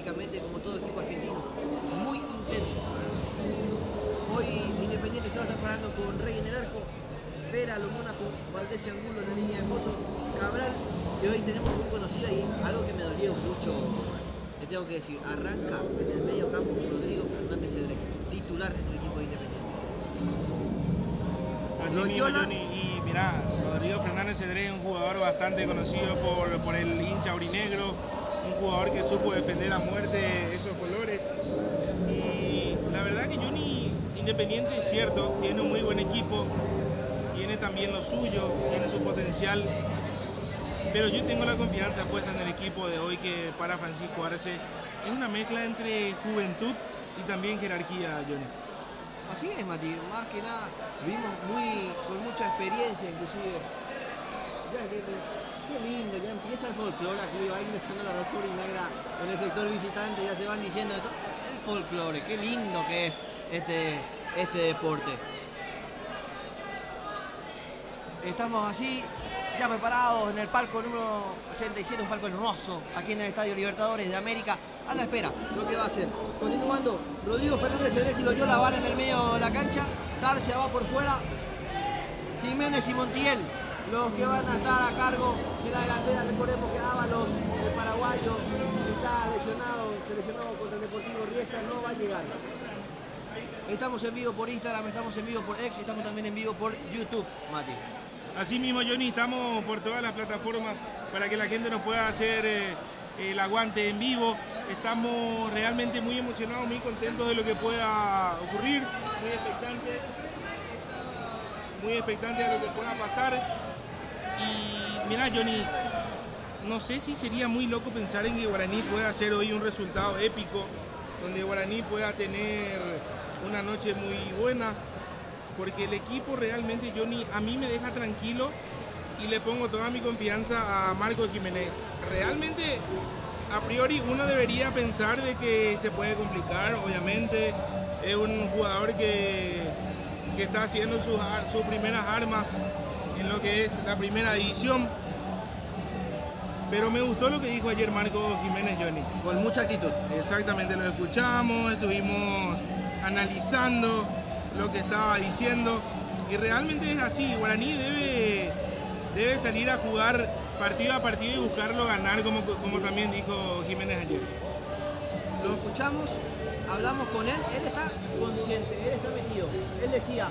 psicológicamente, como todo equipo argentino, muy intenso. Hoy Independiente se va a estar parando con Rey en el arco, Vera, Lo Mónaco, Valdés y Angulo en la línea de fondo, Cabral, y hoy tenemos un conocido y algo que me dolió mucho, le tengo que decir, arranca en el medio campo con Rodrigo Fernández Cedrés, titular en el equipo de Independiente. Así mismo, Loyola, Johnny. Y mira, Rodrigo Fernández Cedrés es un jugador bastante conocido por el hincha aurinegro, un jugador que supo defender a muerte esos colores. Y la verdad que Johnny, Independiente es cierto, tiene un muy buen equipo, tiene también lo suyo, tiene su potencial, pero yo tengo la confianza puesta en el equipo de hoy que para Francisco Arce es una mezcla entre juventud y también jerarquía, Johnny. así es, Mati, más que nada vimos con mucha experiencia, inclusive. Ya, qué lindo, ya empieza el folclore aquí, va ingresando la raza negra en el sector visitante, ya se van diciendo esto. El folclore, qué lindo que es este deporte. Estamos así, ya preparados en el palco número 87, un palco hermoso, aquí en el Estadio Libertadores de América, a la espera, lo que va a hacer. Continuando, Rodrigo Fernández Cedrés y Loyola van en el medio de la cancha, Tarcia va por fuera, Jiménez y Montiel, los que van a estar a cargo de la delantera. Recordemos que Ábalos, el paraguayo, está lesionado, se lesionó contra el Deportivo Riestra, no va a llegar. Estamos en vivo por Instagram, estamos en vivo por X, estamos también en vivo por YouTube, Mati. Así mismo, Johnny, estamos por todas las plataformas para que la gente nos pueda hacer el aguante en vivo. Estamos realmente muy emocionados, muy contentos de lo que pueda ocurrir, muy expectantes de lo que pueda pasar. Y mira, Johnny, no sé si sería muy loco pensar en que Guaraní pueda hacer hoy un resultado épico, donde Guaraní pueda tener una noche muy buena, porque el equipo realmente, Johnny, a mí me deja tranquilo y le pongo toda mi confianza a Marco Jiménez. Realmente, a priori, uno debería pensar de que se puede complicar, obviamente. Es un jugador que está haciendo sus primeras armas en lo que es la primera división. Pero me gustó lo que dijo ayer Marco Jiménez, Johnny. Con mucha actitud. Exactamente, lo escuchamos, estuvimos analizando lo que estaba diciendo y realmente es así. Guaraní debe salir a jugar partido a partido y buscarlo ganar, como también dijo Jiménez ayer. Lo escuchamos, hablamos con él está consciente, él está metido. Él decía,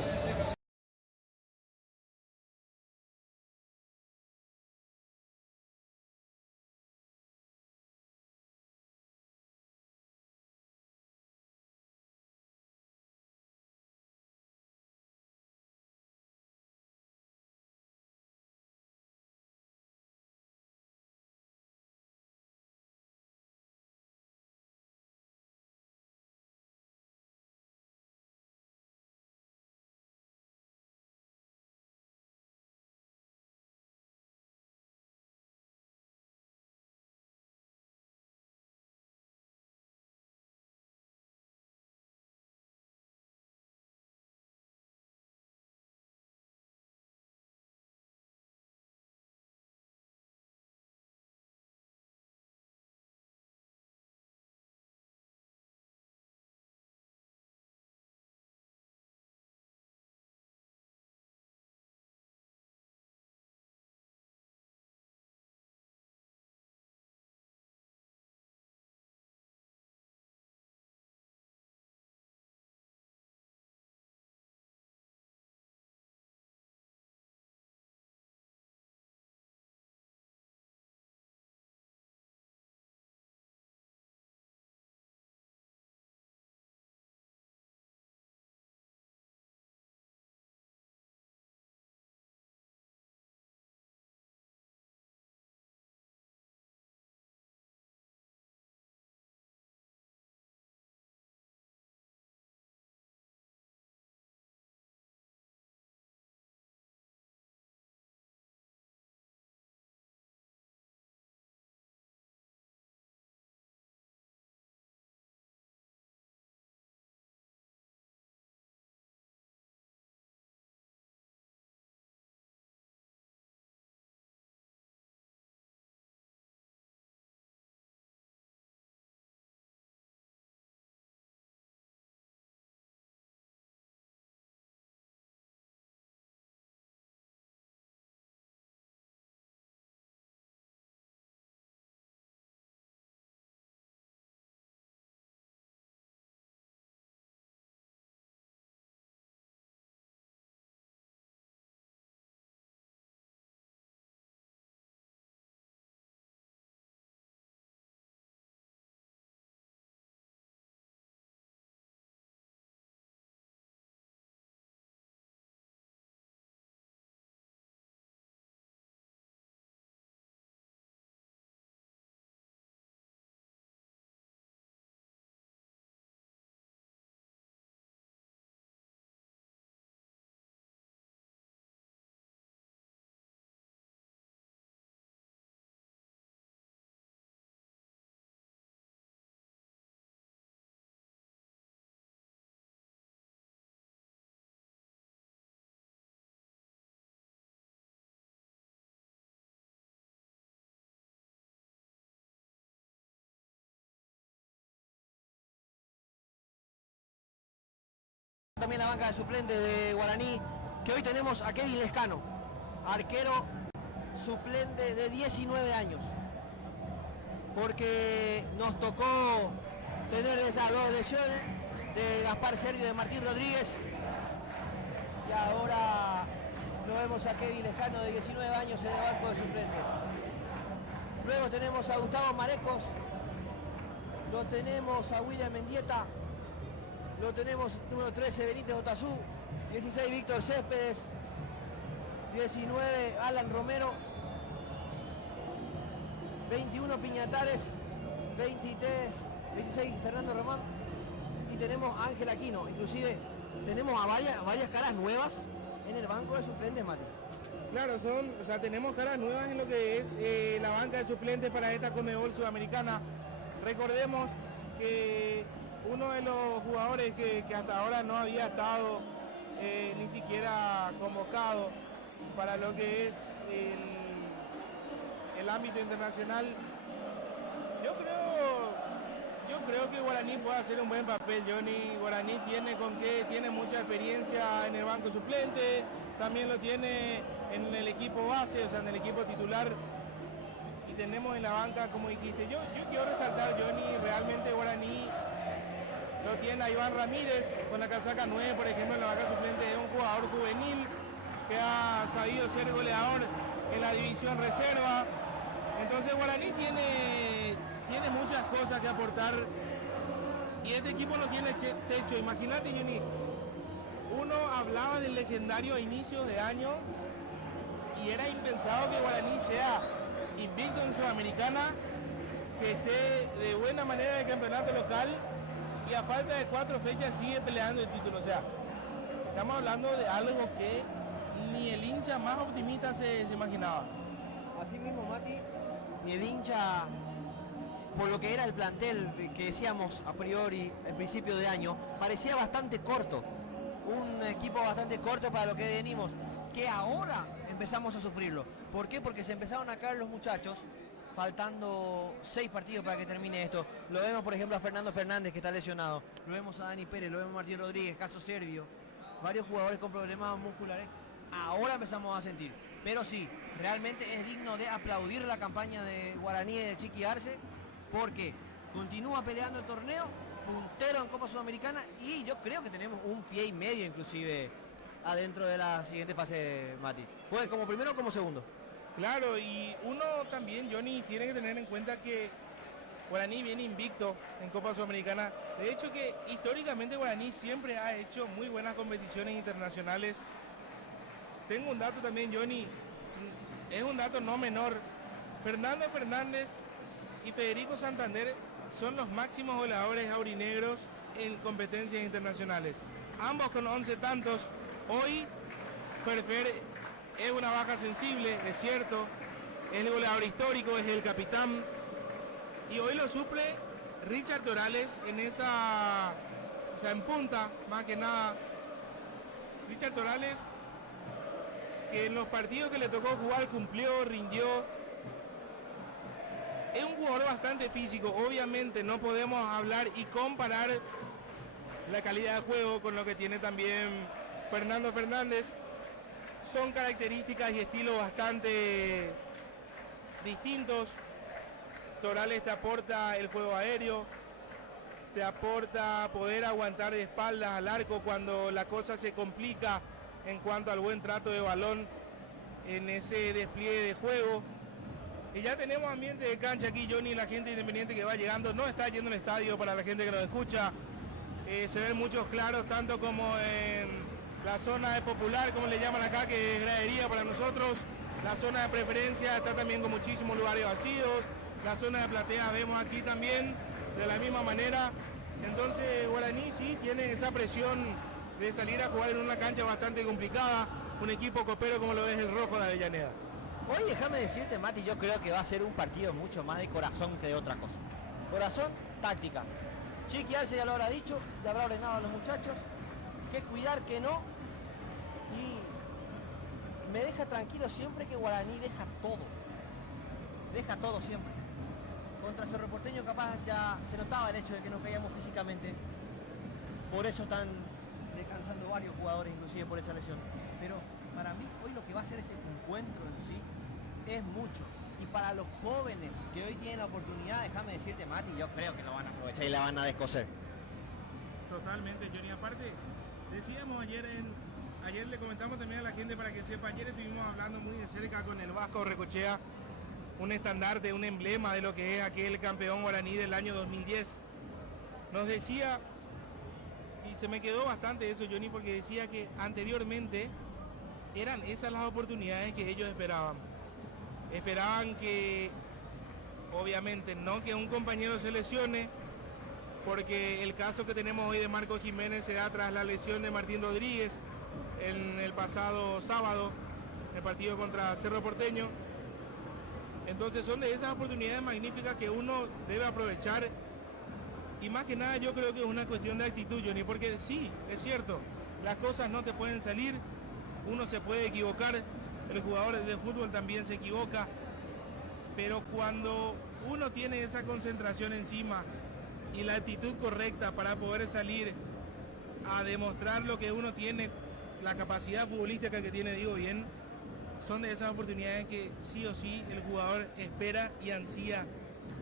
También la banca de suplentes de Guaraní, que hoy tenemos a Kevin Lescano, arquero suplente de 19 años. Porque nos tocó tener esas dos lesiones de Gaspar Servio y de Martín Rodríguez. Y ahora lo vemos a Kevin Lescano de 19 años en el banco de suplentes. Luego tenemos a Gustavo Marecos, lo tenemos a William Mendieta, lo tenemos número 13 Benítez Otazú, 16 Víctor Céspedes, 19 Alan Romero, 21 Piñatares, 26 Fernando Román y tenemos a Ángel Aquino. Inclusive tenemos a varias caras nuevas en el banco de suplentes, Mati. Claro, tenemos caras nuevas en lo que es la banca de suplentes para esta Conmebol Sudamericana. Recordemos que uno de los jugadores que hasta ahora no había estado ni siquiera convocado para lo que es el ámbito internacional, yo creo que Guaraní puede hacer un buen papel, Johnny. Guaraní tiene mucha experiencia en el banco suplente, también lo tiene en el equipo base, o sea, en el equipo titular. Y tenemos en la banca, como dijiste, yo quiero resaltar, Johnny, realmente Guaraní lo tiene a Iván Ramírez con la casaca 9, por ejemplo, en la banca suplente. Es un jugador juvenil que ha sabido ser goleador en la división reserva. Entonces Guaraní tiene muchas cosas que aportar y este equipo no tiene techo. Imagínate, Johnny, uno hablaba del legendario a inicios de año y era impensado que Guaraní sea invicto en Sudamericana, que esté de buena manera en el campeonato local y a falta de 4 fechas sigue peleando el título. O sea, estamos hablando de algo que ni el hincha más optimista se imaginaba. Así mismo, Mati, ni el hincha, por lo que era el plantel que decíamos a priori al principio de año, parecía bastante corto. Un equipo bastante corto para lo que venimos, que ahora empezamos a sufrirlo. ¿Por qué? Porque se empezaron a caer los muchachos, faltando 6 partidos para que termine esto. Lo vemos, por ejemplo, a Fernando Fernández, que está lesionado. Lo vemos a Dani Pérez, lo vemos a Martín Rodríguez, caso Servio. Varios jugadores con problemas musculares. Ahora empezamos a sentir. Pero sí, realmente es digno de aplaudir la campaña de Guaraní y de Chiqui Arce, porque continúa peleando el torneo, puntero en Copa Sudamericana, y yo creo que tenemos un pie y medio inclusive adentro de la siguiente fase, Mati. Pues como primero o como segundo. Claro, y uno también, Johnny, tiene que tener en cuenta que Guaraní viene invicto en Copa Sudamericana. De hecho que históricamente Guaraní siempre ha hecho muy buenas competiciones internacionales. Tengo un dato también, Johnny, es un dato no menor. Fernando Fernández y Federico Santander son los máximos goleadores aurinegros en competencias internacionales. Ambos con 11 tantos. Hoy Ferfer es una baja sensible, es cierto. Es el goleador histórico, es el capitán. Y hoy lo suple Richard Torales en esa, o sea, en punta, más que nada. Richard Torales, que en los partidos que le tocó jugar cumplió, rindió. Es un jugador bastante físico. Obviamente no podemos hablar y comparar la calidad de juego con lo que tiene también Fernando Fernández. Son características y estilos bastante distintos. Torales te aporta el juego aéreo, te aporta poder aguantar de espaldas al arco cuando la cosa se complica en cuanto al buen trato de balón en ese despliegue de juego. Y ya tenemos ambiente de cancha aquí, Johnny, la gente independiente que va llegando, no está yendo al estadio para la gente que nos escucha. Se ven muchos claros, tanto como en la zona de popular, como le llaman acá, que es gradería para nosotros. La zona de preferencia está también con muchísimos lugares vacíos. La zona de platea vemos aquí también de la misma manera. Entonces Guaraní sí tiene esa presión de salir a jugar en una cancha bastante complicada, un equipo copero como lo es el Rojo de Avellaneda. Hoy déjame decirte, Mati, yo creo que va a ser un partido mucho más de corazón que de otra cosa. Corazón, táctica. Chiqui Arce ya lo habrá dicho, ya habrá ordenado a los muchachos que cuidar, que no. Y me deja tranquilo siempre que Guaraní deja todo siempre. Contra Cerro Porteño capaz ya se notaba el hecho de que nos caíamos físicamente. Por eso están descansando varios jugadores inclusive por esa lesión. Pero para mí hoy lo que va a hacer este encuentro en sí es mucho. Y para los jóvenes que hoy tienen la oportunidad, déjame decirte, Mati, yo creo que lo van a aprovechar y la van a descoser. Totalmente, Johnny. Aparte, decíamos ayer le comentamos también a la gente para que sepa, ayer estuvimos hablando muy de cerca con el Vasco Recochea, un estandarte, un emblema de lo que es aquel campeón guaraní del año 2010. Nos decía, y se me quedó bastante eso, Johnny, porque decía que anteriormente eran esas las oportunidades que ellos esperaban. Esperaban que, obviamente, no que un compañero se lesione, porque el caso que tenemos hoy de Marco Jiménez se da tras la lesión de Martín Rodríguez en el pasado sábado, en el partido contra Cerro Porteño. Entonces son de esas oportunidades magníficas que uno debe aprovechar, y más que nada yo creo que es una cuestión de actitud, Johnny, porque sí, es cierto, las cosas no te pueden salir, uno se puede equivocar, el jugador de fútbol también se equivoca, pero cuando uno tiene esa concentración encima y la actitud correcta para poder salir a demostrar lo que uno tiene, la capacidad futbolística que tiene, digo bien, son de esas oportunidades que sí o sí el jugador espera y ansía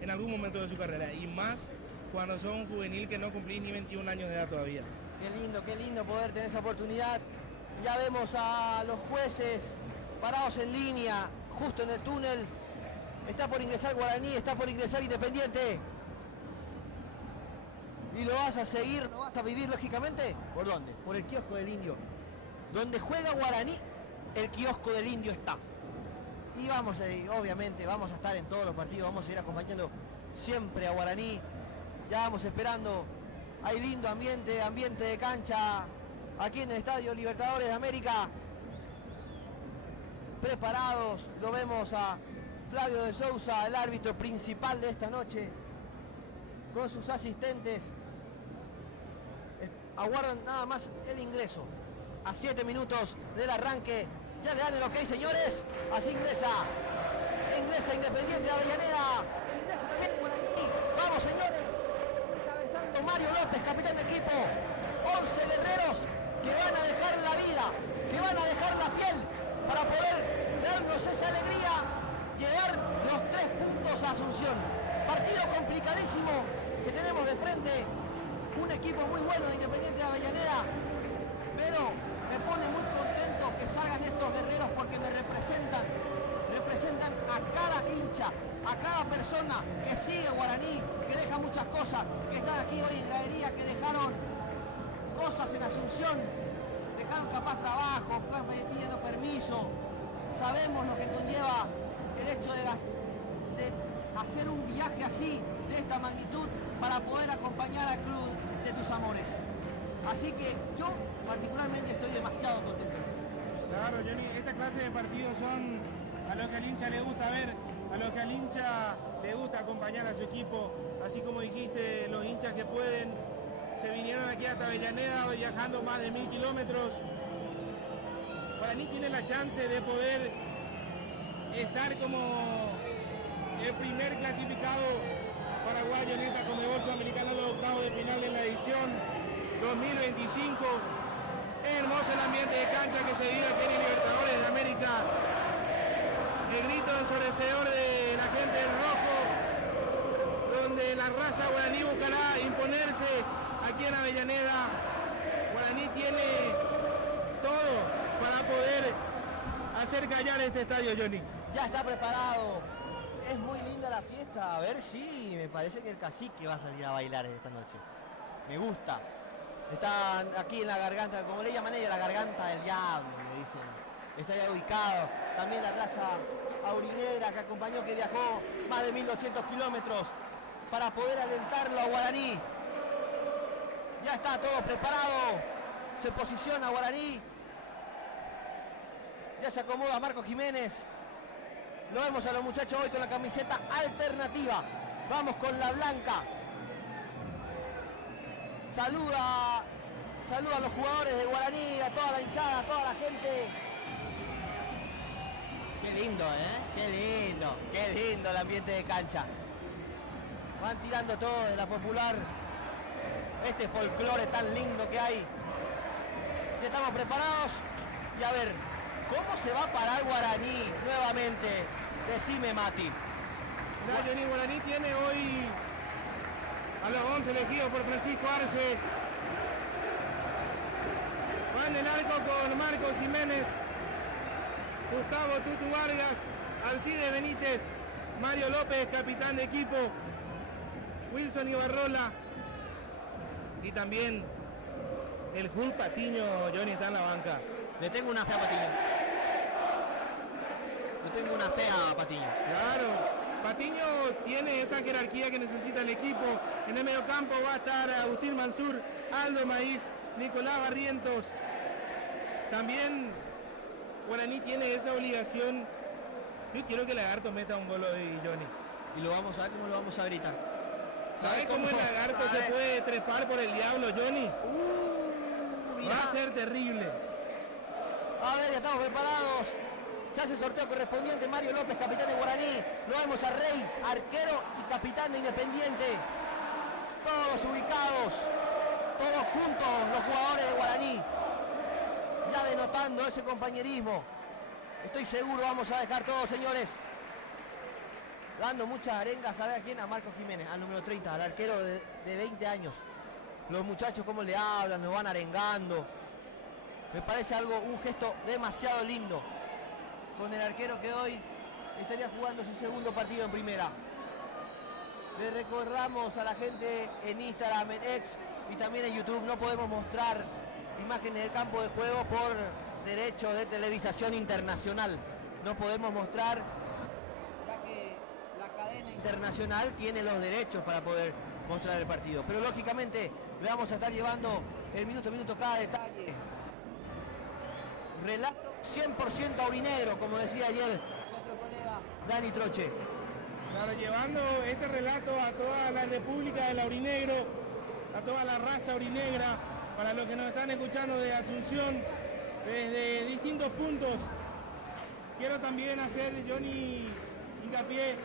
en algún momento de su carrera, y más cuando son un juvenil que no cumplís ni 21 años de edad todavía. Qué lindo poder tener esa oportunidad. Ya vemos a los jueces parados en línea, justo en el túnel. Está por ingresar Guaraní, está por ingresar Independiente. ¿Y lo vas a seguir, lo vas a vivir lógicamente? ¿Por dónde? Por el kiosco del Indio. Donde juega Guaraní, el kiosco del Indio está. Y vamos, obviamente, vamos a estar en todos los partidos, vamos a ir acompañando siempre a Guaraní. Ya vamos esperando. Hay lindo ambiente de cancha aquí en el Estadio Libertadores de América. Preparados, lo vemos a Flavio de Sousa, el árbitro principal de esta noche, con sus asistentes. Aguardan nada más el ingreso. A 7 minutos del arranque, ya le dan el ok, señores. Así ingresa Independiente de Avellaneda. Ingresa también Guaraní. Vamos, señores. Encabezando Mario López, capitán de equipo. 11 guerreros que van a dejar la vida, que van a dejar la piel para poder darnos esa alegría, llevar los 3 puntos a Asunción. Partido complicadísimo que tenemos de frente. Un equipo muy bueno de Independiente de Avellaneda, pero me pone muy contento que salgan estos guerreros porque me representan a cada hincha, a cada persona que sigue Guaraní, que deja muchas cosas, que están aquí hoy en gradería, que dejaron cosas en Asunción, dejaron capaz trabajo, pidiendo permiso. Sabemos lo que conlleva el hecho de hacer un viaje así, de esta magnitud, para poder acompañar al club de tus amores. Así que yo particularmente estoy demasiado contento. Claro, Johnny, esta clase de partidos son a lo que al hincha le gusta ver, a lo que al hincha le gusta acompañar a su equipo. Así como dijiste, los hinchas que pueden se vinieron aquí hasta Avellaneda viajando más de 1000 kilómetros. Guaraní tiene la chance de poder estar como el primer clasificado paraguayo en esta Conmebol Sudamericana, los octavos de final en la edición 2025. Es hermoso el ambiente de cancha que se vive aquí en Libertadores de América. El grito ensordecedor de la gente del rojo, donde la raza guaraní buscará imponerse aquí en Avellaneda. Guaraní tiene todo para poder hacer callar este estadio, Johnny. Ya está preparado. Es muy linda la fiesta. A ver si me parece que el cacique va a salir a bailar esta noche. Me gusta. Está aquí en la garganta, como le llaman ellos, la garganta del diablo, le dicen. Está ya ubicado. También la raza aurinera que acompañó, que viajó más de 1200 kilómetros para poder alentarlo a Guaraní. Ya está todo preparado. Se posiciona Guaraní. Ya se acomoda Marco Jiménez. Lo vemos a los muchachos hoy con la camiseta alternativa. Vamos con la blanca. Saluda a los jugadores de Guaraní, a toda la hinchada, a toda la gente. Qué lindo, qué lindo el ambiente de cancha. Van tirando todo de la popular. Este folclore tan lindo que hay Ya estamos preparados. Y a ver, ¿cómo se va a parar Guaraní nuevamente? Decime, Mati. Mirá, Johnny, Guaraní tiene hoy a los 11 elegidos por Francisco Arce. Van en arco con Marco Jiménez, Gustavo Tutu Vargas, Alcides Benítez, Mario López, capitán de equipo, Wilson Ibarrola y también el Hulk Patiño. Johnny está en la banca. Le tengo una fe a Patiño. Le tengo una fe a Patiño. Claro, Patiño tiene esa jerarquía que necesita el equipo. En el mediocampo va a estar Agustín Mansur, Aldo Maíz, Nicolás Barrientos. También Guaraní tiene esa obligación. Yo quiero que Lagarto meta un gol hoy, Johnny. Y lo vamos a ver cómo lo vamos a gritar. ¿Sabes cómo el Lagarto se puede trepar por el diablo, Johnny? Mirá. Va a ser terrible. A ver, ya estamos preparados. Se hace el sorteo correspondiente. Mario López, capitán de Guaraní. Lo vemos a Rey, arquero y capitán de Independiente. Todos ubicados. Todos juntos los jugadores de Guaraní. Ya denotando ese compañerismo. Estoy seguro, vamos a dejar todos, señores. Dando muchas arengas, ¿sabe a quién? A Marco Jiménez, al número 30, al arquero de 20 años. Los muchachos cómo le hablan, nos van arengando. Me parece un gesto demasiado lindo. Con el arquero que hoy estaría jugando su segundo partido en primera. Le recordamos a la gente en Instagram, en X y también en YouTube, no podemos mostrar imágenes del campo de juego por derecho de televisación internacional. No podemos mostrar, ya que la cadena internacional tiene los derechos para poder mostrar el partido. Pero lógicamente le vamos a estar llevando el minuto a minuto cada detalle. Relato 100% aurinegro, como decía ayer nuestro colega Dani Troche. Claro, llevando este relato a toda la República del Aurinegro, a toda la raza aurinegra, para los que nos están escuchando de Asunción, desde distintos puntos. Quiero también hacer, Johnny, hincapié.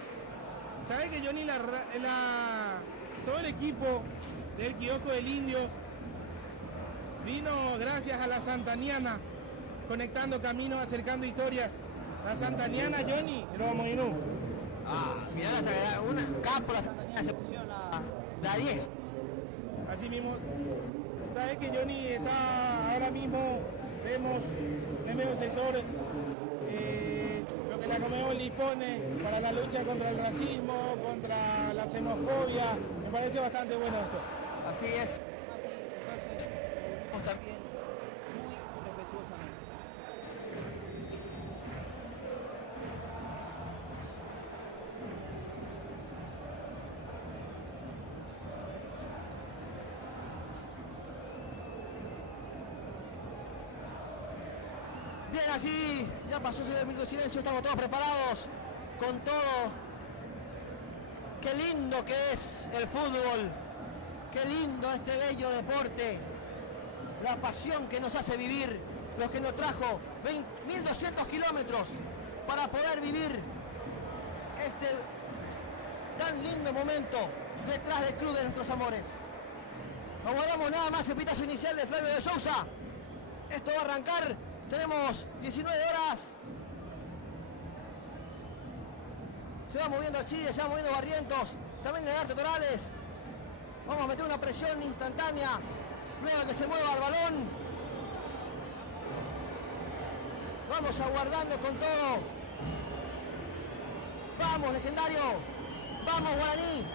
¿Sabes que Johnny, todo el equipo del Kiosco del Indio vino gracias a la Santaniana, conectando caminos, acercando historias? La Santaniana, Johnny, lo vamos a ir. Mirá, una capo la Santaniana, se pusieron la 10. Así mismo, sabes que Johnny está ahora mismo, vemos en medio sector lo que la Conmebol dispone para la lucha contra el racismo, contra la xenofobia. Me parece bastante bueno esto. Así es. Entonces, vos también muy respetuosamente. Bien, así ya pasó ese minuto de silencio, estamos todos preparados con todo. Qué lindo que es el fútbol, qué lindo este bello deporte, la pasión que nos hace vivir, los que nos trajo 1.200 kilómetros para poder vivir este tan lindo momento detrás del club de nuestros amores. Aguardamos nada más el pitazo inicial de Flavio de Sousa. Esto va a arrancar. Tenemos 19 horas. Se va moviendo Alcides, se va moviendo Barrientos. También Lagarto Torales. Vamos a meter una presión instantánea. Luego de que se mueva el balón. Vamos aguardando con todo. Vamos, legendario. Vamos, Guaraní.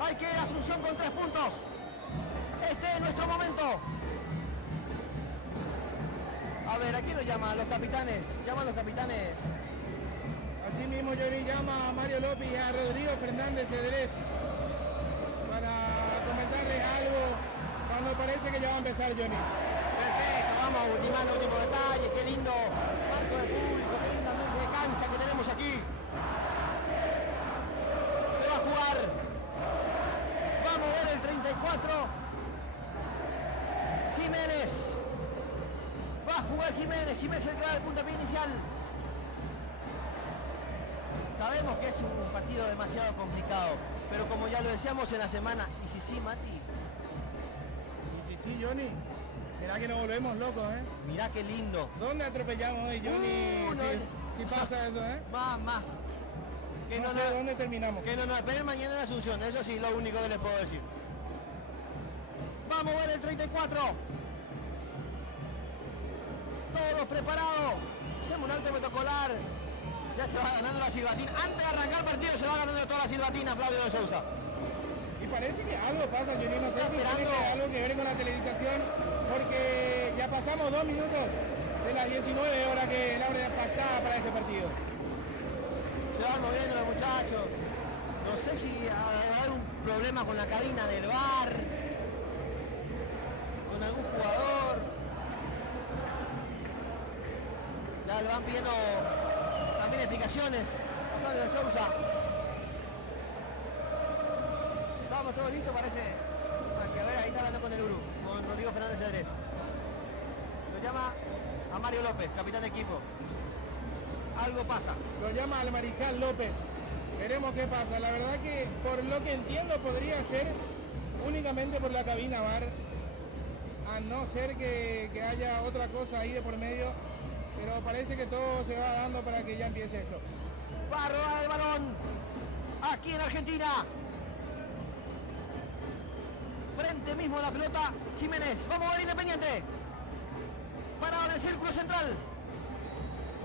Hay que ir a Asunción con 3 puntos. Este es nuestro momento. A ver, ¿a quién lo llaman? Los capitanes. Llaman los capitanes. Así mismo Johnny llama a Mario López y a Rodrigo Fernández Cedrés para comentarles algo cuando parece que ya va a empezar, Johnny. Perfecto, vamos a ultimar los últimos detalles. Qué lindo marco de público, qué lindo ambiente de cancha que tenemos aquí. Se va a jugar. Vamos a ver el 34. Jiménez. Va a jugar Jiménez. Jiménez es el que va al puntapié inicial. Sabemos que es un partido demasiado complicado, pero como ya lo decíamos en la semana, y si sí, Mati. Y si sí, Johnny. Mirá que nos volvemos locos, ¿eh? Mirá qué lindo. ¿Dónde atropellamos hoy, Johnny? No, si pasa eso, ¿eh? Más. Que no sé dónde terminamos. Que no nos esperen mañana en Asunción, eso sí, lo único que les puedo decir. Vamos a ver el 34. Todos preparados. Hacemos un alto protocolar. Ya se va ganando la silbatina. Antes de arrancar el partido se va ganando toda la silbatina, Flavio de Sousa. Y parece que algo pasa, yo no sé si tiene algo que ver con la televisación, porque ya pasamos 2 minutos de las 19 horas que la hora pactada para este partido. Se van moviendo los muchachos. No sé si hay un problema con la cabina del bar, con algún jugador. Ya le van pidiendo también explicaciones a Flavio de Sousa. Estamos todos listos, parece. Que a ver, ahí está hablando con el Uru, con Rodrigo Fernández Cedrés. Lo llama a Mario López, capitán de equipo. Algo pasa. Lo llama al Mariscal López. Veremos qué pasa. La verdad que por lo que entiendo podría ser únicamente por la cabina bar, a no ser que haya otra cosa ahí de por medio, pero parece que todo se va dando para que ya empiece esto. Va a robar el balón aquí en Argentina. Frente mismo a la pelota Jiménez. Vamos a ver Independiente. Parado en el círculo central.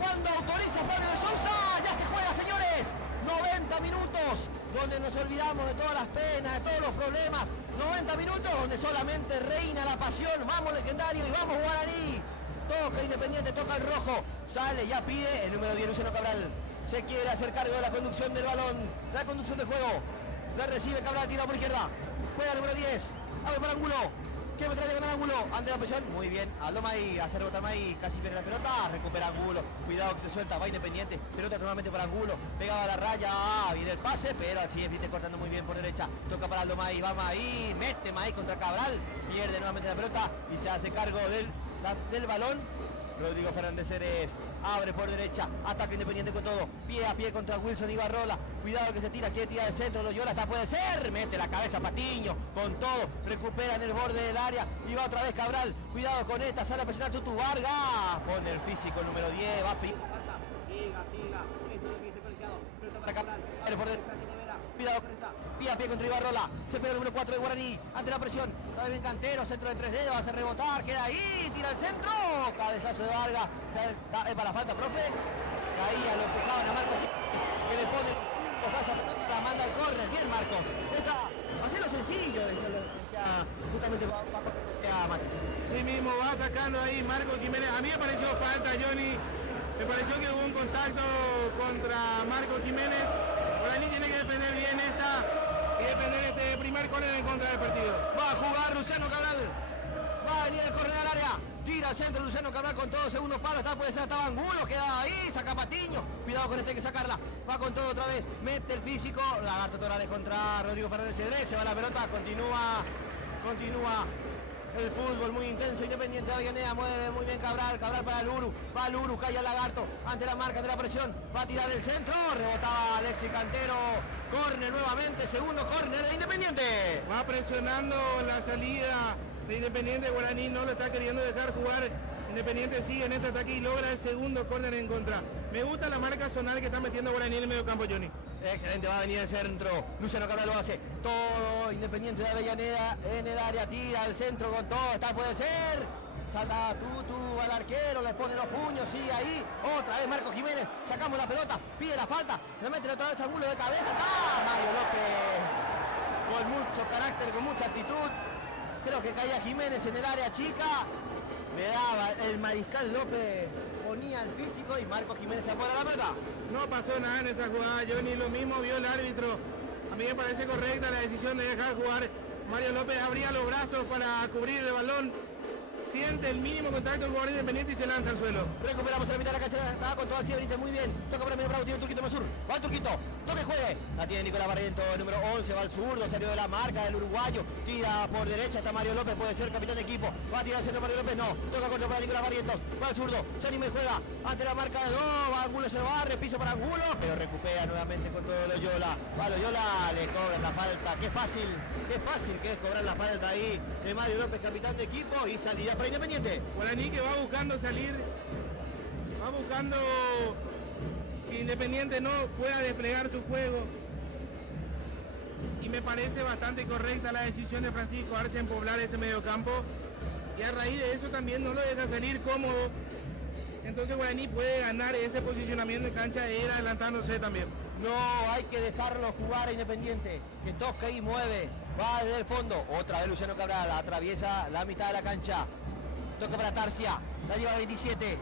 Cuando autoriza Flavio de Sousa, ya se juega, señores. 90 minutos donde nos olvidamos de todas las penas, de todos los problemas. 90 minutos donde solamente reina la pasión. Vamos Legendario y vamos Guaraní. Toca Independiente, toca el rojo. Sale, ya pide el número 10, Luciano Cabral. Se quiere hacer cargo de la conducción del balón, la conducción del juego. La recibe Cabral, tira por izquierda. Juega el número 10. Abre para Angulo. ¿Qué me trae de ganar Angulo? Ante la presión. Muy bien. Aldo May hace rebota May. Casi pierde la pelota. Recupera Angulo. Cuidado que se suelta. Va Independiente. Pelota nuevamente para Angulo. Pegado a la raya. Viene el pase. Pero así es. Viene cortando muy bien por derecha. Toca para Aldo May. Va May. Mete May contra Cabral. Pierde nuevamente la pelota. Y se hace cargo del balón. Rodrigo Fernández Cedrés. Abre por derecha. Ataque Independiente con todo. Pie a pie contra Wilson Ibarrola. Cuidado que se tira. Quiere tirar del centro. Loyola. Hasta puede ser. Mete la cabeza Patiño. Con todo. Recupera en el borde del área. Y va otra vez Cabral. Cuidado con esta. Sale a presionar Tutu Vargas. Pone el físico número 10. Va a Siga. Eso es lo que dice colegiado. Pero para Cabral. Abre por derecha. Cuidado. Pie a pie contra Ibarrola. Se pega el número 4 de Guaraní. Ante la presión. Está bien Cantero. Centro de 3 dedos. Hace rebotar. Queda ahí. Tira el centro. Cabezazo de Vargas. Es para la falta, profe. Caía, lo empujaban a Marcos. Que le pone la manda al córner. Bien, Marcos. Hacerlo sencillo. Decía justamente a Mati. Sí mismo, va sacando ahí Marcos Jiménez. A mí me pareció falta, Johnny. Me pareció que hubo un contacto contra Marcos Jiménez. Guaraní tiene que defender bien esta y defender este primer córner en contra del partido. Va a jugar Luciano Cabral. Va a venir el córner al área. Tira al centro Luciano Cabral con todo, segundo palo. Puede ser hasta Angulo. Queda ahí. Saca Patiño. Cuidado con este, hay que sacarla. Va con todo otra vez. Mete el físico. Lagarto Torales contra Rodrigo Fernández Cedrés. Se va la pelota. Continúa el fútbol muy intenso. Independiente de Avellaneda. Mueve muy bien Cabral. Cabral para el Uru. Va el Uru. Cae al Lagarto. Ante la marca de la presión. Va a tirar el centro. Rebotaba Alexis Cantero. Córner nuevamente. Segundo córner de Independiente. Va presionando la salida de Independiente. Guaraní no lo está queriendo dejar jugar. Independiente sigue en este ataque y logra el segundo córner en contra. Me gusta la marca zonal que está metiendo Guaraní en el medio campo, Johnny. Excelente, va a venir el centro. Luciano Cabral lo hace. Todo Independiente de Avellaneda en el área. Tira el centro con todo. Puede ser. Salta Tutu al arquero. Le pone los puños. Sigue ahí. Otra vez Marcos Jiménez. Sacamos la pelota. Pide la falta. Le mete otra vez Angulo de cabeza. ¡Ah! Mario López. Con mucho carácter, con mucha actitud. Creo que caía Jiménez en el área chica. Le daba el Mariscal López. Ponía el físico y Marcos Jiménez se apodera la pelota. No pasó nada en esa jugada, Johnny, lo mismo vio el árbitro. A mí me parece correcta la decisión de dejar jugar. Mario López abría los brazos para cubrir el balón. Siente el mínimo contacto con el jugador Independiente y se lanza al suelo. Recuperamos en la mitad de la cancha, estaba con todo así, Benítez muy bien. Toca para medio bravo, tiene el Turquito Masur. Va el Turquito. toque juegue, la tiene Nicolás Barrientos, el número 11, va al zurdo, salió de la marca del uruguayo, tira por derecha, está Mario López, puede ser capitán de equipo, va a tirar al centro Mario López, no, toca corto para Nicolás Barrientos, va al zurdo, se anima y juega, ante la marca de dos, Angulo se barre, piso para Angulo, pero recupera nuevamente con todo Loyola, va Loyola, le cobran la falta, qué fácil que es cobrar la falta ahí de Mario López, capitán de equipo, y salida para Independiente. Guaraní que va buscando salir, va buscando que Independiente no pueda desplegar su juego, y me parece bastante correcta la decisión de Francisco Arce en poblar ese mediocampo, y a raíz de eso también no lo deja salir cómodo, entonces Guaraní puede ganar ese posicionamiento de cancha e ir adelantándose también. No, hay que dejarlo jugar a Independiente, que toca y mueve, va desde el fondo, otra vez Luciano Cabral, atraviesa la mitad de la cancha, toca para Tarcia, la lleva a 27,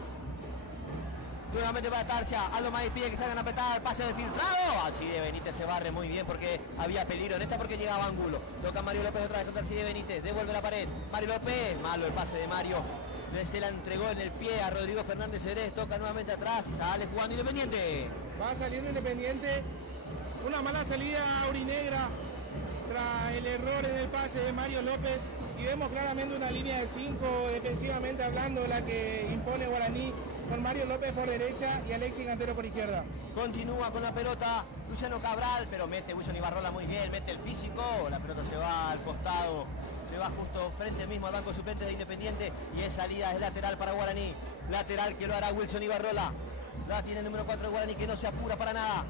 nuevamente para Tarcia, Aldo Maíz pide que salgan a apretar, pase del filtrado, Alcide Benítez se barre muy bien porque había peligro en esta porque llegaba Angulo, toca Mario López otra vez contra Alcide Benítez, devuelve la pared, Mario López, malo el pase de Mario, se la entregó en el pie a Rodrigo Fernández Cedrés, toca nuevamente atrás y sale jugando Independiente. Va saliendo Independiente, una mala salida aurinegra tras el error en el pase de Mario López, y vemos claramente una línea de 5 defensivamente hablando, la que impone Guaraní, con Mario López por derecha y Alexis Cantero por izquierda. Continúa con la pelota Luciano Cabral, pero mete Wilson Ibarrola muy bien, mete el físico, la pelota se va al costado, se va justo frente mismo al banco suplente de Independiente, y es salida, es lateral para Guaraní, lateral que lo hará Wilson Ibarrola, la tiene el número 4 de Guaraní, que no se apura para nada,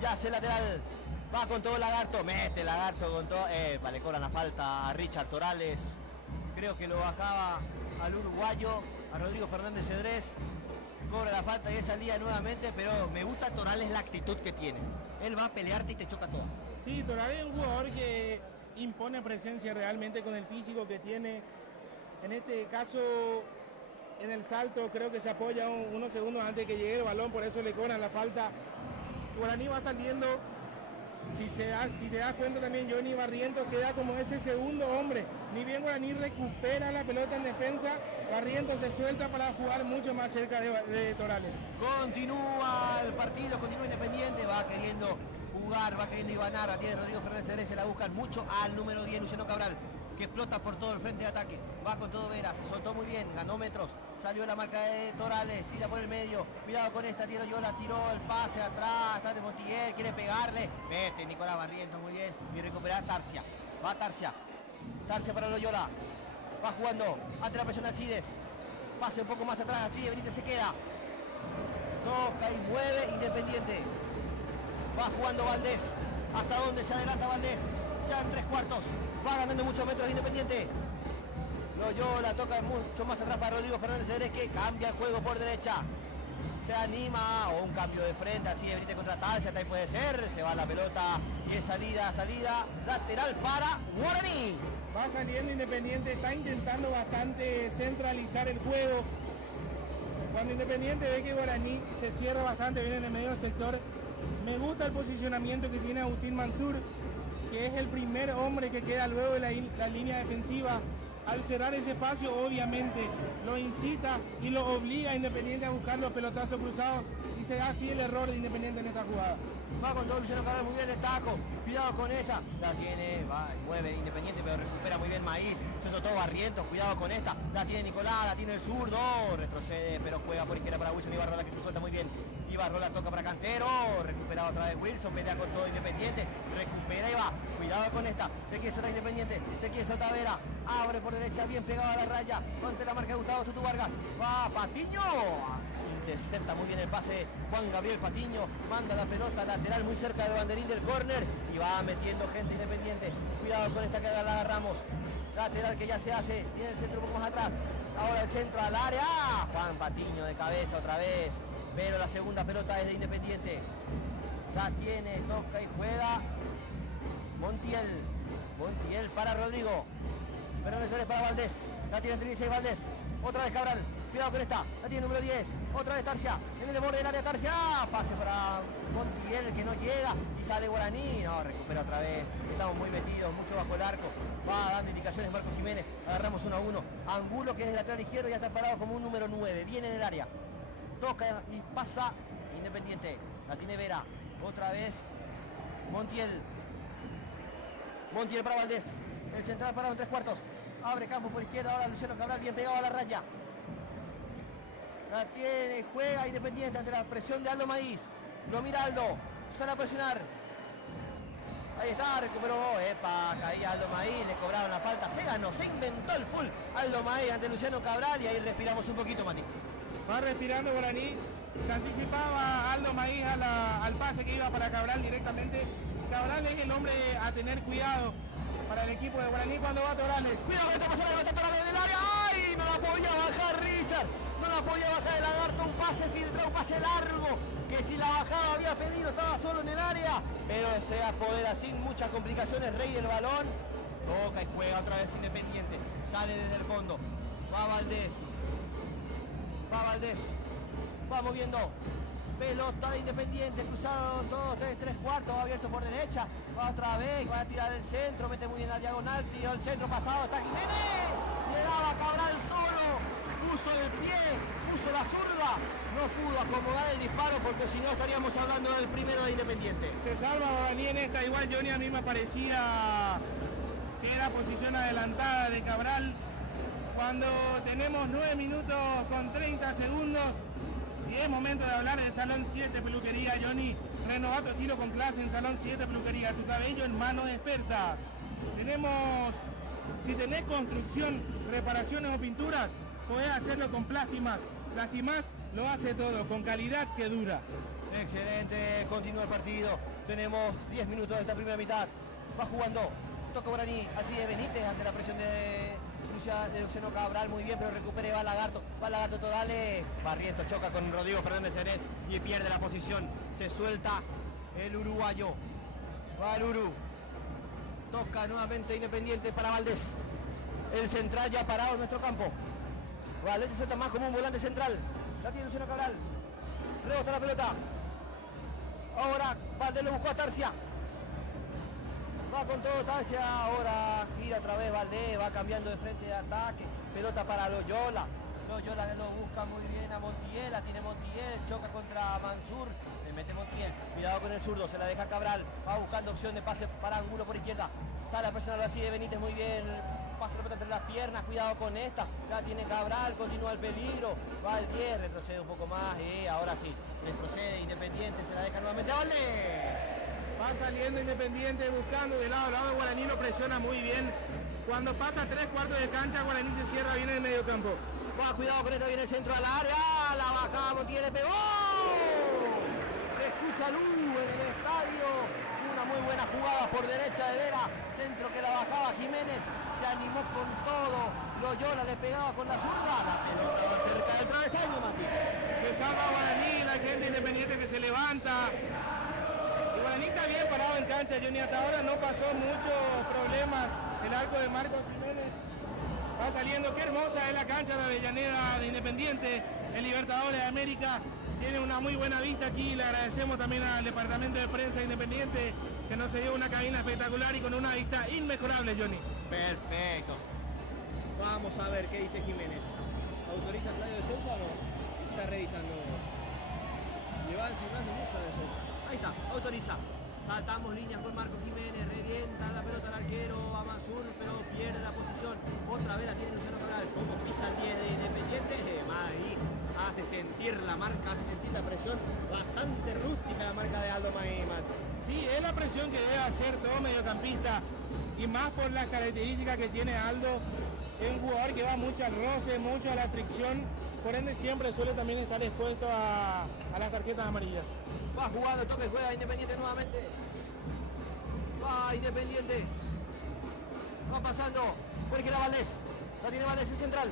ya hace el lateral, va con todo Lagarto, mete Lagarto con todo, le cobran la falta a Richard Torales, creo que lo bajaba al uruguayo, a Rodrigo Fernández Cedrés, cobra la falta y es salida nuevamente, pero me gusta Torales la actitud que tiene, él va a pelearte y te choca todo. Sí, Torales es un jugador que impone presencia realmente con el físico que tiene, en este caso en el salto creo que se apoya unos segundos antes que llegue el balón, por eso le cobran la falta. Guaraní va saliendo, si te das cuenta también Johnny Barrientos queda como ese segundo hombre, ni bien Guaraní recupera la pelota en defensa, Barrientos se suelta para jugar mucho más cerca de Torales. Continúa el partido, continúa Independiente, va queriendo jugar, va queriendo ibanar, la tiene Rodrigo Fernández Cedrés, se la buscan mucho al número 10 Luciano Cabral, que flota por todo el frente de ataque, va con todo Vera, se soltó muy bien, ganó metros, salió la marca de Torales, tira por el medio, cuidado con esta, tiro yo, la tiró el pase atrás, está de Montiel, quiere pegarle, mete Nicolás Barrientos muy bien, y recupera Tarcia, va Tarcia para Loyola, va jugando ante la presión de Alcides, pase un poco más atrás, Alcides Benítez se queda, toca y mueve Independiente, va jugando Valdés, hasta donde se adelanta Valdés, ya en 3/4, va ganando muchos metros Independiente, Loyola toca mucho más atrás para Rodrigo Fernández Cedrés, que cambia el juego por derecha, se anima, o un cambio de frente, así de Benítez contra Tarcia, ahí puede ser, se va la pelota, y es salida, lateral para Guaraní. Va saliendo Independiente, está intentando bastante centralizar el juego, cuando Independiente ve que Guaraní se cierra bastante bien en el medio del sector, me gusta el posicionamiento que tiene Agustín Mansur, que es el primer hombre que queda luego de la línea defensiva. Al cerrar ese espacio, obviamente, lo incita y lo obliga a Independiente a buscar los pelotazos cruzados, y se da así el error de Independiente en esta jugada. Va con todo Luciano Cabral, muy bien el taco, cuidado con esta, la tiene, va, mueve Independiente, pero recupera muy bien Maíz, se soltó Barrientos, cuidado con esta, la tiene Nicolás, la tiene el zurdo, retrocede, pero juega por izquierda para Wilson Ibarrola, que se suelta muy bien, Ibarrola toca para Cantero, recupera otra vez Wilson, pelea con todo Independiente, recupera y va, cuidado con esta, se quiere soltar Independiente, se quiere soltar Vera, abre por derecha, bien pegado a la raya, ante la marca de Gustavo Tutu Vargas, va Patiño, intercepta muy bien el pase Juan Gabriel Patiño, manda la pelota lateral muy cerca del banderín del córner y va metiendo gente Independiente, cuidado con esta que la agarramos, lateral que ya se hace, tiene el centro un poco más atrás, ahora el centro al área, Juan Patiño de cabeza otra vez, pero la segunda pelota es de Independiente, la tiene, toca y juega Montiel para Rodrigo Fernández Cedrés para Valdés, la tiene en 36 Valdés, otra vez Cabral, cuidado con esta, la tiene el número 10, otra vez Tarcia, en el borde del área Tarcia, pase para Montiel que no llega y sale Guaraní, no, recupera otra vez, estamos muy metidos, mucho bajo el arco, va dando indicaciones Marcos Jiménez, agarramos 1 a 1, Angulo que es el lateral izquierdo ya está parado como un número 9, viene en el área, toca y pasa Independiente, la tiene Vera, Otra vez Montiel. Montiel para Valdés. El central parado en 3/4. Abre campo por izquierda. Ahora Luciano Cabral bien pegado a la raya. La tiene, juega Independiente ante la presión de Aldo Maíz. Lo mira Aldo. Sale a presionar. Ahí está, recuperó. Epa, caía Aldo Maíz. Le cobraron la falta. Se ganó, se inventó el full Aldo Maíz ante Luciano Cabral. Y ahí respiramos un poquito, Mati. Va respirando Guaraní. Se anticipaba Aldo Maíz al pase que iba para Cabral directamente. Cabral es el hombre a tener cuidado para el equipo de Guaraní cuando va a Torales. Cuidado que está pasando la Torales en el área. ¡Ay! No la podía bajar Richard. No la podía bajar el lagarto. Un pase filtrado, un pase largo. Que si la bajada había pedido, estaba solo en el área. Pero se apodera sin muchas complicaciones. Rey del balón. Toca y juega otra vez Independiente. Sale desde el fondo. Va Valdés. Va Valdés. Va moviendo. Pelota de Independiente, cruzado todos, 3/4, abierto por derecha. Va otra vez, va a tirar el centro, mete muy bien la diagonal, tiró el centro pasado, está Jiménez. Llegaba Cabral solo, puso el pie, puso la zurda. No pudo acomodar el disparo porque si no estaríamos hablando del primero de Independiente. Se salva Guaraní en esta, igual Johnny a mí me parecía que era posición adelantada de Cabral. Cuando tenemos 9 minutos con 30 segundos. Y es momento de hablar de Salón 7 Peluquería, Johnny. Renová tu estilo con clase en Salón 7 Peluquería. Tu cabello en manos expertas. Tenemos, si tenés construcción, reparaciones o pinturas, podés hacerlo con Plástimas. Plástimas lo hace todo, con calidad que dura. Excelente, continúa el partido. Tenemos 10 minutos de esta primera mitad. Va jugando, toca Guaraní, así de Benítez ante la presión de Luciano Cabral, muy bien, pero recupere, va Lagarto Torales. Barrientos choca con Rodrigo Fernández Ceres y pierde la posición. Se suelta el uruguayo. Va el Uru. Toca nuevamente Independiente para Valdés. El central ya parado en nuestro campo. Valdés se suelta más como un volante central. La tiene Luciano Cabral. Rebota la pelota. Ahora Valdés lo buscó a Tarcia. Va con todo Tarcia, ahora gira otra vez Valdés, va cambiando de frente de ataque, pelota para Loyola. Loyola lo busca muy bien a Montiel, la tiene Montiel, choca contra Mansur, le mete Montiel, cuidado con el zurdo, se la deja Cabral, va buscando opción de pase para Angulo por izquierda, sale a presionar así de Benítez muy bien, pasa la pelota entre las piernas, cuidado con esta, la tiene Cabral, continúa el peligro, va el 10, retrocede un poco más y ahora sí, retrocede Independiente, se la deja nuevamente a Valdés. Va saliendo Independiente buscando de lado a lado. Guaraní lo presiona muy bien. Cuando pasa 3/4 de cancha, Guaraní se cierra bien en el medio campo. Va, cuidado con esto, viene el centro al área. La bajada Montiel, le pegó. Se escucha luz en el estadio. Una muy buena jugada por derecha de Vera. Centro que la bajaba Jiménez. Se animó con todo. Loyola le pegaba con la zurda. La pelota va cerca del travesaño, Mati. Se salva Guaraní, la gente Independiente que se levanta. Guaraní está bien parado en cancha, Johnny. Hasta ahora no pasó muchos problemas el arco de Marcos Jiménez. Va saliendo, qué hermosa es la cancha de Avellaneda de Independiente. El Libertadores de América tiene una muy buena vista aquí. Le agradecemos también al departamento de prensa de Independiente que nos dio una cabina espectacular y con una vista inmejorable, Johnny. Perfecto. Vamos a ver qué dice Jiménez. ¿Autoriza Flavio de Sousa o no? ¿Qué se está revisando? Le van silbando mucho de Sousa. Ahí está, autoriza. Saltamos líneas con Marco Jiménez, revienta la pelota al arquero, a Mansur, pero pierde la posición. Otra vez la tiene Luciano Cabral. Como pisa el 10 de Independiente, Maíz hace sentir la marca, hace sentir la presión. Bastante rústica la marca de Aldo Maíz. Sí, es la presión que debe hacer todo mediocampista. Y más por las características que tiene Aldo. Es un jugador que va mucho al roce, mucho a la fricción. Por ende siempre suele también estar expuesto a las tarjetas amarillas. Va jugando, toca y juega Independiente nuevamente. Va Independiente. Va pasando. Por izquierda Valdés. La tiene Valdés el central.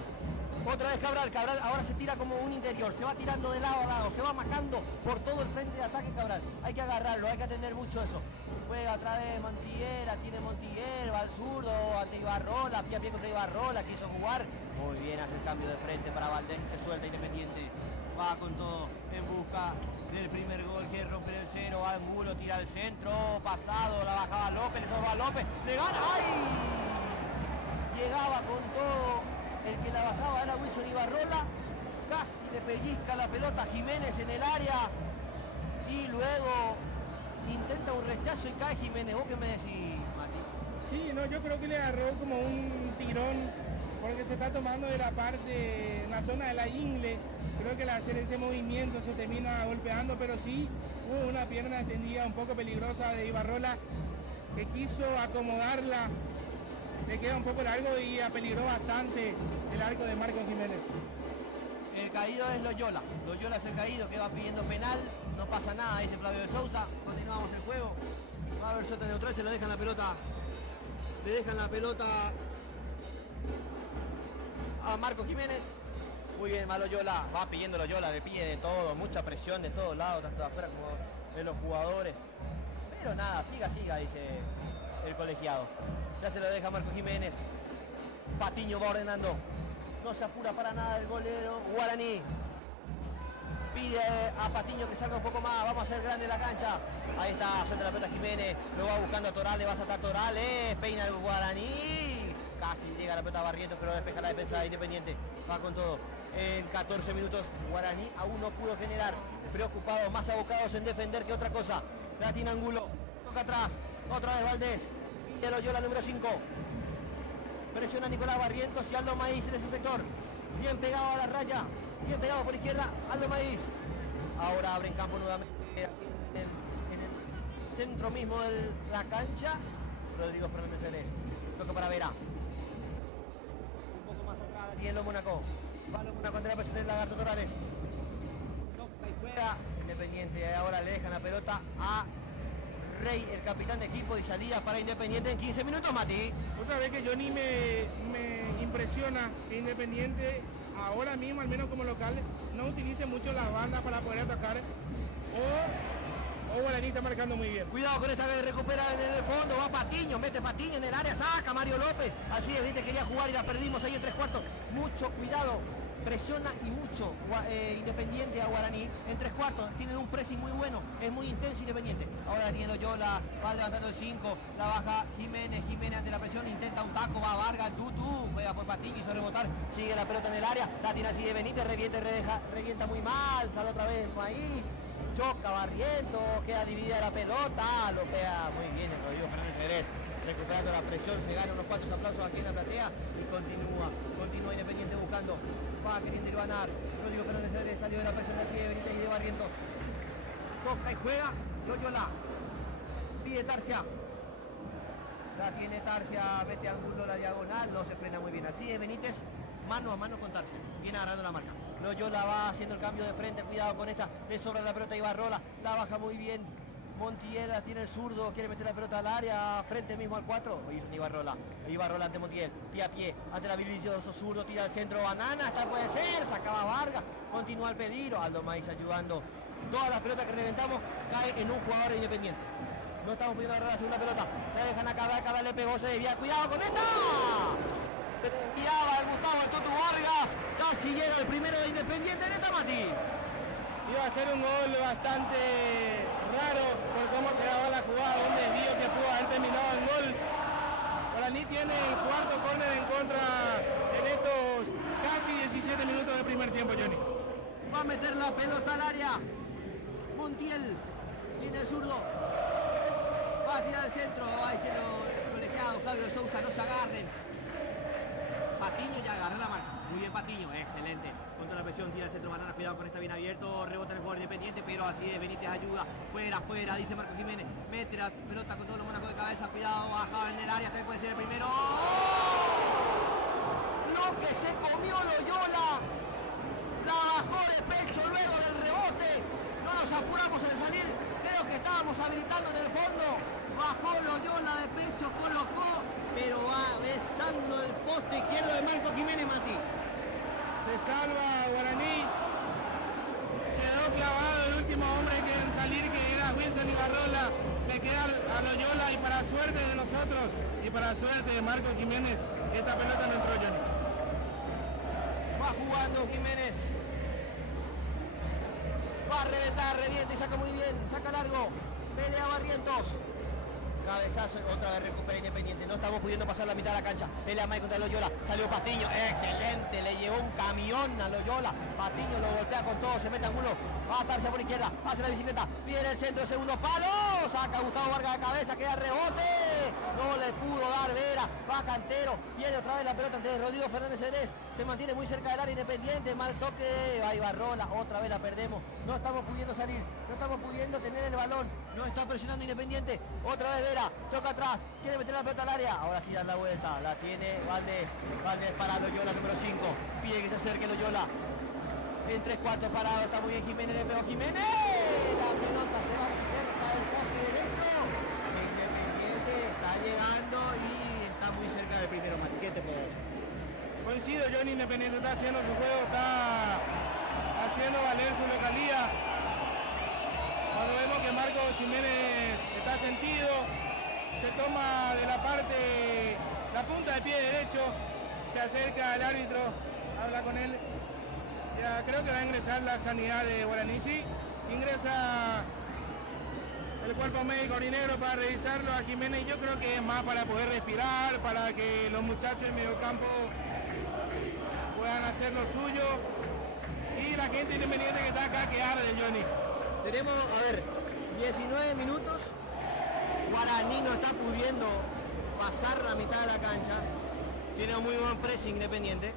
Otra vez Cabral. Cabral ahora se tira como un interior. Se va tirando de lado a lado. Se va marcando por todo el frente de ataque Cabral. Hay que agarrarlo, hay que atender mucho eso. Juega otra vez Montiel. La tiene Montiel. Va al zurdo. Ante Ibarrola. Pie a pie contra Ibarrola. Quiso jugar. Muy bien, hace el cambio de frente para Valdés. Se suelta Independiente. Va con todo en busca del primer gol, que rompe el cero. Angulo tira al centro, pasado, la bajaba López, le salva López, le gana, ¡ay! Llegaba con todo, el que la bajaba era Wilson Ibarrola, casi le pellizca la pelota a Jiménez en el área y luego intenta un rechazo y cae Jiménez. ¿Vos qué me decís, Mati? Sí, no, yo creo que le agarró como un tirón porque se está tomando de la parte, en la zona de la ingle. Creo que al hacer ese movimiento se termina golpeando, pero sí hubo una pierna extendida un poco peligrosa de Ibarrola que quiso acomodarla, le queda un poco largo y apeligró bastante el arco de Marcos Jiménez. El caído es Loyola. Loyola es el caído que va pidiendo penal. No pasa nada, dice Flavio de Sousa. Continuamos el juego. Va a haber suelta neutral, se le dejan la pelota. Le dejan la pelota a Marcos Jiménez. Muy bien, más Loyola. Va pidiendo Loyola, le pide de todo. Mucha presión de todos lados, tanto de afuera como de los jugadores. Pero nada, siga, dice el colegiado. Ya se lo deja Marcos Jiménez. Patiño va ordenando. No se apura para nada el golero guaraní. Pide a Patiño que salga un poco más. Vamos a hacer grande la cancha. Ahí está, suelta la pelota Jiménez. Lo va buscando a Torales, va a saltar Torales. Peina el guaraní. Casi llega la pelota a Barrientos, pero despeja la defensa de Independiente. Va con todo. En 14 minutos Guaraní aún no pudo generar. Preocupados, más abocados en defender que otra cosa. La tiene Angulo. Toca atrás. Otra vez Valdés. Y el Loyola número 5. Presiona Nicolás Barrientos y Aldo Maíz en ese sector. Bien pegado a la raya. Bien pegado por izquierda. Aldo Maíz. Ahora abre en campo nuevamente. En el centro mismo de la cancha. Rodrigo Fernández Ceres. Toca para Vera. Un poco más atrás. Y en lo Mónaco. Va lo Mónaco ante la presión del Lagarto Torales. Toca y juega. Independiente. Ahora le dejan la pelota a Rey, el capitán de equipo, y salida para Independiente en 15 minutos, Mati. Vos sabés que Johnny me impresiona que Independiente ahora mismo, al menos como local, no utilice mucho las bandas para poder atacar o Guaraní está marcando muy bien. Cuidado con esta que recupera en el fondo, va Patiño, mete Patiño en el área, saca Mario López. Así es, viste, quería jugar y la perdimos ahí en 3/4. Mucho cuidado. Presiona y mucho Independiente a Guaraní en 3/4, tienen un pressing muy bueno, es muy intenso Independiente. Ahora tiene Loyola, va levantando el 5, la baja Jiménez ante la presión, intenta un taco, va Vargas, Tutu, juega por Patiño, hizo rebotar, sigue la pelota en el área, la tiene así de Benítez, revienta muy mal, sale otra vez Maíz, choca Barrientos, queda dividida la pelota, lo pega muy bien el Rodrigo Fernández Ceres. Recuperando la presión, se gana unos cuantos aplausos aquí en la platea y continúa Independiente buscando, va queriendo ir ganar. Rodrigo Fernández Ceres salió de la presión de Benítez y de Barrientos. Toca y juega, Loyola, pide Tarcia. La tiene Tarcia, vete Angulo la diagonal, no se frena muy bien. Así es Benítez, mano a mano con Tarcia, viene agarrando la marca. Loyola va haciendo el cambio de frente, cuidado con esta, le sobra la pelota Ibarrola, la baja muy bien. Montiel la tiene el zurdo, quiere meter la pelota al área, frente mismo al 4. Hizo Ibarrola ante Montiel, pie a pie, ante el habilidoso zurdo, tira al centro, Banana, hasta puede ser, sacaba Vargas, continúa el peligro, Aldo Maíz ayudando. Todas las pelotas que reventamos cae en un jugador de Independiente. No estamos pudiendo agarrar la segunda pelota, la dejan acabar, Cabral le pegó, se desvía, cuidado con esta. Desviaba el Gustavo, el Tutu Vargas, casi llega el primero de Independiente en esta, Mati. Iba a ser un gol bastante raro por cómo se daba la jugada, un desvío que pudo haber terminado en gol. Guaraní tiene el cuarto córner en contra en estos casi 17 minutos de primer tiempo, Johnny. Va a meter la pelota al área. Montiel tiene el zurdo. Va a tirar al centro, va diciendo el colegiado Flavio de Sousa, no se agarren. Patiño ya agarra la marca. Muy bien Patiño, excelente. Contra la presión, tira el centro, Banana, cuidado con esta bien abierto. Rebota en el jugador Independiente, pero así es, Benítez ayuda. Fuera, dice Marcos Jiménez. Mete la pelota con todos los Mónaco de cabeza. Cuidado, bajaba en el área, hasta que puede ser el primero. Lo que se comió Loyola. La bajó de pecho luego del rebote. No nos apuramos en salir. Creo que estábamos habilitando en el fondo. Bajó Loyola de pecho, colocó, pero va besando el poste izquierdo de Marcos Jiménez, Mati. Se salva Guaraní. Quedó clavado el último hombre que en salir, que era Wilson Ibarrola. Le queda a Loyola y para suerte de nosotros y para suerte de Marcos Jiménez, esta pelota no entró, Johnny. Va jugando Jiménez. Va a reventar, revienta y saca muy bien. Saca largo. Pelea Barrientos. Cabezazo, otra vez recupera Independiente. No estamos pudiendo pasar la mitad de la cancha. Pelea May contra Loyola. Salió Patiño. Excelente. Le llevó un camión a Loyola. Patiño lo golpea con todo. Se mete Angulo. Va a atarse por izquierda. Hace la bicicleta. Viene el centro. Segundo palo. saca Gustavo Vargas de cabeza, queda el rebote. No le pudo dar Vera, va Cantero, pierde otra vez la pelota ante Rodrigo Fernández Cedrés. Se mantiene muy cerca del área Independiente, mal toque, va Ibarrola, otra vez la perdemos. No estamos pudiendo salir, no estamos pudiendo tener el balón. No está presionando Independiente, otra vez Vera, toca atrás, quiere meter la pelota al área. Ahora sí da la vuelta, la tiene Valdés. Valdés para Loyola, número 5. Pide que se acerque Loyola. En 3/4 parado, está muy bien Jiménez, le pegó Jiménez. La pelota se va cerca del poste derecho. Independiente está llegando y está muy cerca del primero, Mati. ¿Qué te puedo decir? Coincido, Johnny. Independiente está haciendo su juego, está haciendo valer su localía. Cuando vemos que Marcos Jiménez está sentido, se toma de la punta de pie derecho, se acerca al árbitro, habla con él. Ya creo que va a ingresar la sanidad de Guaraní, sí. Ingresa el cuerpo médico orinegro para revisarlo a Jiménez, y yo creo que es más para poder respirar, para que los muchachos en mediocampo puedan hacer lo suyo, y la gente independiente que está acá que arde, Johnny. Tenemos, 19 minutos. Guaraní no está pudiendo pasar la mitad de la cancha. Tiene un muy buen pressing Independiente,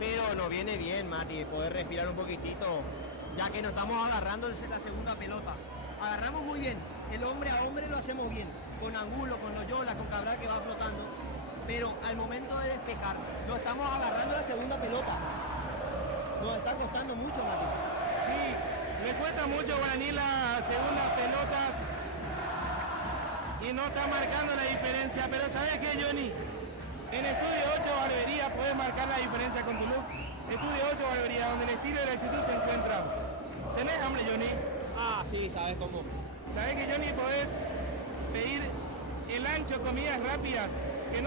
pero nos viene bien, Mati, poder respirar un poquitito, ya que nos estamos agarrando desde la segunda pelota. Agarramos muy bien, el hombre a hombre lo hacemos bien, con Angulo, con Loyola, con Cabral que va flotando, pero al momento de despejar, nos estamos agarrando la segunda pelota. Nos está costando mucho, Mati. Sí, le cuesta mucho a Guaraní la segunda pelota y no está marcando la diferencia, pero ¿sabes qué, Johnny? En Estudio 8 Barbería puedes marcar la diferencia con tu look. Estudio 8 Barbería, donde el estilo y la actitud se encuentran. ¿Tenés hambre, Johnny? Sí, sabes cómo. ¿Sabes que, Johnny, podés pedir el ancho comidas rápidas? Que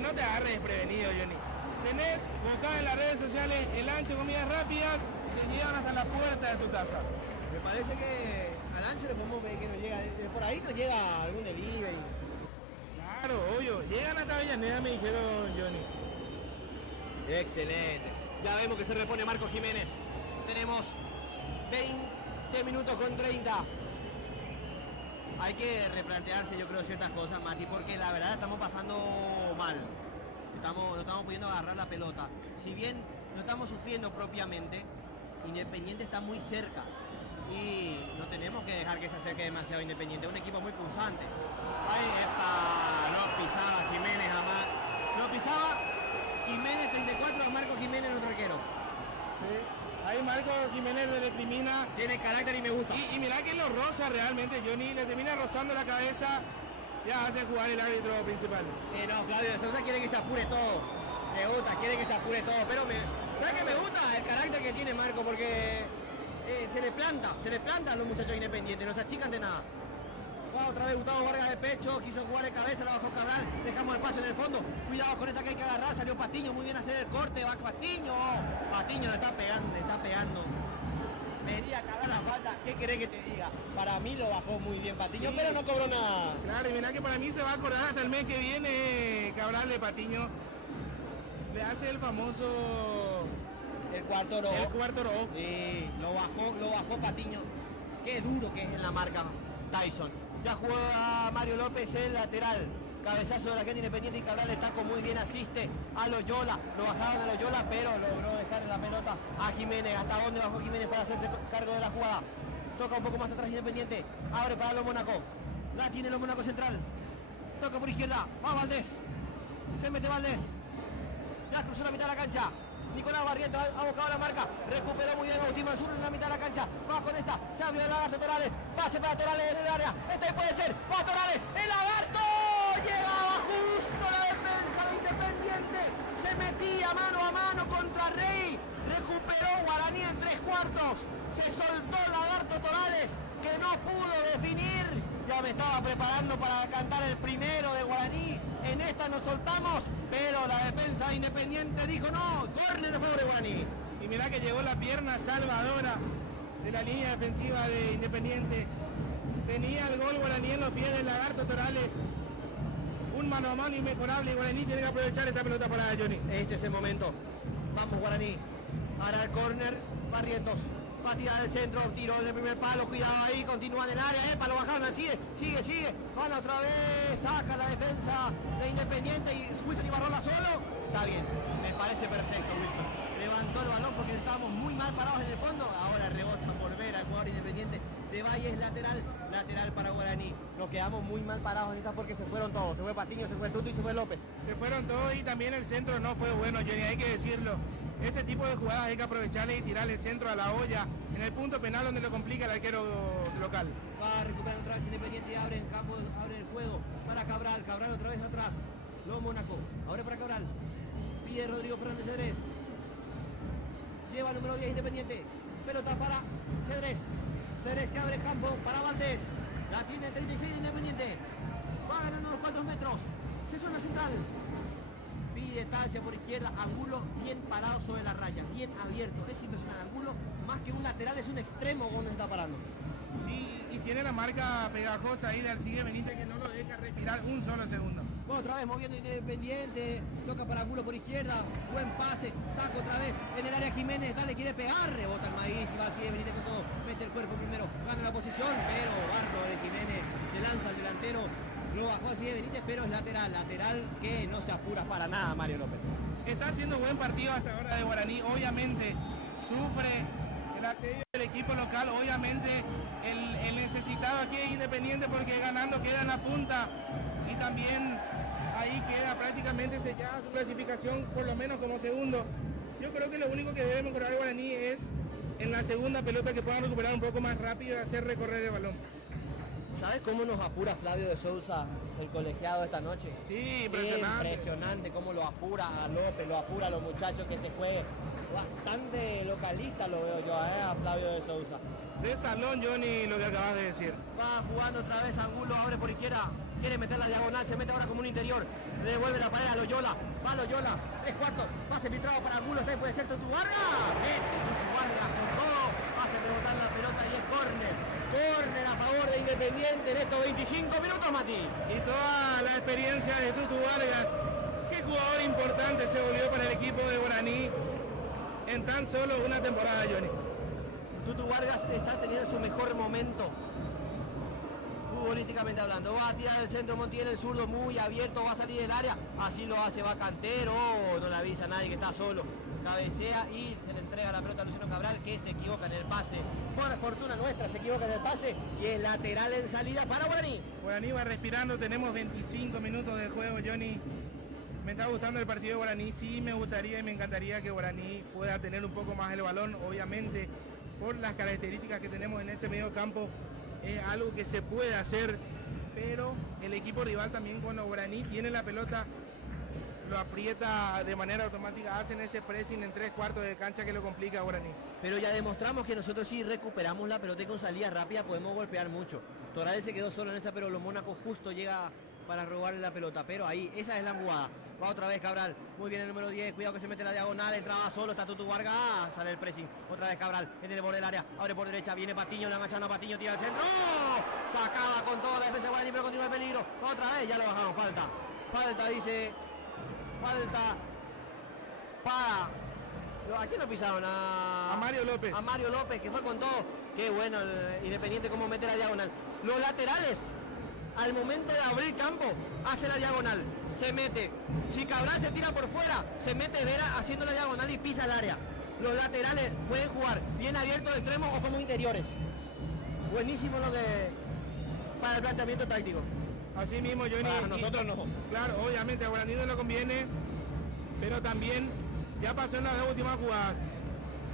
no te agarres desprevenido, Johnny. Tenés, buscá en las redes sociales el ancho comidas rápidas, te llevan hasta la puerta de tu casa. Me parece que al ancho le podemos pedir que nos llega, por ahí nos llega algún delivery. Claro, obvio. Llegan hasta Avellaneda, me dijeron, Johnny. Excelente. Ya vemos que se repone Marcos Jiménez. Tenemos 20 minutos con 30. Hay que replantearse, yo creo, ciertas cosas, Mati, porque la verdad estamos pasando mal. No estamos pudiendo agarrar la pelota. Si bien no estamos sufriendo propiamente, Independiente está muy cerca. Y no tenemos que dejar que se acerque demasiado Independiente. Es un equipo muy pulsante. No pisaba Jiménez jamás. No pisaba Jiménez 34 a Marcos Jiménez, nuestro arquero. Sí. Ahí Marcos Jiménez le recrimina. Tiene carácter y me gusta. Y mirá que lo roza realmente, Johnny. Le termina rozando la cabeza. Ya hace jugar el árbitro principal. No, Flavio de Sousa quiere que se apure todo. Me gusta, quiere que se apure todo. Pero ¿sabes qué me gusta? El carácter que tiene Marco, porque se le planta a los muchachos Independientes, no se achican de nada. Va otra vez Gustavo Vargas de pecho, quiso jugar de cabeza, la bajó Cabral, dejamos el pase en el fondo, cuidado con esta que hay que agarrar, salió Patiño, muy bien a hacer el corte, va Patiño, Patiño le está pegando. Venía a cagar la falta, ¿qué querés que te diga? Para mí lo bajó muy bien Patiño, sí, pero no cobró nada. Claro, y mirá que para mí se va a acordar hasta el mes que viene Cabral de Patiño. Le hace el famoso... El cuarto rojo. El cuarto rojo. Sí, lo bajó Patiño. Qué duro que es en la marca Tyson. Ya jugó a Mario López el lateral. Cabezazo de la gente Independiente y Cabral está con muy bien, asiste a Loyola. Lo bajaron a Loyola, pero logró dejar en la pelota a Jiménez. ¿Hasta dónde bajó Jiménez para hacerse cargo de la jugada? Toca un poco más atrás Independiente. Abre para los Mónaco. La tiene los Mónaco central. Toca por izquierda. Va Valdés. Se mete Valdés. Ya cruzó la mitad de la cancha. Nicolás Barrientos ha buscado la marca. Recuperó muy bien Agustín Mansur en la mitad de la cancha. Vamos con esta. Se abrió el lagarto Torales. Pase para Torales en el área. Este puede ser. Va Torales. El lagarto. Llegaba justo la defensa de Independiente. Se metía mano a mano contra Rey. Recuperó Guaraní en 3/4. Se soltó el lagarto Torales, que no pudo definir. Ya me estaba preparando para cantar el primero de Guaraní. En esta nos soltamos, pero la defensa de Independiente dijo no, córner a favor de Guaraní. Y mirá que llegó la pierna salvadora de la línea defensiva de Independiente. Tenía el gol Guaraní en los pies del lagarto Torales. Un mano a mano inmejorable y Guaraní tiene que aprovechar esta pelota para Johnny. Este es el momento. Vamos Guaraní. Ahora el córner, Barrientos. Va a tirar el centro, tiro en el primer palo, cuidado ahí, continúa en el área, lo bajaron, sigue, van otra vez, saca la defensa de Independiente y Wilson Ibarrola solo. Está bien, me parece perfecto Wilson. Levantó el balón porque estábamos muy mal parados en el fondo, ahora rebota por ver al jugador Independiente, se va y es lateral para Guaraní. Nos quedamos muy mal parados ahorita porque se fueron todos, se fue Patiño, se fue Tuto y se fue López. Se fueron todos y también el centro no fue bueno, Johnny, hay que decirlo. Ese tipo de jugadas hay que aprovecharle y tirarle el centro a la olla en el punto penal donde lo complica el arquero local. Va a recuperar otra vez Independiente y abre el juego para Cabral otra vez atrás. Luego Mónaco, ahora para Cabral. Pide Rodrigo Fernández Cedrés. Lleva número 10 Independiente. Pelota para Cedrés. Cedrés que abre campo para Valdés. La tiene el 36 Independiente. Va ganando unos 4 metros. Se suena central. Pide estancia por izquierda, Angulo bien parado sobre la raya, bien abierto, es impresionante. Angulo, más que un lateral, es un extremo donde se está parando. Sí, y tiene la marca pegajosa ahí de Alcides Benítez que no lo deja respirar un solo segundo. Otra vez moviendo Independiente, toca para Angulo por izquierda, buen pase, taco otra vez en el área Jiménez, le quiere pegar, rebota el maíz y va Alcides Benítez con todo, mete el cuerpo primero, gana la posición, pero Barro de Jiménez se lanza al delantero. Lo bajó así de Benítez, pero es lateral que no se apura para nada Mario López. Está haciendo buen partido hasta ahora de Guaraní, obviamente sufre el asedio del equipo local, obviamente el necesitado aquí es Independiente porque ganando queda en la punta y también ahí queda prácticamente sellada su clasificación por lo menos como segundo. Yo creo que lo único que debe mejorar Guaraní es en la segunda pelota que puedan recuperar un poco más rápido y hacer recorrer el balón. ¿Sabes cómo nos apura Flavio de Sousa, el colegiado esta noche? Sí, impresionante. Impresionante cómo lo apura a López, lo apura a los muchachos que se jueguen. Bastante localista lo veo yo a Flavio de Sousa. De salón, Johnny, lo que acabas de decir. Va jugando otra vez Angulo, abre por izquierda, quiere meter la diagonal, se mete ahora como un interior, le devuelve la pared a Loyola, va Loyola, 3/4, pase filtrado para Angulo, este puede ser Tutu Vargas, Tutu Vargas con todo, hace rebotar la pelota y es córner a favor de Independiente en estos 25 minutos, Mati. Y toda la experiencia de Tutu Vargas, qué jugador importante se volvió para el equipo de Guaraní en tan solo una temporada, Johnny. Tutu Vargas está teniendo su mejor momento futbolísticamente hablando. Va a tirar el centro, Montiel, el zurdo muy abierto, va a salir del área, así lo hace, va Cantero, no le avisa a nadie que está solo, cabecea y se le entrega la pelota a Luciano Cabral que se equivoca en el pase. Por fortuna nuestra se equivoca en el pase y es lateral en salida para Guaraní. Guaraní va respirando, tenemos 25 minutos de juego, Johnny. Me está gustando el partido de Guaraní, sí me gustaría y me encantaría que Guaraní pueda tener un poco más el balón, obviamente por las características que tenemos en ese medio campo es algo que se puede hacer, pero el equipo rival también cuando Guaraní tiene la pelota lo aprieta de manera automática, hacen ese pressing en 3/4 de cancha que lo complica a Guaraní. Pero ya demostramos que nosotros sí recuperamos la pelota y con salida rápida podemos golpear mucho. Toral se quedó solo en esa, pero los Mónaco justo llega para robarle la pelota, pero ahí, esa es la jugada. Va otra vez Cabral, muy bien el número 10, cuidado que se mete en la diagonal, entraba solo, está Tutu Vargas, sale el pressing, otra vez Cabral, en el borde del área, abre por derecha, viene Patiño, le agachan a Patiño, tira al centro, ¡oh! Sacaba con toda la defensa de Guaraní, pero continúa el peligro, otra vez, ya lo bajaron, falta, dice, falta para, ¿a quién lo pisaron? A Mario López. A Mario López, que fue con todo, qué bueno el Independiente cómo mete la diagonal, los laterales, al momento de abrir campo, hace la diagonal, se mete. Si Cabral se tira por fuera, se mete Vera haciendo la diagonal y pisa el área. Los laterales pueden jugar bien abiertos de extremos o como interiores. Buenísimo lo que para el planteamiento táctico. Así mismo, Johnny. Para nosotros no. Claro, obviamente a Guaraní no le conviene, pero también ya pasó en las dos últimas jugadas.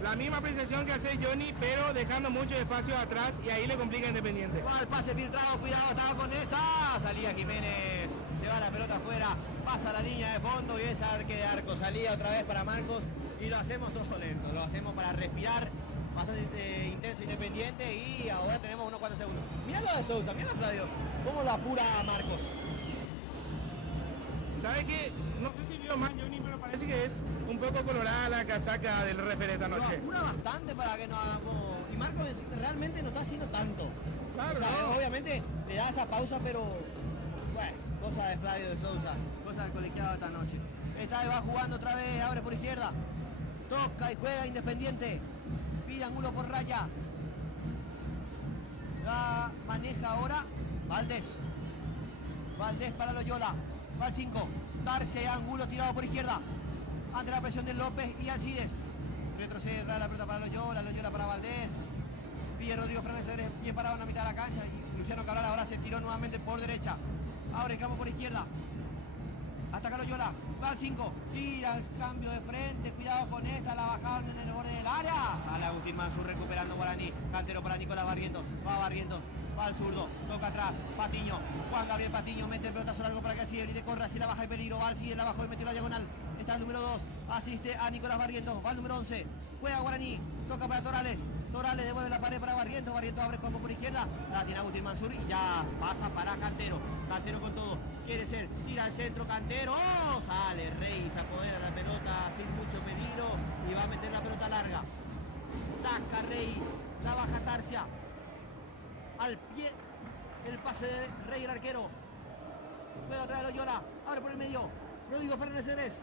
La misma apreciación que hace Johnny, pero dejando mucho espacio atrás y ahí le complica a Independiente. Va el pase filtrado, cuidado, estaba con esta. Salía Jiménez, se va la pelota afuera, pasa la línea de fondo y es arque de arco. Salía otra vez para Marcos y lo hacemos todo lento, lo hacemos para respirar. Bastante intenso Independiente y ahora tenemos unos cuantos segundos. Mira lo de Sousa, mira Flavio, cómo lo apura a Marcos. ¿Sabe qué? No sé si vio más Johnny, pero parece que es un poco colorada la casaca del referee esta noche. Lo apura bastante para que no hagamos... Y Marcos realmente no está haciendo tanto. Claro, o sea, no. obviamente le da esa pausa, pero... Bueno, cosa de Flavio de Sousa, cosa del colegiado esta noche. Esta vez va jugando otra vez, abre por izquierda. Toca y juega Independiente. pide ángulo por raya. La maneja ahora Valdés. Valdés para Loyola. Va al 5. Tarse, ángulo tirado por izquierda. Ante la presión de López y Alcides. Retrocede, trae la pelota para Loyola. Loyola para Valdés. Pide Rodrigo Fernández bien parado en la mitad de la cancha. Y Luciano Cabral ahora se tiró nuevamente por derecha. Abre el campo por izquierda. Hasta acá Loyola. Va al 5. Tira el cambio de frente. Cuidado con esta. La bajaron en el borde del área. Sale Agustín Mansur recuperando Guaraní. Cantero para Nicolás Barrientos. Va Barrientos. Va al zurdo, toca atrás, Patiño, Juan Gabriel Patiño, mete el pelotazo largo para que Alcides y corra, si la baja de peligro, va Alcides, la bajó y metió la diagonal, está el número 2, asiste a Nicolás Barrientos, va el número 11, juega Guaraní, toca para Torales, Torales devuelve la pared para Barrientos, Barrientos abre como por izquierda, la tiene Agustín Mansur y ya pasa para Cantero, Cantero con todo, quiere ser, tira al centro, Cantero, ¡oh! Sale Rey, se apodera la pelota sin mucho peligro y va a meter la pelota larga, saca Rey, la baja Tarsia, al pie el pase de Rey el arquero, juega atrás de Loyola, abre por el medio, Rodrigo Fernández Ceres,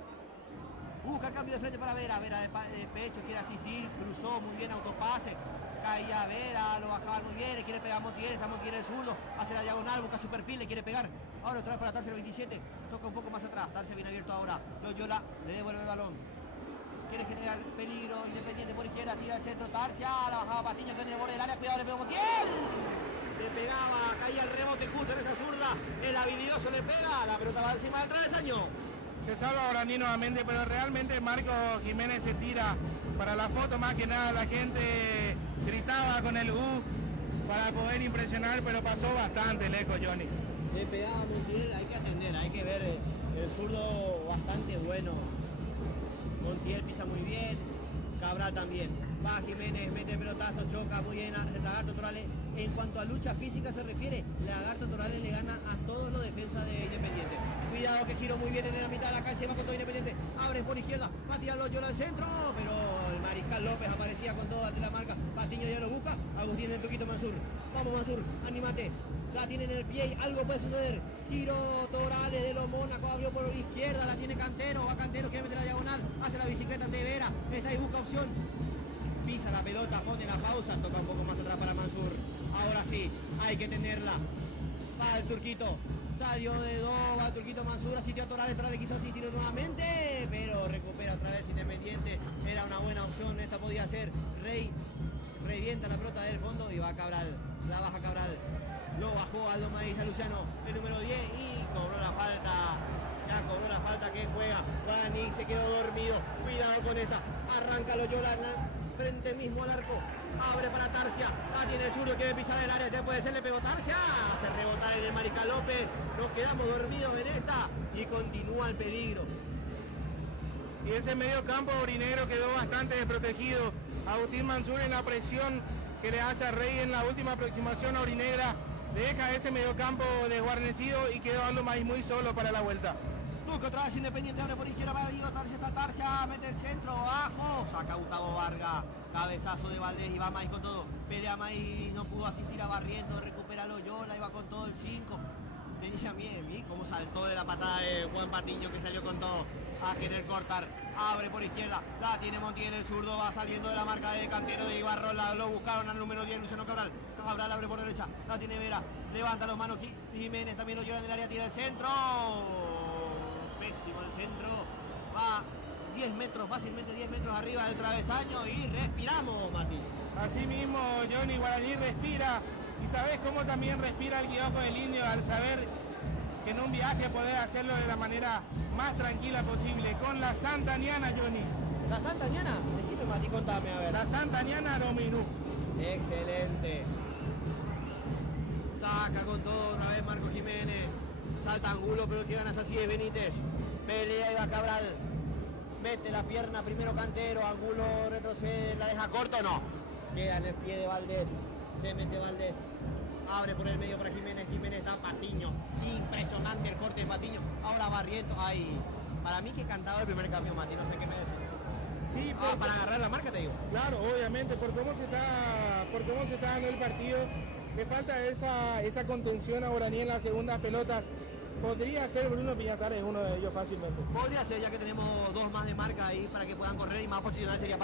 busca el cambio de frente para Vera, Vera de pecho, quiere asistir, cruzó muy bien, autopase, caía Vera, lo bajaba muy bien, le quiere pegar a Montiel, está Montiel el zurdo, hace la diagonal, busca su perfil, le quiere pegar, ahora otra vez para Tarse el 27, toca un poco más atrás, Tarse bien abierto ahora, Loyola le devuelve el balón, quiere generar peligro, Independiente por izquierda, tira el centro, Tarsia, la bajaba Patiño que en el borde del área, cuidado, le pegó Montiel, le pegaba, caía el rebote justo en esa zurda, el habilidoso le pega, la pelota va encima del travesaño. Se salva Guaraní nuevamente, pero realmente Marco Jiménez se tira para la foto, más que nada la gente gritaba con el U para poder impresionar, pero pasó bastante lejos Johnny. Le pegaba Montiel, hay que atender, hay que ver el zurdo bastante bueno. Montiel pisa muy bien, Cabral también. Va Jiménez, mete pelotazo, choca muy bien a Lagarto Torales. En cuanto a lucha física se refiere, Lagarto Torales le gana a todos los defensas de Independiente. Cuidado que giró muy bien en la mitad de la cancha y va con todo Independiente. Abre por izquierda, va a tirar Loyola al centro, pero el Mariscal López aparecía con todo ante la marca. Patiño ya lo busca, Agustín en el toquito Mansur. Vamos Mansur, anímate. La tiene en el pie y algo puede suceder. Giro Torales de los Mónaco, abrió por izquierda, la tiene Cantero, va Cantero, quiere meter la diagonal, hace la bicicleta ante Vera, está y busca opción. Pisa la pelota, pone la pausa, toca un poco más atrás para Mansur. Ahora sí, hay que tenerla. Va el Turquito, salió de dos, va el Turquito Mansur, asistió a Torales, Torales quiso asistir nuevamente, pero recupera otra vez Independiente. Era una buena opción, esta podía ser. Rey revienta la pelota del fondo y va Cabral, la baja Cabral. Lo bajó Aldo Maíz a Luciano, el número 10 y cobró la falta. Ya cobró la falta que juega. Guaraní se quedó dormido. Cuidado con esta. Arranca Loyola frente mismo al arco. Abre para Tarsia. La tiene el zurdo, quiere pisar el área. Este puede ser, le pegó Tarsia. Hace rebotar en el Mariscal López. Nos quedamos dormidos en esta y continúa el peligro. Y ese medio campo orinero quedó bastante desprotegido. Agustín Mansur en la presión que le hace a Rey en la última aproximación a Orinegra. Deja ese mediocampo desguarnecido y quedó Aldo Maíz muy solo para la vuelta. Tuco otra vez Independiente, abre por izquierda para Diego Tarsia, está Tarsia, mete el centro, abajo, saca Gustavo Vargas, cabezazo de Valdés y va Maíz con todo. Pelea Maíz, no pudo asistir a Barrientos, recupera Loyola, iba con todo el 5. Tenía miedo, ¿sí? Como saltó de la patada de Juan Patiño que salió con todo a querer cortar. Abre por izquierda, la tiene Montiel, el zurdo va saliendo de la marca de Cantero de Ibarrola, lo buscaron al número 10, Luciano Cabral. Cabral abre por derecha, la tiene Vera, levanta los manos Jiménez, también lo llora en el área, tira el centro. Pésimo el centro, va 10 metros, fácilmente 10 metros arriba del travesaño y respiramos, Mati. Así mismo Johnny, Guaraní respira y sabes cómo también respira el Guioco del Indio al saber que en un viaje podés hacerlo de la manera más tranquila posible, con la Santaniana, Johnny. ¿La Santaniana? Decime, Mati, contame, a ver. La Santaniana Dominú. Excelente. Saca con todo otra vez Marco Jiménez. Salta Angulo, pero el que gana es así es Benítez. Pelea y va Cabral. Mete la pierna primero Cantero. Angulo retrocede, la deja corto, no. Queda en el pie de Valdés. Se mete Valdés. Abre por el medio para Jiménez. Jiménez está Patiño. Impresionante el corte de Patiño. Ahora Barrientos. Ay, para mí que cantaba el primer cambio, Mati. No sé qué me decís. Sí, para agarrar la marca, te digo. Claro, obviamente, por cómo se está dando el partido, le falta esa contención a Guaraní en las segundas pelotas. Podría ser Bruno Piñatares uno de ellos fácilmente. Podría ser, ya que tenemos dos más de marca ahí para que puedan correr y más posicional sería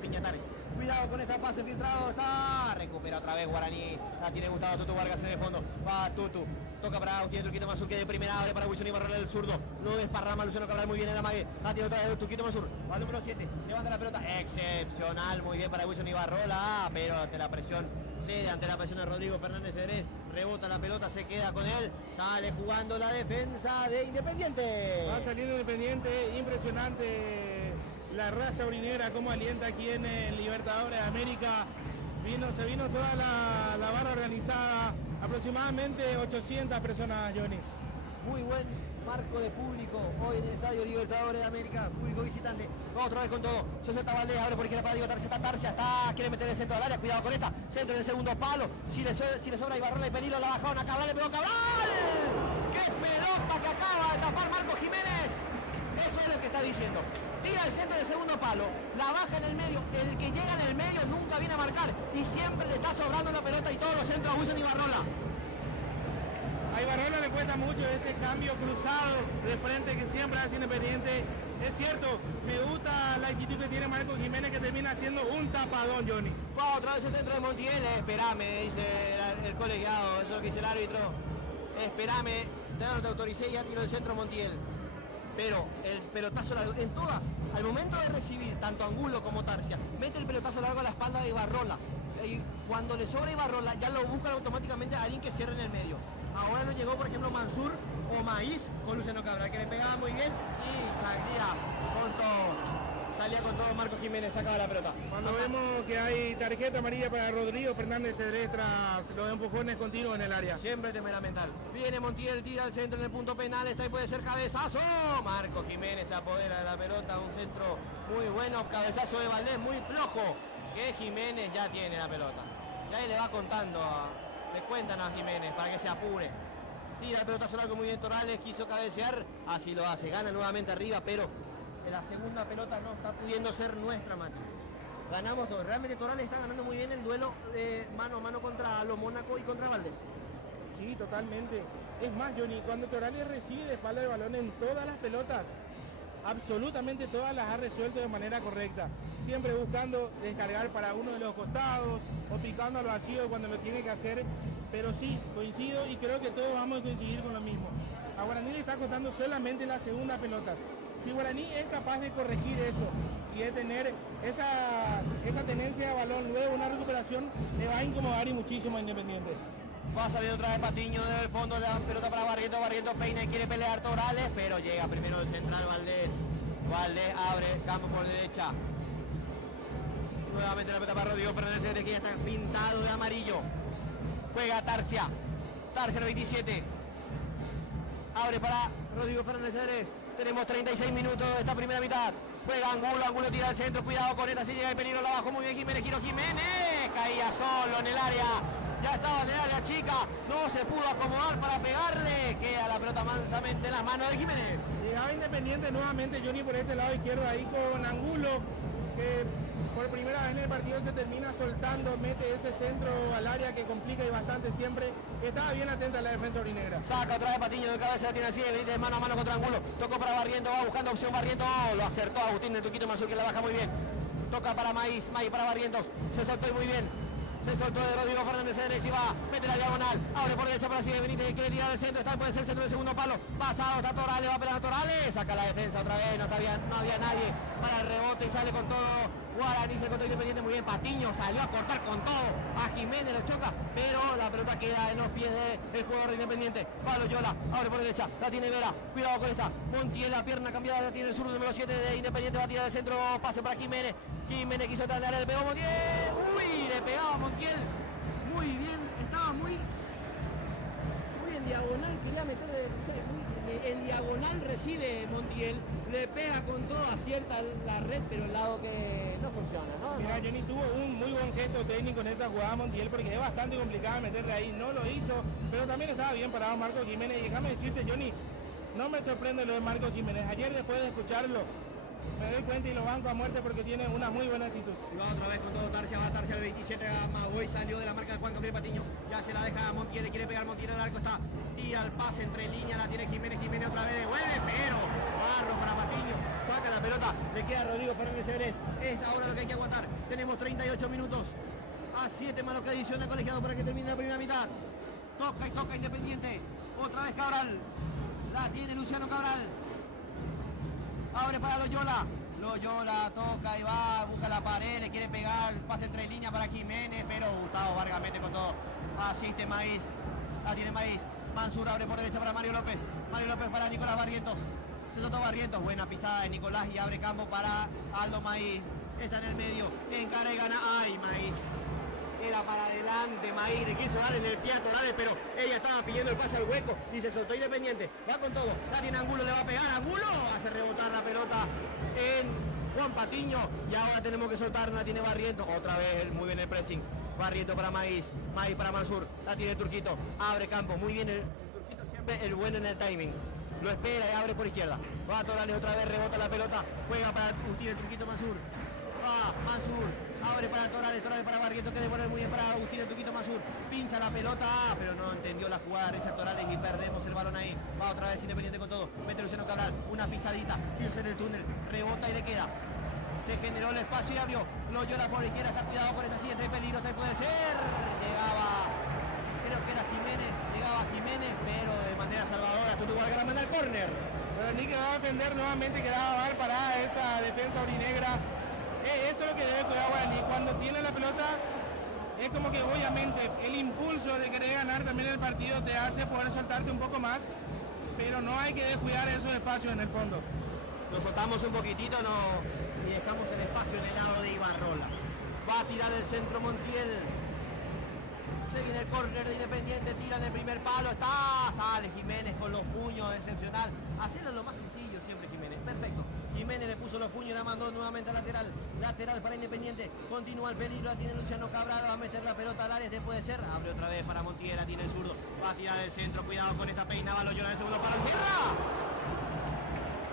Piñatares. Cuidado con esta pase filtrado. Está. Recupera otra vez Guaraní. La tiene Gustavo Tutu Vargas en el fondo. Va Tutu. Toca para Agustín Turquito Mazur, que de primera abre para Wilson Ibarrola del zurdo. Lo desparrama Luciano Cabral muy bien en la mague. La tiene otra vez Turquito Mazur. Va al número 7. Levanta la pelota. Excepcional. Muy bien para Wilson Ibarrola. Pero ante la presión. Cede ante la presión de Rodrigo Fernández Cedrés. Rebota la pelota. Se queda con él. Sale jugando la defensa de Independiente. Va saliendo Independiente. Impresionante la raza urinera. Cómo alienta aquí en el Libertadores de América. Se vino toda la barra organizada. Aproximadamente 800 personas, Johnny. Muy buen marco de público hoy en el Estadio Libertadores de América, público visitante. Vamos otra vez con todo. Se suelta Valdés, abre por izquierda para Diego Tarcia, está, quiere meter el centro del área, cuidado con esta, centro en el segundo palo. Si le sobra Ibarrola y Penilo, la bajaron a Cabral, le pegó Cabral. ¡Qué pelota que acaba de tapar Marcos Jiménez! Eso es lo que está diciendo. Tira el centro del segundo palo, la baja en el medio, el que llega en el medio nunca viene a marcar y siempre le está sobrando la pelota y todos los centros a Wilson Ibarrola. A Ibarrola le cuesta mucho ese cambio cruzado de frente que siempre hace Independiente. Es cierto, me gusta la actitud que tiene Marcos Jiménez, que termina haciendo un tapadón, Johnny. Va otra vez el centro de Montiel, esperame, dice el colegiado, eso es lo que dice el árbitro. Esperame, no te autoricé, ya tiró el centro Montiel. Pero el pelotazo largo, en todas, al momento de recibir, tanto Angulo como Tarcia, mete el pelotazo largo a la espalda de Ibarrola. Y cuando le sobra Ibarrola, ya lo buscan automáticamente a alguien que cierre en el medio. Ahora no llegó, por ejemplo, Mansur o Maíz con Luciano Cabral, que le pegaba muy bien y salía con todo Marcos Jiménez, sacaba la pelota. Cuando vemos que hay tarjeta amarilla para Rodrigo Fernández Cedrés tras los empujones continuos en el área. Siempre temperamental. Viene Montiel, tira al centro en el punto penal, esta ahí puede ser cabezazo. Marcos Jiménez se apodera de la pelota, un centro muy bueno, cabezazo de Valdés muy flojo, que Jiménez ya tiene la pelota. Y ahí le va contando, le cuentan a Jiménez para que se apure. Tira el pelotazo largo muy bien Torales, quiso cabecear, así lo hace, gana nuevamente arriba, pero en la segunda pelota no está pudiendo ser nuestra, Mati. Ganamos todo, realmente Torales está ganando muy bien el duelo mano a mano contra los Mónaco y contra Valdés. Sí, totalmente. Es más, Johnny, cuando Torales recibe de espalda el balón en todas las pelotas, absolutamente todas las ha resuelto de manera correcta. Siempre buscando descargar para uno de los costados o picando al vacío cuando lo tiene que hacer. Pero sí, coincido y creo que todos vamos a coincidir con lo mismo. A Guaraní le está costando solamente la segunda pelota. Si Guaraní es capaz de corregir eso y de tener esa tenencia de balón, luego una recuperación, le va a incomodar y muchísimo a Independiente. Va a salir otra vez Patiño del fondo, de la pelota para Barrientos, Barrientos peina y quiere pelear Torales, pero llega primero el central Valdés. Valdés abre campo por derecha. Nuevamente la pelota para Rodrigo Fernández, que ya está pintado de amarillo. Juega Tarcia el 27. Abre para Rodrigo Fernández Cedrés. Tenemos 36 minutos de esta primera mitad. Juega Angulo tira al centro, cuidado con esta, si llega el peligro, la bajó muy bien Jiménez, Jiménez, caía solo en el área. Ya estaba en el área chica, no se pudo acomodar para pegarle, queda la pelota mansamente en las manos de Jiménez. Llegaba Independiente nuevamente, Johnny, por este lado izquierdo, ahí con Angulo, que por primera vez en el partido se termina soltando, mete ese centro al área que complica y bastante siempre. Estaba bien atenta la defensa orinegra. Saca otra vez Patiño de cabeza, la tiene así, de mano a mano contra Angulo. Tocó para Barrientos, va buscando opción Barrientos, lo acertó Agustín del Tuquito Mazur, que la baja muy bien. Toca para Maíz para Barrientos, se soltó y muy bien. Se soltó de Rodrigo Fernández Cedrés y va, mete la diagonal, abre por derecha para Sigue Benítez, quiere tirar al centro, puede ser el centro del segundo palo, pasado, está Torales, va a pelear a Torales, saca la defensa otra vez, no había nadie para el rebote y sale con todo Guaraní, se encontró Independiente muy bien, Patiño salió a cortar con todo, a Jiménez lo choca, pero la pelota queda en los pies del jugador de Independiente. Pablo Yola, abre por derecha, la tiene Vera, cuidado con esta, Montiel, la pierna cambiada, la tiene el zurdo número 7 de Independiente, va a tirar el centro, pase para Jiménez, quiso tratar, le pegó Montiel, uy, le pegaba Montiel, muy bien, estaba muy en diagonal, quería meter, en diagonal recibe Montiel, le pega con todo, acierta la red, pero el lado que no funciona, ¿no? Mira, Johnny tuvo un muy buen gesto técnico en esa jugada Montiel, porque es bastante complicado meterle ahí, no lo hizo, pero también estaba bien parado Marcos Jiménez, y déjame decirte, Johnny, no me sorprende lo de Marcos Jiménez, ayer después de escucharlo, me doy cuenta y lo banco a muerte porque tiene una muy buena actitud. Y va otra vez con todo Tarcia, va Tarcia al 27, Magoy salió de la marca de Juan Gabriel Patiño, ya se la deja a Montiel, le quiere pegar Montiel al arco, está tira el pase entre líneas, la tiene Jiménez, Jiménez otra vez devuelve, pero barro para Patiño, saca la pelota, le queda a Rodrigo Fernández Cedrés. Es ahora lo que hay que aguantar. Tenemos 38 minutos. A 7 más lo que adiciona Colegiado para que termine la primera mitad. Toca y toca Independiente. Otra vez Cabral. La tiene Luciano Cabral. Abre para Loyola. Loyola toca y va, busca la pared, le quiere pegar, pase entre líneas para Jiménez, pero Gustavo Vargas mete con todo. Asiste Maíz. La tiene Maíz. Mansur abre por derecha para Mario López. Mario López para Nicolás Barrientos. Se soltó Barrientos. Buena pisada de Nicolás y abre campo para Aldo Maíz. Está en el medio. Encara y gana. ¡Ay, Maíz! Era para adelante Maíz. Le quiso dar en el pie a Torales, pero ella estaba pidiendo el pase al hueco y se soltó Independiente. Va con todo. La tiene Angulo, le va a pegar. Angulo hace rebotar la pelota en Juan Patiño. Y ahora tenemos que soltar. La tiene Barrientos. Otra vez muy bien el pressing. Barrientos para Maíz. Maíz para Mansur. La tiene Turquito. Abre campo. Muy bien el Turquito, siempre el bueno en el timing. Lo espera y abre por izquierda. Va Torales otra vez, rebota la pelota. Juega para Agustín el Turquito Mansur. Va Mansur. Abre para Torales, Torales para Barrientos, que devuelve muy bien para Agustín el Turquito Mansur. Pincha la pelota, pero no entendió la jugada Richard Torales y perdemos el balón ahí. Va otra vez Independiente con todo. Mete Luciano Cabral. Una pisadita. Quiso hacer el túnel. Rebota y le queda. Se generó el espacio y abrió. Loyola por izquierda. Está cuidado con esta siguiente peligro. Esta puede ser. Llegaba. Creo que era Jiménez, llegaba Jiménez, pero de manera salvadora, Tutu Valgara manda el córner. Pero ni que va a defender nuevamente, quedaba mal para esa defensa orinegra. Eso es lo que debe cuidar Guaraní. Cuando tiene la pelota, es como que obviamente el impulso de querer ganar también el partido te hace poder soltarte un poco más, pero no hay que descuidar esos espacios en el fondo. Nos soltamos un poquitito y dejamos el espacio en el lado de Ibarrola. Va a tirar el centro Montiel. Se viene el córner de Independiente, tira en el primer palo, sale Jiménez con los puños, excepcional. Hacerlo lo más sencillo siempre Jiménez, perfecto. Jiménez le puso los puños y la mandó nuevamente al lateral. Lateral para Independiente, continúa el peligro, la tiene Luciano Cabral, va a meter la pelota al área, este puede ser. Abre otra vez para Montiel, la tiene el zurdo, va a tirar el centro, cuidado con esta peinada, Loyola en el segundo palo, cierra.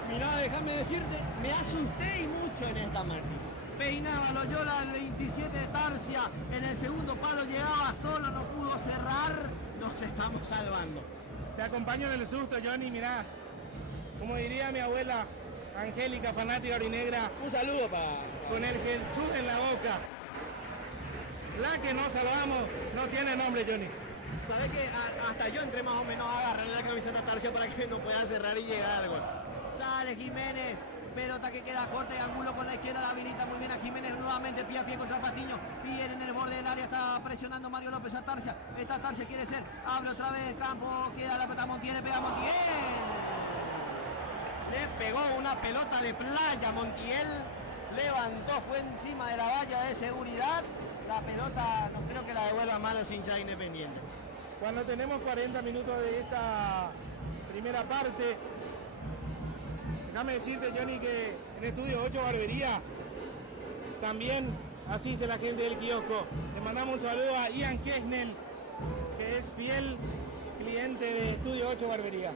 Mirá, déjame decirte, me asusté y mucho en esta Martín. Peinaba Loyola al 27 de Tarsia, en el segundo palo llegaba solo, no pudo cerrar, nos estamos salvando. Te acompaño en el susto, Johnny, mirá, como diría mi abuela Angélica, fanática orinegra, Un saludo para... con el Jesús en la boca. La que nos salvamos no tiene nombre, Johnny. ¿Sabes que hasta yo entré más o menos a agarrarle la camiseta a Tarsia para que no puedan cerrar y llegar al gol? Sale Jiménez. Pelota que queda corta y Angulo con la izquierda la habilita muy bien a Jiménez nuevamente, pie a pie contra Patiño. Bien en el borde del área, está presionando Mario López a Tarsia. Esta Tarsia quiere ser, abre otra vez el campo, queda la pelota a Montiel, le pega a Montiel. Le pegó una pelota de playa Montiel, levantó, fue encima de la valla de seguridad. La pelota no creo que la devuelva a manos hinchas de Independiente. Cuando tenemos 40 minutos de esta primera parte, déjame decirte, Johnny, que en Estudio 8 Barbería también asiste la gente del kiosco. Le mandamos un saludo a Ian Kesnel, que es fiel cliente de Estudio 8 Barbería.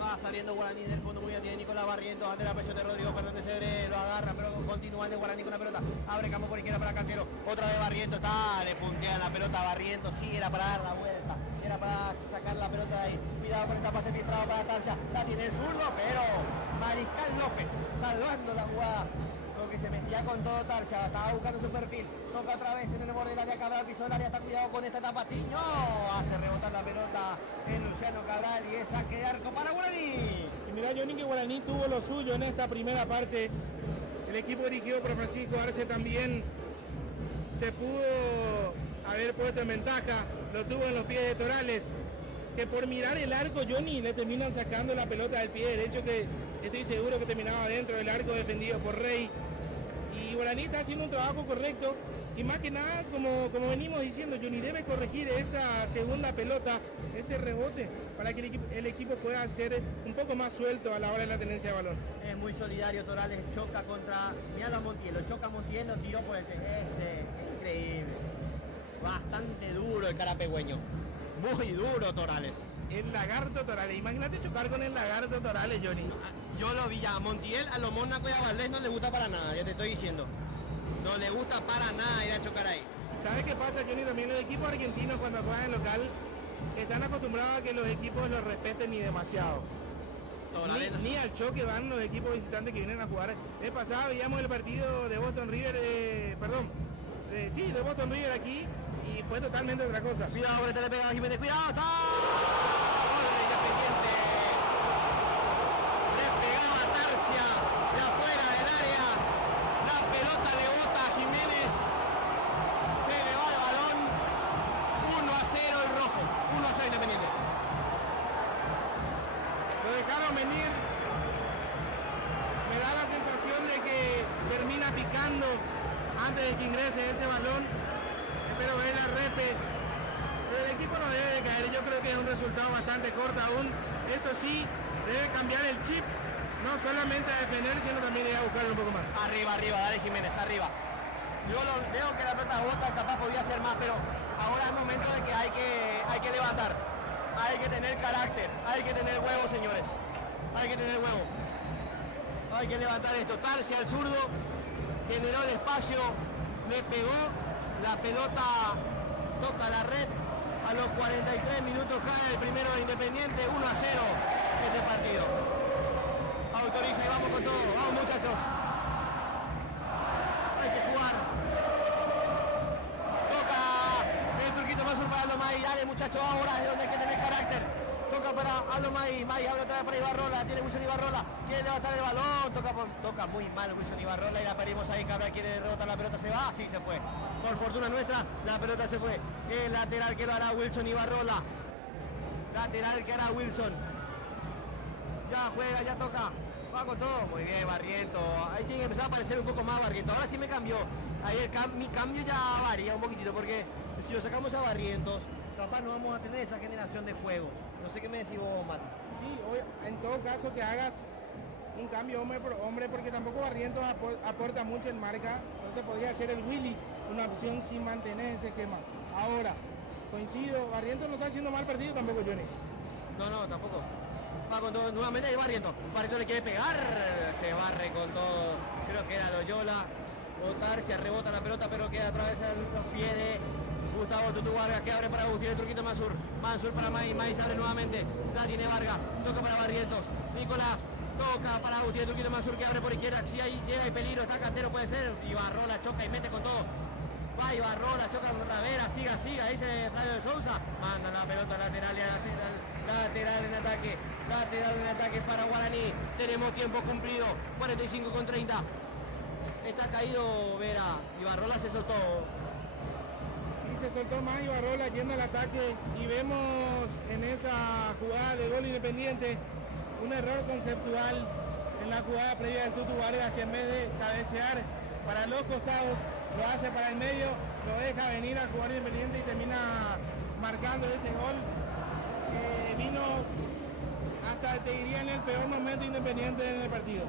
Va saliendo Guaraní del fondo, muy bien, tiene Nicolás Barrientos ante la presión de Rodrigo Fernández Cedrés, lo agarra, pero continúa el de Guaraní con la pelota, abre campo por izquierda para Cantero, otra vez Barrientos, le puntea la pelota a Barrientos, sí, era para dar la vuelta, era para sacar la pelota de ahí, cuidado con esta pase filtrado para Tarsia, la tiene el zurdo, pero Mariscal López salvando la jugada, porque se metía con todo Tarsia, estaba buscando su perfil, toca otra vez en el borde del área, Cabral pisó el área, está cuidado con esta etapa, Patiño, hace rebotar la pelota en Luciano Cabral y es saque de arco para Guaraní. Y mira, Johnny, que Guaraní tuvo lo suyo en esta primera parte. El equipo dirigido por Francisco Arce también se pudo haber puesto en ventaja, lo tuvo en los pies de Torales, que por mirar el arco, Johnny, le terminan sacando la pelota del pie derecho, que estoy seguro que terminaba dentro del arco defendido por Rey. Y Guaraní está haciendo un trabajo correcto y más que nada, como venimos diciendo, Johnny debe corregir esa segunda pelota, ese rebote, para que el equipo pueda ser un poco más suelto a la hora de la tenencia de balón. Es muy solidario, Torales choca contra, mirá a Montiel, lo choca Montiel, lo tiró por ese, increíble. Bastante duro el carapegüeño, muy duro Torales. El lagarto Torales, imagínate chocar con el lagarto Torales, Johnny. Yo lo vi ya, a Montiel, a los Mónaco y a Valdés no le gusta para nada, ya te estoy diciendo. No le gusta para nada ir a chocar ahí. ¿Sabes qué pasa, Johnny? También los equipos argentinos cuando juegan en local están acostumbrados a que los equipos los respeten ni demasiado. Ni al choque van los equipos visitantes que vienen a jugar. El pasado veíamos el partido de Boston River, de Boston River aquí, y fue totalmente otra cosa. Cuidado, ahorita le pega a Jiménez, cuidado, está. Gol de Independiente. Le pegaba Tarcia de afuera del área. La pelota le bota a Jiménez. Se le va el balón. 1-0 el rojo. 1-0 Independiente. Lo dejaron venir. Me da la sensación de que termina picando antes de que ingrese ese balón. Espero ver la repe. Pero el equipo no debe de caer. Yo creo que es un resultado bastante corto aún. Eso sí, debe cambiar el chip. No solamente a defender, sino también ir a buscar un poco más. Arriba, dale Jiménez, arriba. Yo veo que la pelota bota, capaz podía ser más, pero ahora es momento de que hay que levantar. Hay que tener carácter, hay que tener huevo, señores. Hay que tener huevo. Hay que levantar esto. Tarcia al zurdo, generó el espacio, le pegó, la pelota toca la red. A los 43 minutos cae el primero de Independiente, 1-0 este partido. Autoriza y vamos con todo. Vamos, muchachos. Hay que jugar. Toca el Turquito Mazur para Aldo May. Dale, muchachos, ahora es donde hay que tener carácter. Toca para Aldo May. May abre otra vez para Ibarrola. Tiene Wilson Ibarrola. Quiere levantar el balón. Toca muy mal Wilson Ibarrola y la perdimos ahí. Cabral quiere derrotar la pelota. Se va. Sí, se fue. Por fortuna nuestra, la pelota se fue. El lateral que lo hará Wilson Ibarrola. Lateral que hará Wilson. Ya juega, ya toca. Va con todo. Muy bien, Barrientos. Ahí tiene que empezar a aparecer un poco más Barrientos. Ahora sí me cambió. Ahí mi cambio ya varía un poquitito porque si lo sacamos a Barrientos, capaz no vamos a tener esa generación de juego. No sé qué me decís vos, Mati. Sí, en todo caso que hagas un cambio hombre por hombre, porque tampoco Barrientos aporta mucho en marca. Entonces podría ser el Willy una opción sin mantener ese esquema. Ahora, coincido, Barrientos no está haciendo mal partido tampoco, Johnny. No, tampoco. Va con todo nuevamente ahí Barrientos. Barrientos le quiere pegar. Se barre con todo. Creo que era Loyola. Tarcia rebota la pelota, pero queda atravesa los pies de Gustavo Tutu Vargas, que abre para Agustín el Turquito Mazur. Mazur para May. May abre nuevamente. La tiene Vargas. Toca para Barrientos. Nicolás. Toca para Agustín el Turquito Mazur, que abre por izquierda. Si ahí llega y peligro. Está Cantero, puede ser. Ibarrola choca y mete con todo. Va Ibarrola, choca contra Vera, siga, dice Flavio de Sousa. Manda la pelota lateral en ataque para Guaraní. Tenemos tiempo cumplido, 45 con 30. Está caído Vera, Ibarrola se soltó. Sí, se soltó más Ibarrola yendo al ataque y vemos en esa jugada de gol Independiente un error conceptual en la jugada previa del Tutu Vargas, que en vez de cabecear para los costados, lo hace para el medio, lo deja venir al jugador Independiente y termina marcando ese gol. Vino hasta, te diría, en el peor momento Independiente en el partido.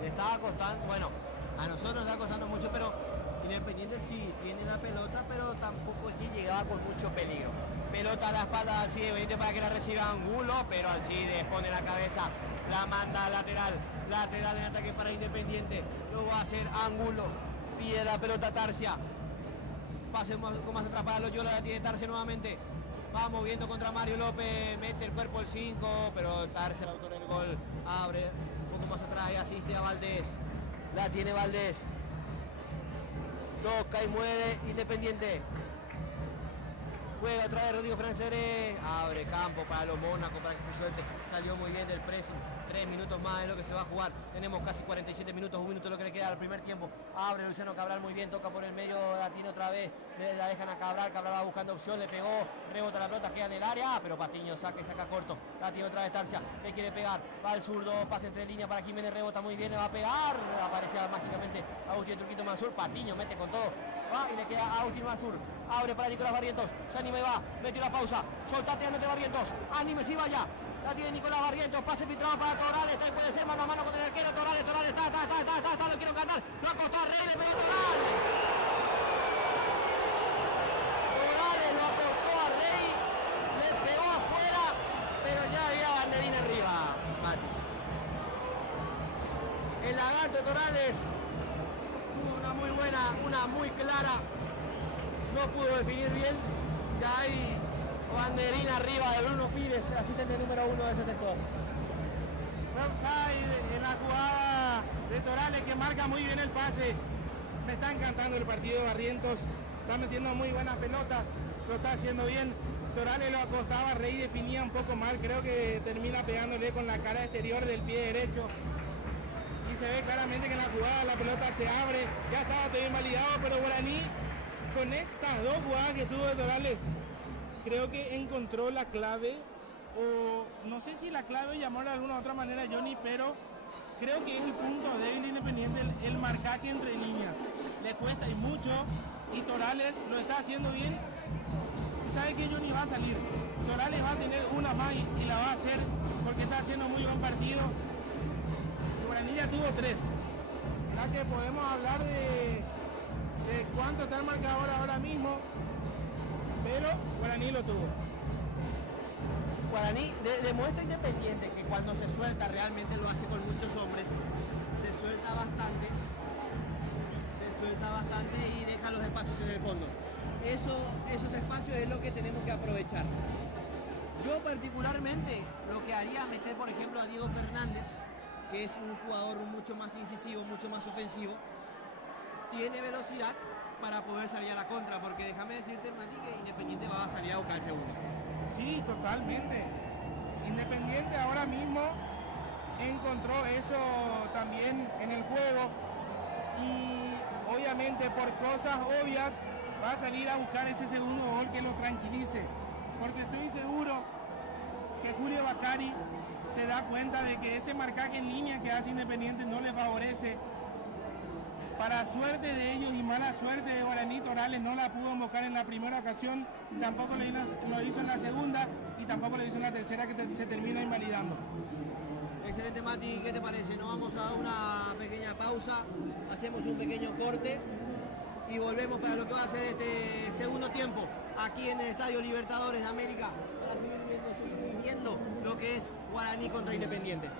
Le estaba costando, bueno, a nosotros nos está costando mucho, pero Independiente sí tiene la pelota, pero tampoco es que llegaba con mucho peligro. Pelota a la espalda de Alcides Benítez para que la reciba Angulo, pero Alcides pone la cabeza, la manda lateral en ataque para Independiente, lo va a hacer Angulo. Pide la pelota Tarcia. Pase un poco más atrás para Loyola, la tiene Tarcia nuevamente. Va moviendo contra Mario López, mete el cuerpo el 5, pero Tarcia, el autor del gol, abre un poco más atrás y asiste a Valdés. La tiene Valdés. Toca y mueve Independiente. Juega otra vez Rodrigo Franceres. Abre campo para los Mónacos para que se suelte. Salió muy bien del pressing. 3 minutos más es lo que se va a jugar. Tenemos casi 47 minutos, 1 minuto lo que le queda al primer tiempo. Abre Luciano Cabral muy bien, toca por el medio, la tiene otra vez. La dejan a Cabral, Cabral va buscando opción, le pegó, rebota la pelota, queda en el área, pero Patiño saca y saca corto. La tiene otra vez Tarcia, le quiere pegar. Va al zurdo, pasa entre líneas para Jiménez, rebota muy bien, le va a pegar. Aparece mágicamente Agustín Turquito Mazur. Patiño mete con todo. Va y le queda a Agustín Mazur. Abre para Nicolás Barrientos. Se anima y va. Metió la pausa. Soltate, andate Barrientos. Ánime si vaya. La tiene Nicolás Barrientos. Pase filtrado para Torales. Ahí puede ser mano a mano con el arquero. Torales está. Lo quiero cantar. Lo acostó a Rey. Le pegó Torales. Torales lo acostó a Rey. Le pegó afuera. Pero ya había banderín arriba. Mati. El lagarto Torales. Una muy buena, una muy clara. No pudo definir bien. Ya ahí Banderina arriba de Bruno Pires, asistente número 1 de ese sector. Offside en la jugada de Torales, que marca muy bien el pase. Me está encantando el partido de Barrientos. Está metiendo muy buenas pelotas. Lo está haciendo bien. Torales lo acostaba, Rey definía un poco mal. Creo que termina pegándole con la cara exterior del pie derecho. Y se ve claramente que en la jugada la pelota se abre. Ya estaba todo invalidado, pero Guaraní, con estas dos jugadas que tuvo de Torales, creo que encontró la clave, o no sé si la clave llamarlo de alguna otra manera, Johnny, pero creo que es el punto débil Independiente, el marcaje entre líneas. Le cuesta y mucho, y Torales lo está haciendo bien. Y sabe que Johnny va a salir. Torales va a tener una más y la va a hacer porque está haciendo muy buen partido. Guaraní ya tuvo 3. Ya que podemos hablar de cuánto está el marcador ahora mismo, pero Guaraní lo tuvo. Guaraní demuestra Independiente que cuando se suelta realmente lo hace con muchos hombres. Se suelta bastante y deja los espacios en el fondo. Esos espacios es lo que tenemos que aprovechar. Yo particularmente lo que haría es meter, por ejemplo, a Diego Fernández, que es un jugador mucho más incisivo, mucho más ofensivo. Tiene velocidad para poder salir a la contra, porque déjame decirte, Mati, que Independiente va a salir a buscar el segundo. Sí, totalmente. Independiente ahora mismo encontró eso también en el juego y obviamente por cosas obvias va a salir a buscar ese segundo gol que lo tranquilice, porque estoy seguro que Julio Bacari se da cuenta de que ese marcaje en línea que hace Independiente no le favorece. Para suerte de ellos y mala suerte de Guaraní, Torales no la pudo invocar en la primera ocasión, tampoco lo hizo en la segunda y tampoco lo hizo en la tercera, que se termina invalidando. Excelente, Mati, ¿qué te parece? Nos vamos a dar una pequeña pausa, hacemos un pequeño corte y volvemos para lo que va a ser este segundo tiempo aquí en el Estadio Libertadores de América para seguir viendo lo que es Guaraní contra Independiente.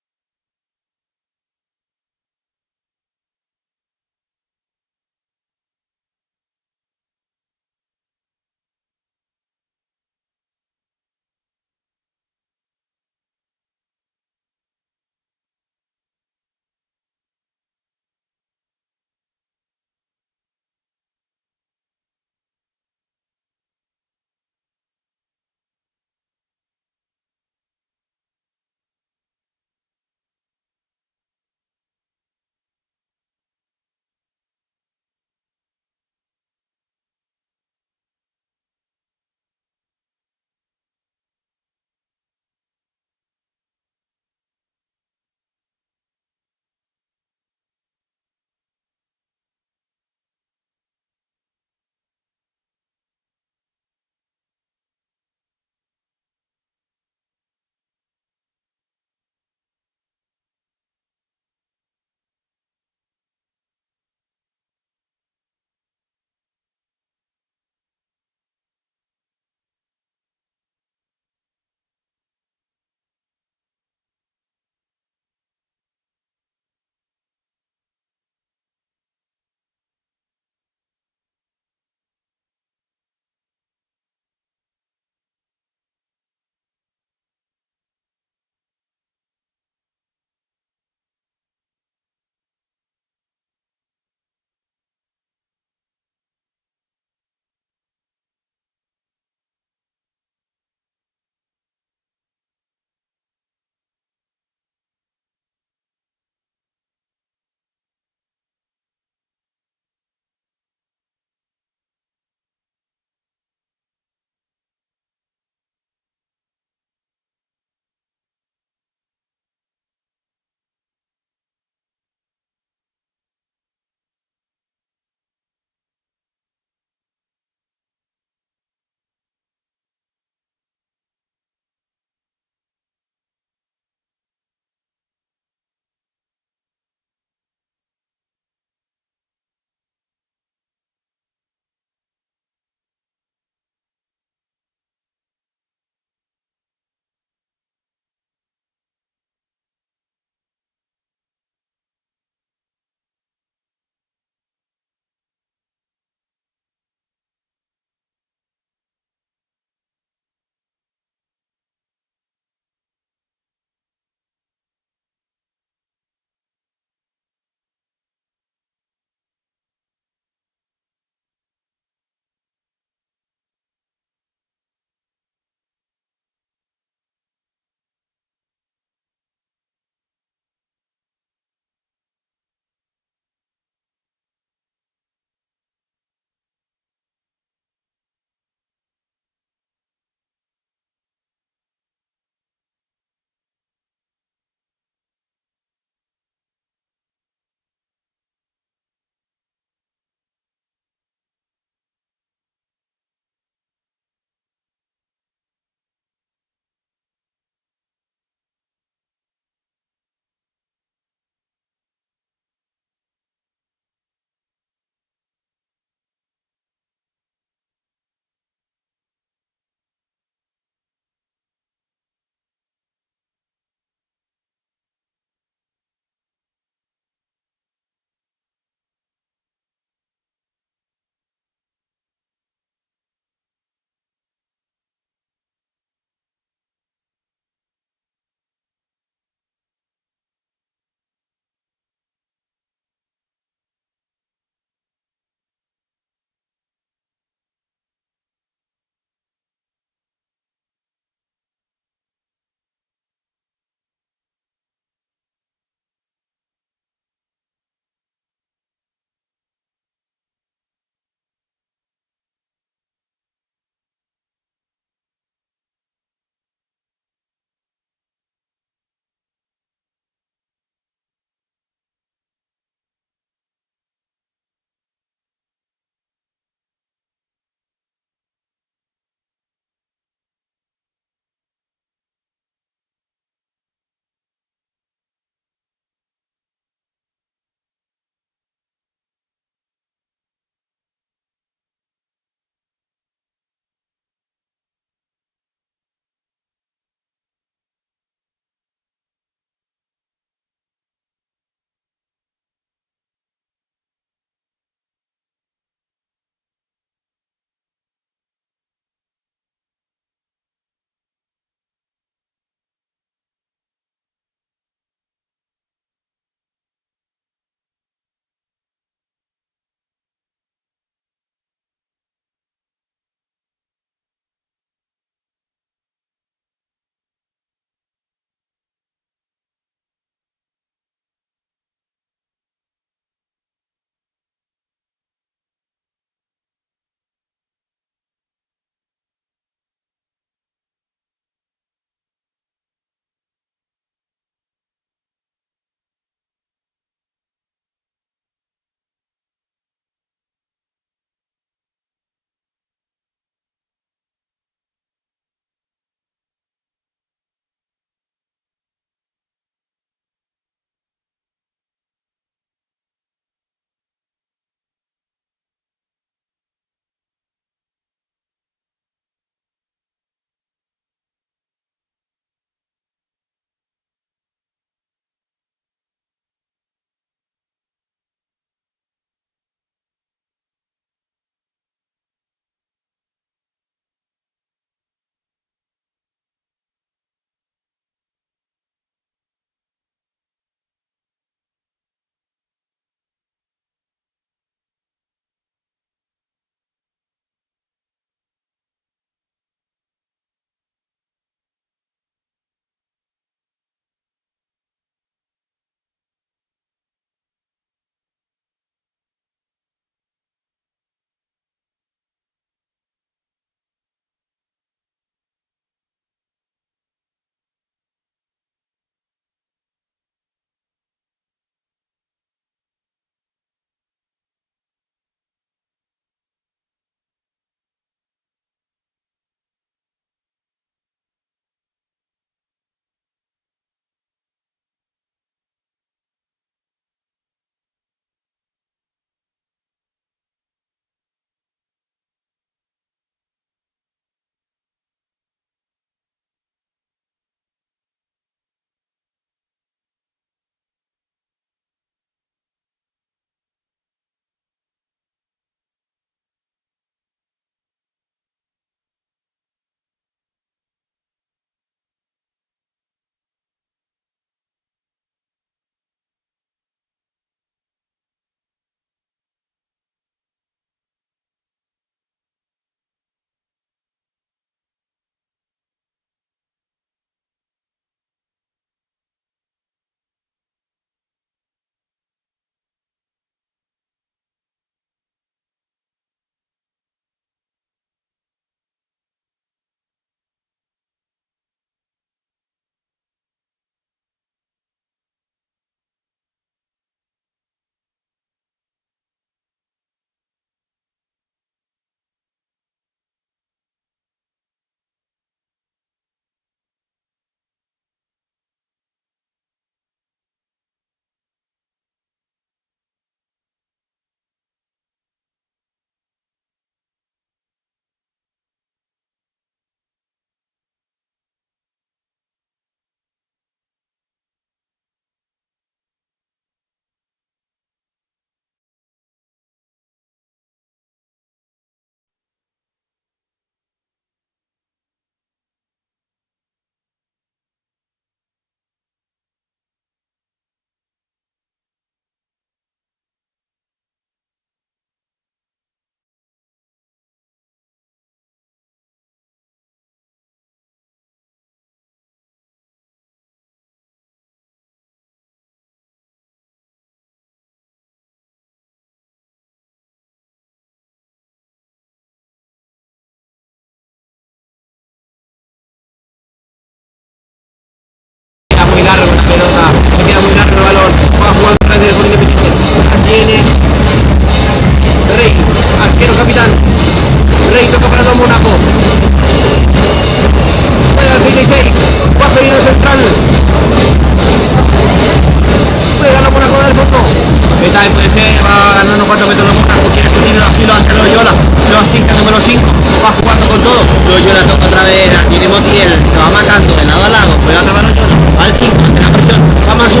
asista número 5, va jugando con todo. Loyola toca otra vez, la tiene Montiel, se va marcando de lado a lado, juega otra mano Loyola, al 5, ante la presión, va Mazú,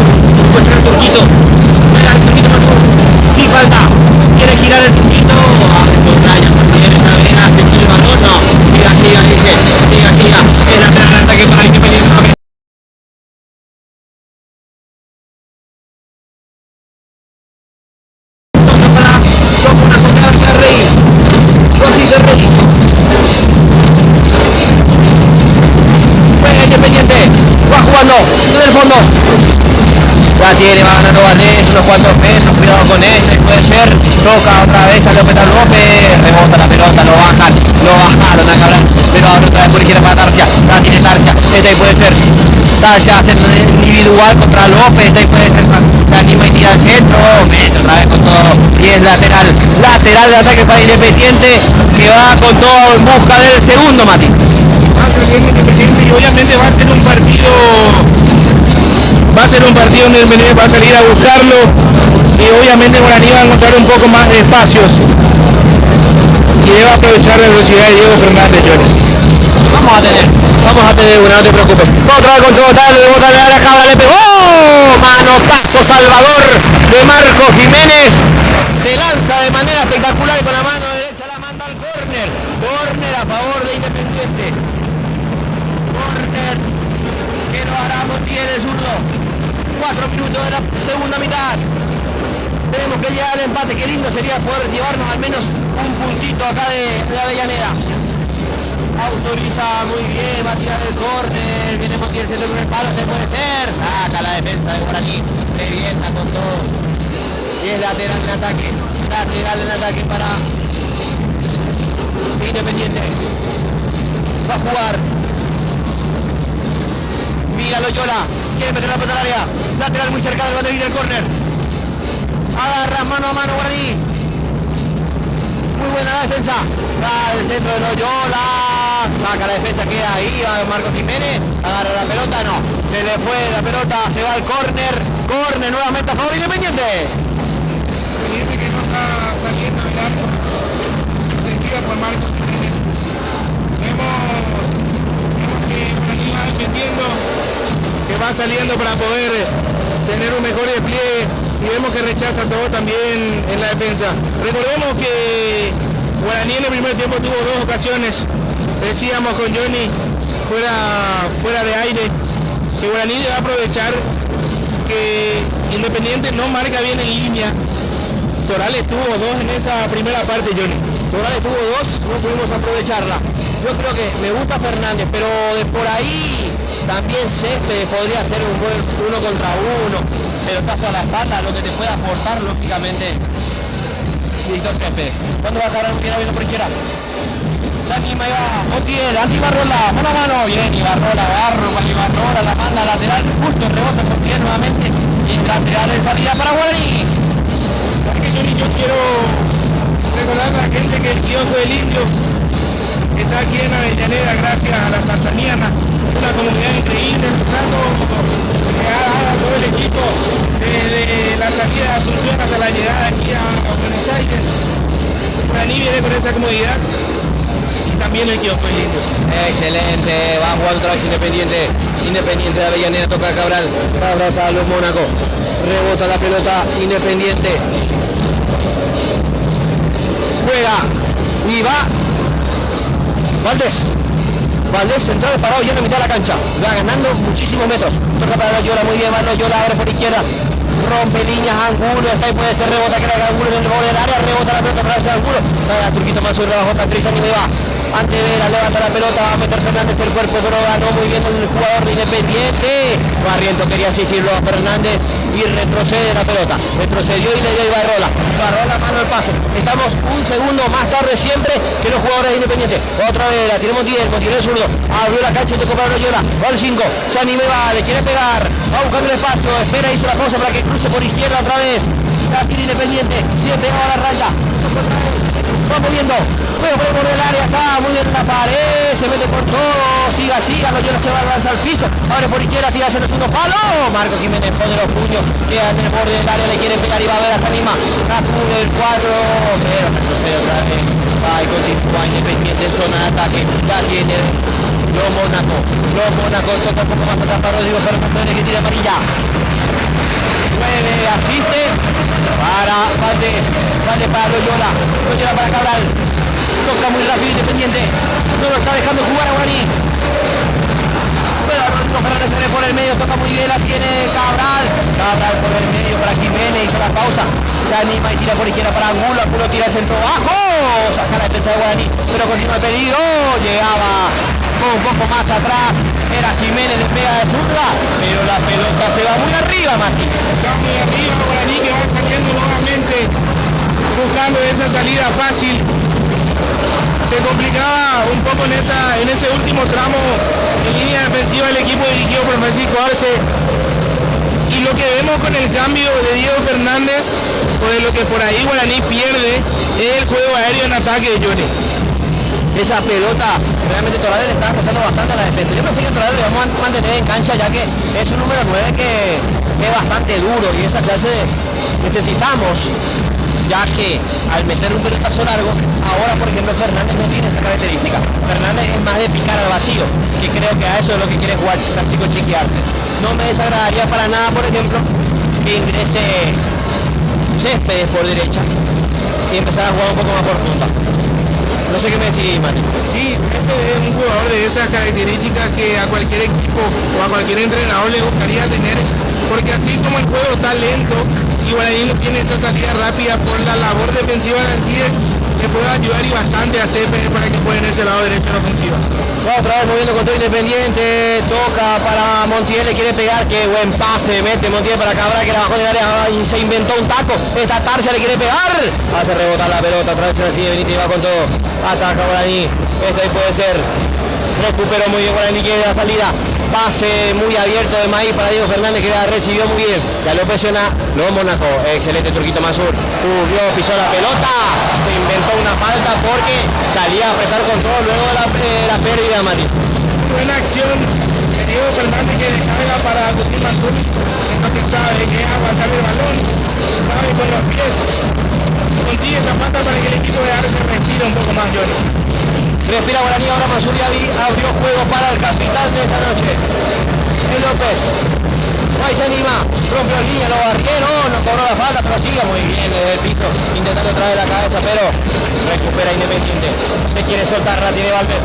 puede ser el Turquito, juega el Turquito Mazú, sin falta, quiere girar el Turquito, Raya, tiene esta vez, hace el balón, no, siga, dice, siga, es la gran ataque para Independiente. Desde el fondo la tiene, va ganando Valdés unos cuantos metros, cuidado con este, puede ser, toca otra vez a López rebota la pelota, lo bajaron a Cabral, pero ahora otra vez por izquierda para Tarcia, la tiene Tarcia, este ahí puede ser, Tarcia haciendo individual contra López, este ahí puede ser, se anima y tira al centro, mete otra vez con todo, y es lateral de ataque para Independiente, que va con todo en busca del segundo, Mati. Va a ser bien Independiente y obviamente va a ser un partido donde el Independiente va a salir a buscarlo y obviamente Guaraní va a encontrar un poco más de espacios y debe aprovechar la velocidad de Diego Fernández, Johnny. Vamos a tener una, no te preocupes. Otra vez con todo tal, le bota la Cabra, le pegó, manotazo Salvador de Marco Jiménez, se lanza de manera espectacular y con la mano derecha la manda al córner a favor de Independiente, córner que lo hará Montiel de zurdo. 4 minutos de la segunda mitad. Tenemos que llegar al empate. Qué lindo sería poder llevarnos al menos un puntito acá de Avellaneda. Autoriza muy bien, va a tirar el córner. Viene Montiel, se toca el palo, se puede ser. Saca la defensa de Guaraní. Revienta con todo. Y es lateral en ataque. Para Independiente. Va a jugar. Mira Loyola. Quiere meter la pelota al área, lateral muy cerca de donde viene el córner, agarra mano a mano Guaraní, muy buena la defensa, va el centro de Loyola, saca la defensa, queda ahí, va Marco Jiménez, agarra la pelota, no, se le fue la pelota, se va al córner nuevamente a favor Independiente. Independiente que no está saliendo del arco, defensiva por Marco Jiménez. Vemos que Guaraní va defendiendo, que va saliendo para poder tener un mejor despliegue y vemos que rechaza todo también en la defensa. Recordemos que Guaraní en el primer tiempo tuvo 2 ocasiones, decíamos con Johnny fuera de aire, que Guaraní debe aprovechar que Independiente no marca bien en línea. Torales tuvo 2 en esa primera parte, Johnny. Torales tuvo 2, no pudimos aprovecharla. Yo creo que me gusta Fernández, pero de por ahí también Céspedes podría ser un buen 1 contra 1, pelotazo a la espalda, lo que te puede aportar lógicamente Víctor Céspedes. ¿Cuándo va a cargar Montiel abierto por izquierda? Se anima y va Montiel, anti-Ibarrola, mano a mano, bien, Ibarrola, agarro para Ibarrola, la manda lateral, justo el rebote Montiel nuevamente, y lateral de salida para Guaraní. Yo quiero recordar a la gente que el kiosco del Indio está aquí en Avellaneda gracias a la Santaniana, una comunidad increíble, buscando a todo el equipo desde la salida de Asunción hasta la llegada aquí a Buenos Aires. Guaraní viene con esa comodidad y también el kiosco del Indio. Excelente, va jugando otra vez Independiente de Avellaneda, toca a Cabral para los Mónaco, rebota la pelota Independiente, juega y va Valdés central parado ya en la mitad de la cancha, va ganando muchísimos metros, toca para Loyola, muy bien, Loyola abre por izquierda, rompe líneas, Angulo, está ahí puede ser rebota, crea Angulo en el borde del área, rebota la pelota a través de Angulo, a Turquito Manso y rebajo Patricia Anime va, ante Vera, levanta la pelota, va a meter Fernández el cuerpo, pero ganó muy bien el jugador de Independiente, Barriento quería asistirlo a Fernández y retrocede la pelota, retrocedió y le dio Ibarrola mano al pase, estamos un segundo más tarde siempre que los jugadores de Independiente, otra vez la tiene Montiel el zurdo, abrió la cancha y tocó para Loyola, va al 5, se anime, va, le quiere pegar, va buscando el espacio, espera, hizo la cosa para que cruce por izquierda otra vez, la tiene Independiente, bien pegado a la raya, va moviendo, juega por el borde del área, está muy bien en la pared, se mete por todo, siga, Loyola se va a lanzar al piso, abre por izquierda, tira hacia el segundo palo, Marco Jiménez pone los puños, queda en el borde del área, le quiere pegar y va a ver, se anima, Nacude el 4, pero retrocede otra vez, va va y continúa Independiente en zona de ataque. Ya tiene Lo Mónaco toca un poco más atrás para Rodrigo Fernández que tira amarilla. 9 asiste para Valdés para Loyola para Cabral. Toca muy rápido Independiente, no lo está dejando jugar a Guaraní. Pero Rodrigo Fernández se ve por el medio, toca muy bien, la tiene Cabral por el medio para Jiménez, hizo la pausa, se anima y tira por izquierda para Angulo tira el centro bajo, saca la defensa de Guaraní, pero continúa el peligro, llegaba un poco más atrás, era Jiménez, le pega de zurda, pero la pelota se va muy arriba, Mati. Está muy arriba Guaraní, que va saliendo nuevamente, buscando esa salida fácil. Se complicaba un poco en ese último tramo en línea defensiva el equipo dirigido por Francisco Arce. Y lo que vemos con el cambio de Diego Fernández, o de lo que por ahí Guaraní pierde, es el juego aéreo en ataque de Johnny. Esa pelota realmente Toral le está costando bastante a la defensa. Yo pensé que Toral le vamos a mantener en cancha, ya que es un número 9 que es bastante duro, y esa clase necesitamos, ya que al meter un pelotazo largo, ahora por ejemplo Fernández no tiene esa característica. Fernández es más de picar al vacío, que creo que a eso es lo que quiere jugar Francisco Chiqui Arce. No me desagradaría para nada, por ejemplo, que ingrese Céspedes por derecha y empezar a jugar un poco más por punta. No sé qué me decís, Mati. Sí, Céspedes es un jugador de esas características que a cualquier equipo o a cualquier entrenador le gustaría tener, porque así como el juego está lento y Guaraní no tiene esa salida rápida por la labor defensiva de Alcides, le puede ayudar y bastante a Céspedes para que juegue en ese lado derecho de la ofensiva. Otra vez moviendo con todo Independiente, toca para Montiel, le quiere pegar, qué buen pase, mete Montiel para Cabral que la bajó del área y se inventó un taco, esta Tarsia le quiere pegar, hace rebotar la pelota, otra vez así de Benítez y va con todo, ataca Guaraní, esto ahí puede ser, recuperó muy bien Guaraní, quiere la salida, pase muy abierto de Maíz para Diego Fernández que la recibió muy bien, ya lo presiona, Lo Mónaco, excelente Turquito Mansur, pisó la pelota, se inventó una falta porque salía a apretar con todo luego de la pérdida, Mati. Buena acción de Diego Fernández que descarga para Agustín Mansur, que sabe que es aguantar el balón, sabe con los pies, consigue esta falta para que el equipo de Arce respire un poco más, Johnny. Respira Guaraní, ahora Mansur ya abrió juego para el capitán de esta noche, el López. Ahí se anima, rompió la línea, lo barrieron, no cobró la falta, pero sigue muy bien desde el piso, intentando traer la cabeza, pero recupera Independiente. Se quiere soltar, la tiene Valdés.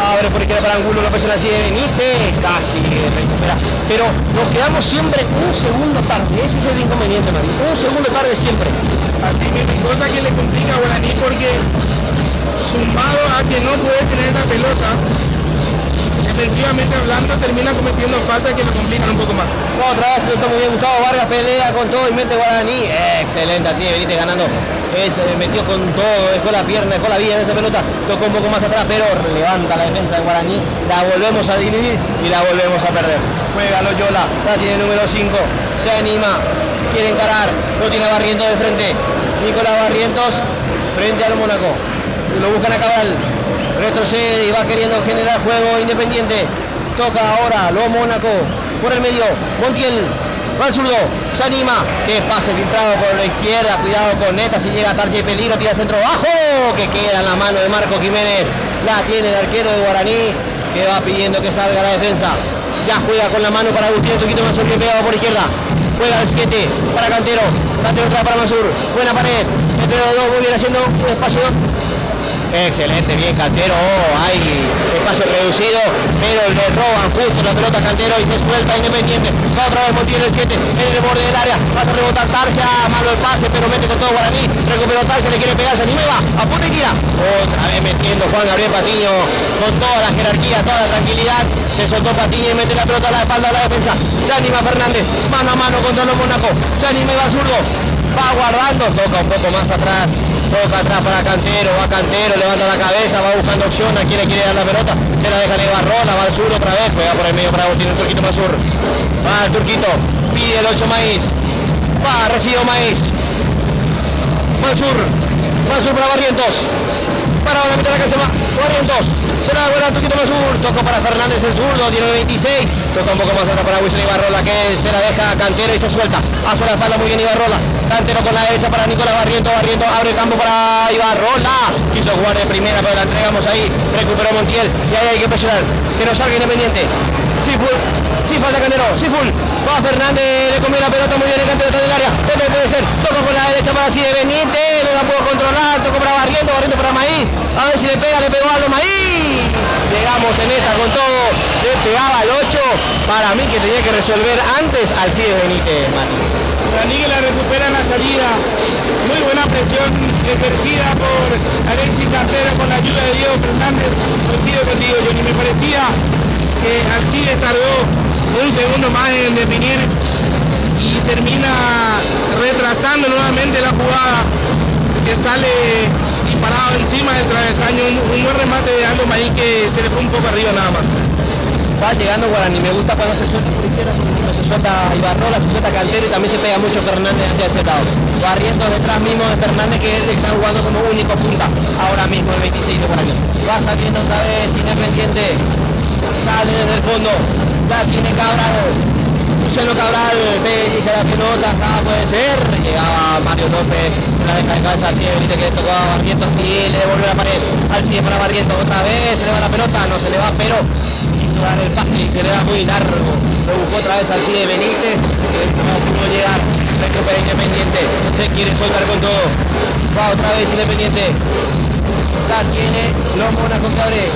Abre por izquierda para Angulo, lo presiona así de Benítez, casi recupera. Pero nos quedamos siempre un segundo tarde, ese es el inconveniente, Mari. Un segundo tarde siempre. Así mismo, cosa que le complica a Guaraní porque sumado a que no puede tener la pelota, defensivamente hablando termina cometiendo faltas que lo complican un poco más. Otra vez está muy bien Gustavo Vargas, pelea con todo y mete Guaraní. Excelente, así Benítez ganando. Se metió con todo, dejó la pierna, dejó la vía en esa pelota, tocó un poco más atrás, pero levanta la defensa de Guaraní, la volvemos a dividir y la volvemos a perder. Juega Loyola, la tiene número 5, se anima, quiere encarar, lo tiene a Barrientos de frente. Nicolás Barrientos frente al Mónaco, lo buscan a Cabral. Retrocede y va queriendo generar juego Independiente. Toca ahora Lo Mónaco por el medio. Montiel va al zurdo, se anima. Que pase filtrado por la izquierda. Cuidado con Neta, si llega a Tarsi de peligro, tira centro bajo. Que queda en la mano de Marco Jiménez. La tiene el arquero de Guaraní, que va pidiendo que salga la defensa. Ya juega con la mano para Agustín, un poquito más bien pegado por izquierda. Juega el 7 para Cantero. Cantero trae para Mansur. Buena pared. Entre los dos muy bien haciendo un espacio. Excelente, bien Cantero, hay espacio reducido, pero le roban justo la pelota a Cantero y se suelta Independiente. Otra vez Montiel el 7 en el borde del área, vas a rebotar Tarsia, malo el pase, pero mete con todo Guaraní, recuperó Tarsia, le quiere pegar, se anima y va, apunta y tira. Otra vez metiendo Juan Gabriel Patiño con toda la jerarquía, toda la tranquilidad, se soltó Patiño y mete la pelota a la espalda de la defensa. Se anima Fernández, mano a mano contra los Mónaco, se anima y va al zurdo. Va guardando, toca un poco más atrás, toca atrás para Cantero, va Cantero, levanta la cabeza, va buscando opción, a quién le quiere dar la pelota, se la deja en Barrola, va al sur otra vez, juega por el medio para Agustín, el Turquito Mansur, va el Turquito, pide el 8 Maíz, va, recibe Maíz, Mansur para Barrientos, para ahora meter la cancha más, Barrientos, se la da buena al Turquito Mansur, tocó para Fernández el zurdo, tiene 26, toca un poco más atrás para Wilson Ibarrola, que se la deja a Cantero y se suelta, hace la espalda muy bien Ibarrola, Cantero con la derecha para Nicolás Barrientos. Barrientos abre el campo para Ibarrola. Quiso jugar de primera, pero la entregamos ahí. Recuperó Montiel. Y ahí hay que presionar. Que no salga Independiente. Sí, full. Sí, falta Cantero. Sí, full. Va Fernández. Le comió la pelota muy bien el Cantero está del área. Este puede ser. Toco con la derecha para Cide Benítez. No la puedo controlar. Toco para Barrientos. Barrientos para Maíz. A ver si le pega. Le pegó a lo Maíz. Llegamos en esta con todo. Le pegaba al 8. Para mí que tenía que resolver antes al Cide Benítez, Mati. Guaraní que la recupera en la salida. Muy buena presión ejercida por Alexis Cantero con la ayuda de Diego Fernández. Coincido contigo, Johnny. Me parecía que Alcides tardó un segundo más en definir y termina retrasando nuevamente la jugada, que sale disparado encima del travesaño. Un buen remate de Aldo Maíz que se le fue un poco arriba nada más. Va llegando Guaraní, me gusta cuando se suelta por izquierda, cuando se suelta Ibarrola, se suelta Cantero y también se pega mucho Fernández hacia ese lado. Barrientos detrás mismo de Fernández, que él está jugando como único punta ahora mismo el 26 de Guaraní. Va saliendo otra vez Independiente, sale desde el fondo, la tiene Cabral, Luciano Cabral, pellizca la pelota, acá puede ser, llegaba Mario López, la deja de cabeza al Cide Benítez que tocó a Barrientos y le devuelve la pared al Cide para Barrientos, otra vez se le va la pelota, no se le va, pero dar el pase y se le da muy largo. Lo buscó otra vez al Cide Benítez, que no pudo llegar. Recupera Independiente, se quiere soltar con todo. Va otra vez Independiente. La tiene los Mónaco que abre.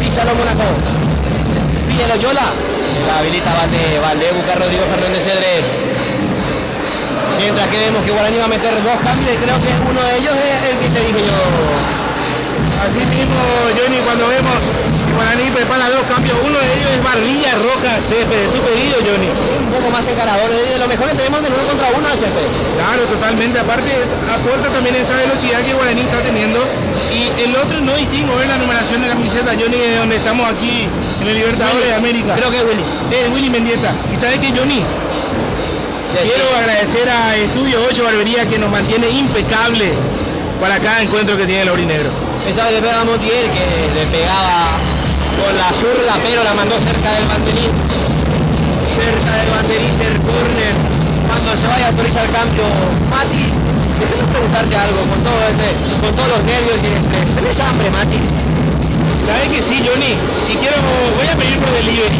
Pisa los Mónaco. Pide Loyola. La habilita Valde, busca Rodrigo Fernández Cedrés. Mientras que vemos que Guaraní va a meter dos cambios y creo que uno de ellos es el que te dije yo. Así mismo, Johnny, cuando vemos que Guaraní prepara dos cambios, uno de ellos es Barbilla Roja Céspedes. Tu pedido, Johnny. Un poco más encarador, de lo mejor que tenemos de 9 contra 1 a Céspedes. Claro, totalmente. Aparte, aporta también esa velocidad que Guaraní está teniendo. Y el otro no distingo es la numeración de camiseta, Johnny, de donde estamos aquí en el Libertadores de América. Creo que es Willy. Es Willy Mendieta. Y sabes que, Johnny, quiero agradecer a Estudio 8 Barbería que nos mantiene impecable para cada encuentro que tiene el aurinegro. Esta vez le pega a Montiel, que le pegaba con la zurda, pero la mandó cerca del banderín. Cerca del banderín del córner. Cuando se vaya a autorizar el cambio, Mati, déjame preguntarte algo, con todos los nervios y el estrés. ¿Tenés hambre, Mati? ¿Sabes que sí, Johnny? Y voy a pedir por delivery.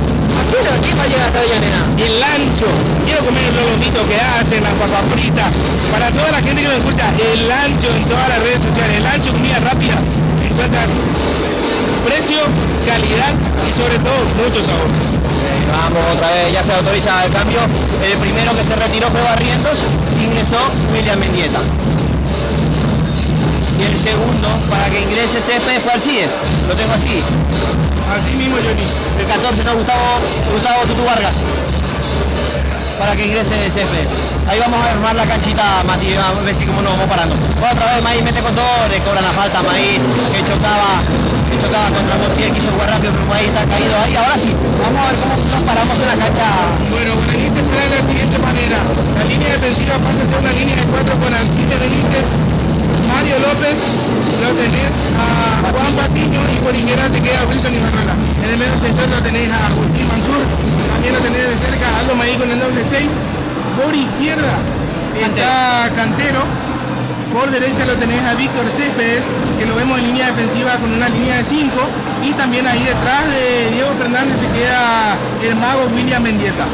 ¿Quién va a llegar hasta Avellaneda? El lancho. Quiero comer los lomitos que hacen, las papas fritas. Para toda la gente que nos escucha, el lancho en todas las redes sociales. El lancho, comida rápida. Encuentran precio, calidad y sobre todo mucho sabor. Vamos otra vez, ya se autoriza el cambio. El primero que se retiró fue Barrientos, ingresó William Mendieta. Y el segundo, para que ingrese Céspedes, fue Alcides. Lo tengo así. Así mismo, Johnny. El 14 no, Gustavo Tutu Vargas. Para que ingrese Céspedes. Ahí vamos a armar la canchita, Mati, a ver si cómo nos vamos parando. Otra vez Maíz mete con todo, le cobran la falta a Maíz, que chocaba contra Montiel, quiso jugar rápido, pero Maíz está caído ahí. Ahora sí, vamos a ver cómo nos paramos en la cancha. Bueno, Guaraní se trae de la siguiente manera. La línea defensiva pasa a ser una línea de 4 con Alcide Benítez, Mario López, lo tenés a Juan Patiño y por izquierda se queda Wilson Ibarrola. En el medio sector lo tenés a Agustín Mansur, también lo tenés de cerca a Aldo Maíz con el doble 6. Por izquierda está Cantero, por derecha lo tenés a Víctor Céspedes, que lo vemos en línea defensiva con una línea de 5, y también ahí detrás de Diego Fernández se queda el mago William Mendieta.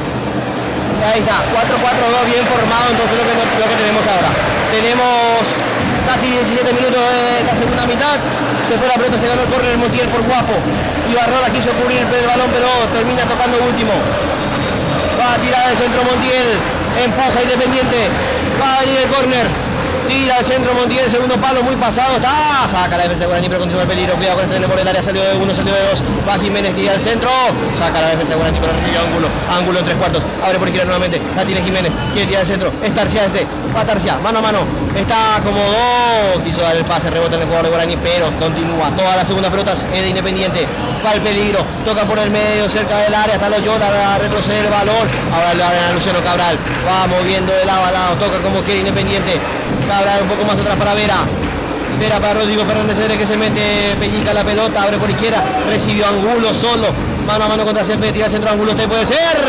Ahí está, 4-4-2 bien formado, entonces lo que tenemos ahora. Tenemos casi 17 minutos de la segunda mitad, se fue la pelota, se ganó el córner Montiel por guapo. Ibarrola quiso cubrir el balón, pero termina tocando último. Va a tirar el centro Montiel, empuja Independiente, va a venir el córner. Tira el centro Montiel, segundo palo, muy pasado, está, saca la defensa de Guaraní, pero continúa el peligro, cuidado con este por el área, salió de uno, salió de dos, va Jiménez, tira el centro, saca la defensa de Guaraní, pero recibe Ángulo en 3/4, abre por izquierda nuevamente, la tiene Jiménez, quiere tirar el centro, es Tarcia va Tarcia, mano a mano, está cómodo, quiso dar el pase, rebota en el jugador de Guaraní, pero continúa, todas las segundas pelotas es de Independiente, va el peligro, toca por el medio, cerca del área, está Loyola, a retroceder el balón, ahora le abren a Luciano Cabral, va moviendo de lado a lado, toca como quiere Independiente, Cabral un poco más atrás para Vera para Rodrigo Fernández Cedrés, que se mete, pellizca la pelota, abre por izquierda, recibió Angulo solo, Mano a mano contra Céspedes, tira centro ángulo, usted puede ser.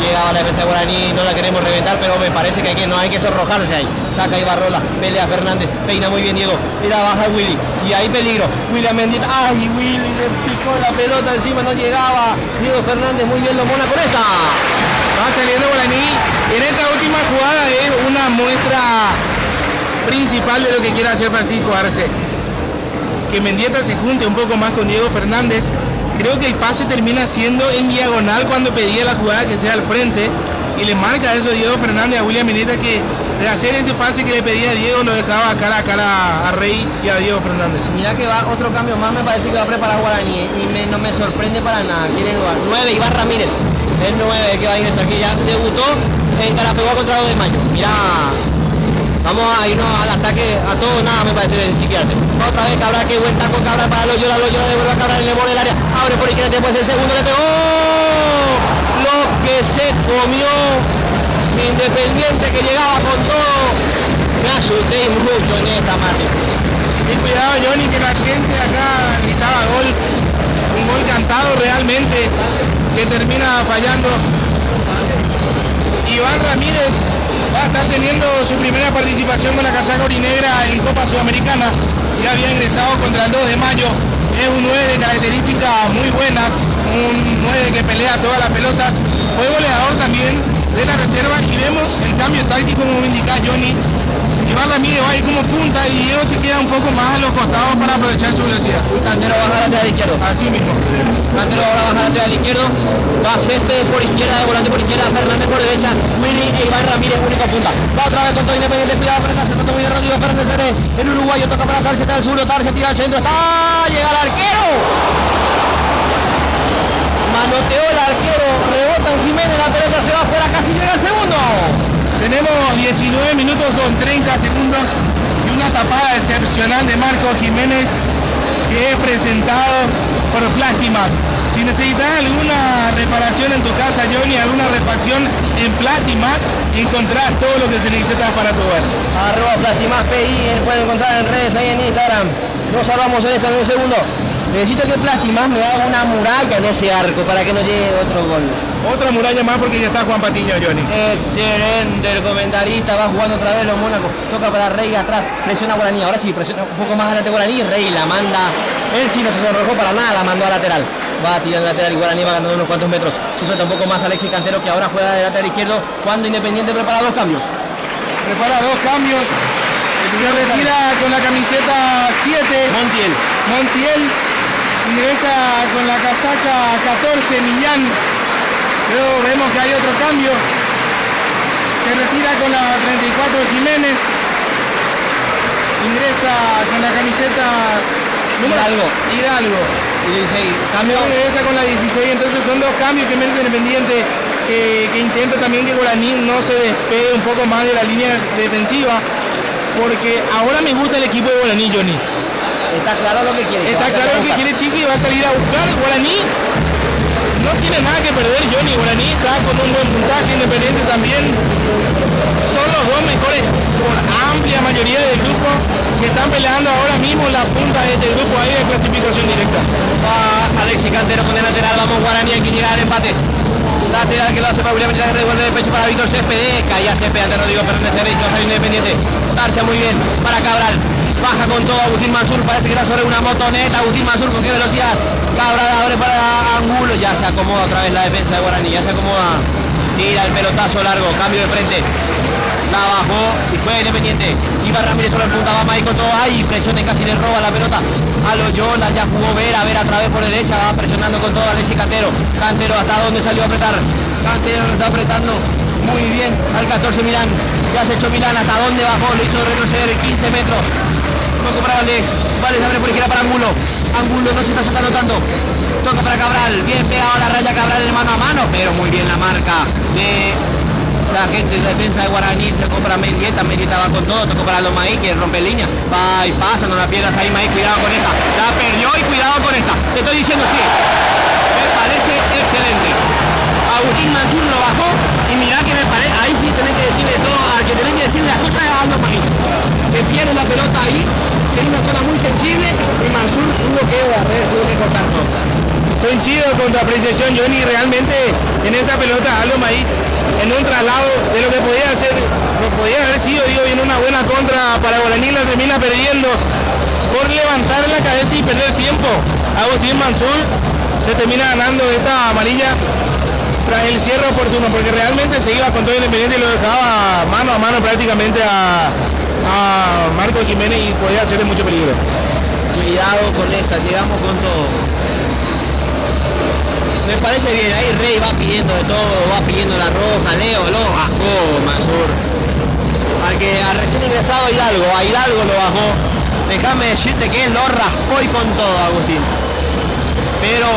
Llegaba la defensa de Guaraní, no la queremos reventar, pero me parece que no hay que sonrojarse ahí. Saca Ibarrola, pelea Fernández, peina muy bien Diego, mira, baja Willy, y ahí peligro. William Mendieta, ay, Willy le picó la pelota encima, no llegaba. Diego Fernández, muy bien, lo mona con esta. Va saliendo Guaraní. En esta última jugada es una muestra principal de lo que quiere hacer Francisco Arce. Que Mendieta se junte un poco más con Diego Fernández. Creo que el pase termina siendo en diagonal cuando pedía la jugada que sea al frente. Y le marca eso Diego Fernández a William Mendieta, que de hacer ese pase que le pedía a Diego lo dejaba cara a cara a Rey y a Diego Fernández. Mira que va otro cambio más, me parece que va a preparar Guaraní y no me sorprende para nada. Quiere jugar 9, Iván Ramírez, el 9 que va a ingresar, que ya debutó en Carapegua contra 2 de mayo. Mira, vamos a irnos al ataque a todo, nada me parece de chiquearse. Otra vez Cabral, que buen taco Cabral para Loyola, Loyola devuelve a Cabral en el borde del área, abre por izquierda, después el segundo le pegó. Lo que se comió Independiente, que llegaba con todo. Me asusté mucho en esta parte. Y cuidado, Johnny, que la gente acá gritaba gol, un gol cantado realmente, que termina fallando. Iván Ramírez va a estar teniendo su primera participación con la casaca orinegra en Copa Sudamericana. Ya había ingresado contra el 2 de mayo. Es un 9 de características muy buenas, un 9 que pelea todas las pelotas. Fue goleador también de la reserva y vemos el cambio táctico, como indica Johnny. Iván Ramírez va a ir como punta y Diego se queda un poco más a los costados para aprovechar su velocidad. Cantero baja lateral izquierdo. Así mismo. Cantero ahora baja lateral izquierdo. Va Céspedes por izquierda, de volante por izquierda, Fernández por derecha, Willy e Iván Ramírez único punta. Va otra vez con todo Independiente, cuidado para se toma muy de Rodrigo Fernández. El uruguayo toca para Tarse, está al sur, Tarse tira al centro, está, llega el arquero. Manoteó el arquero, rebota en Jiménez, la pelota se va afuera, casi llega el segundo. Tenemos 19 minutos con 30 segundos y una tapada excepcional de Marcos Jiménez, que es presentado por Plástimas. Si necesitas alguna reparación en tu casa, Johnny, alguna refacción en Plástimas, encontrás todo lo que se necesita para tu hogar. @Plástimas PI, pueden encontrar en redes, ahí en Instagram. Nos salvamos en esta en un segundo. Necesito que Plástimas me haga una muralla en ese arco para que no llegue otro gol. Otra muralla más porque ya está Juan Patiño, Johnny. Excelente, el comentarista va jugando otra vez los Mónacos. Toca para Rey atrás, presiona a Guaraní. Ahora sí, presiona un poco más adelante Guaraní. Rey la manda. Él sí no se sonrojó para nada, la mandó a lateral. Va a tirar el lateral y Guaraní va ganando unos cuantos metros. Se suelta un poco más Alexis Cantero, que ahora juega de lateral izquierdo cuando Independiente prepara 2 cambios. Prepara 2 cambios. Se retira con la camiseta 7. Montiel. Ingresa con la casaca 14, Millán. Luego vemos que hay otro cambio. Se retira con la 34, Jiménez. Ingresa con la camiseta Hidalgo. Y 16. Cambio. Regresa con la 16. Entonces son 2 cambios que mete Independiente, que intenta también que Guaraní no se despegue un poco más de la línea defensiva. Porque ahora me gusta el equipo de Guaraní, Johnny. Está claro lo que quiere. Está claro lo que quiere Chiqui, va a salir a buscar. Guaraní no tiene nada que perder, Johnny. Guaraní está con un buen puntaje, Independiente también. Son los 2 mejores por amplia mayoría del grupo, que están peleando ahora mismo la punta de este grupo ahí de clasificación directa. Va Alexis Cantero con el lateral, vamos Guaraní, hay que llegar al empate. Lateral que lo hace para William, que revuelve el pecho para Víctor Céspedes. Caía Céspedes ante Rodrigo Fernández, va a salir Independiente. Tarse muy bien para Cabral. Baja con todo Agustín Mansur, parece que está sobre una motoneta. Agustín Mansur, con qué velocidad. Cabral abre para Angulo, ya se acomoda otra vez la defensa de Guaraní, ya se acomoda. Tira el pelotazo largo, cambio de frente. La bajó y juega Independiente. Iván Ramírez sobre el punta, va ahí con todo. Ahí presiona y casi le roba la pelota a Loyola. Ya jugó Vera otra vez por derecha, va presionando con todo Alexis Cantero. Cantero hasta donde salió a apretar. Cantero lo está apretando muy bien al 14 Milán. Ya se echó Milán, hasta donde bajó, lo hizo retroceder 15 metros. Toca para Valdés. Valdés abre por izquierda para Angulo. Angulo no se está soltando tanto. Toca para Cabral. Bien pegado a la raya Cabral en mano a mano. Pero muy bien la marca de la gente de defensa de Guaraní. Se compra Mendieta. Mendieta va con todo. Tocó para los Maíz, que rompe línea. Va y pasa, no la pierdas ahí, Maíz. Cuidado con esta. La perdió y cuidado con esta. Te estoy diciendo sí. Me parece excelente. Agustín Mansur lo bajó. Y mirá que me parece. Ahí sí tenés que decirle todo. Al que tenés que decirle las cosas a Aldo Maíz, que pierde la pelota ahí, que es una zona muy sensible, y Mansur tuvo que barrer, tuvo que cortar todo. Coincido con tu apreciación, Johnny. Realmente en esa pelota Aldo Maíz, en un traslado de lo que podía hacer, lo podía haber sido, digo, en una buena contra para Guaraní, la termina perdiendo por levantar la cabeza y perder tiempo. Agustín Mansur se termina ganando esta amarilla tras el cierre oportuno, porque realmente se iba con todo Independiente y lo dejaba mano a mano prácticamente a Marco Jiménez y podía ser de mucho peligro. Cuidado con esta, llegamos con todo. Me parece bien, ahí Rey va pidiendo de todo, va pidiendo la roja, Leo lo bajó Mansur. Al recién ingresado a Hidalgo lo bajó. Déjame decirte que él lo raspó y con todo, Agustín. Pero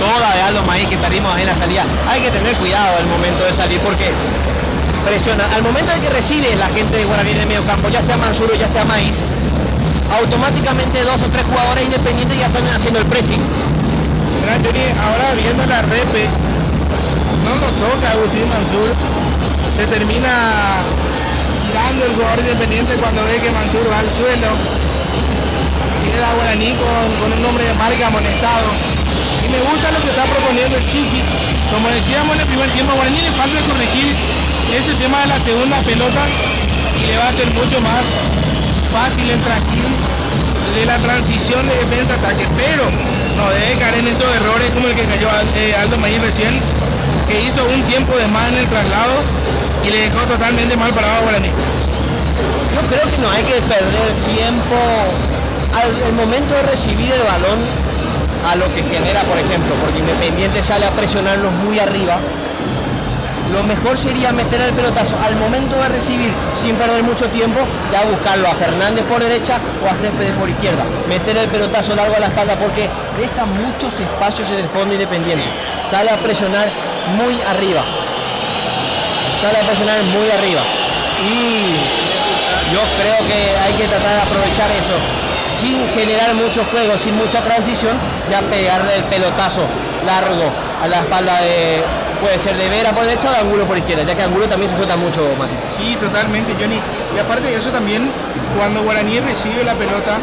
toda de Aldo Maíz que perdimos en la salida. Hay que tener cuidado al momento de salir porque presiona. Al momento de que recibe la gente de Guaraní en el medio campo, ya sea Mansur o ya sea Maíz, automáticamente 2 o 3 jugadores independientes ya están haciendo el pressing. Ahora viendo la repe, no nos toca Agustín Mansur, se termina girando el jugador independiente cuando ve que Mansur va al suelo, queda Guaraní con un hombre de marca amonestado, y me gusta lo que está proponiendo el Chiqui. Como decíamos en el primer tiempo, a Guaraní le falta corregir ese tema de la segunda pelota y le va a ser mucho más fácil el trajín de la transición de defensa-ataque, pero no debe caer en estos errores como el que cayó Aldo Maíz recién, que hizo un tiempo de más en el traslado y le dejó totalmente mal parado a Guaraní. Yo creo que no hay que perder tiempo al momento de recibir el balón a lo que genera, por ejemplo, porque Independiente sale a presionarnos muy arriba. Lo mejor sería meter el pelotazo al momento de recibir, sin perder mucho tiempo, ya buscarlo a Fernández por derecha o a Céspedes por izquierda. Meter el pelotazo largo a la espalda porque deja muchos espacios en el fondo Independiente. Sale a presionar muy arriba. Y yo creo que hay que tratar de aprovechar eso. Sin generar mucho juego, sin mucha transición, ya pegarle el pelotazo largo a la espalda de... Puede ser de Vera por derecha o de Angulo por izquierda, ya que Angulo también se suelta mucho, Mati. Sí, totalmente, Johnny. Y aparte de eso también, cuando Guaraní recibe la pelota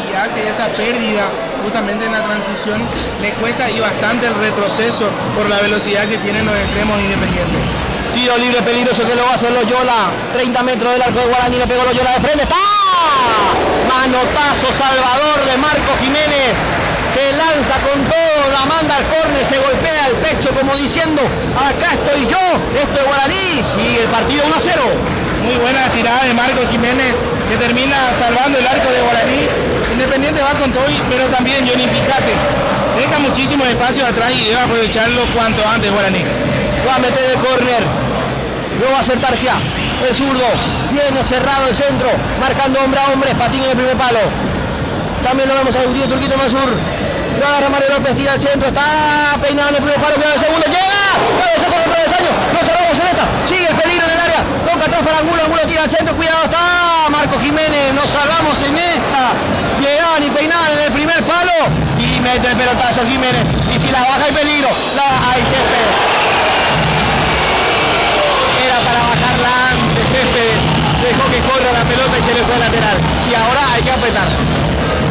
y hace esa pérdida justamente en la transición, le cuesta y bastante el retroceso por la velocidad que tienen los extremos independientes. Tiro libre peligroso que lo va a hacer Loyola. 30 metros del arco de Guaraní, le pegó Loyola de frente. ¡Está! Manotazo salvador de Marco Jiménez. Se lanza con todo, la manda al córner, se golpea el pecho como diciendo, acá estoy yo, esto es Guaraní, sigue el partido 1-0. Muy buena tirada de Marco Jiménez, que termina salvando el arco de Guaraní. Independiente va con todo, pero también Johnny, fíjate, deja muchísimos espacios atrás y debe aprovecharlo cuanto antes Guaraní. Va a meter el córner, lo va a hacer Tarcia, el zurdo, viene cerrado el centro, marcando hombre a hombre, patín en el primer palo. También lo vemos a Agustín Turquito Mansur. Lo agarra Mario López, tira al centro, está peinado en el primer palo, queda el segundo, llega, cabezazo de travesaño, no cerramos en esta, sigue el peligro en el área, toca atrás para Angulo, Angulo tira al centro, cuidado, está Marco Jiménez, nos salvamos en esta, llegaban y peinaban en el primer palo, y mete el pelotazo Jiménez, y si la baja hay peligro, hay Céspedes, era para bajarla antes Céspedes, dejó que corra la pelota y se le fue al lateral, y ahora hay que apretar.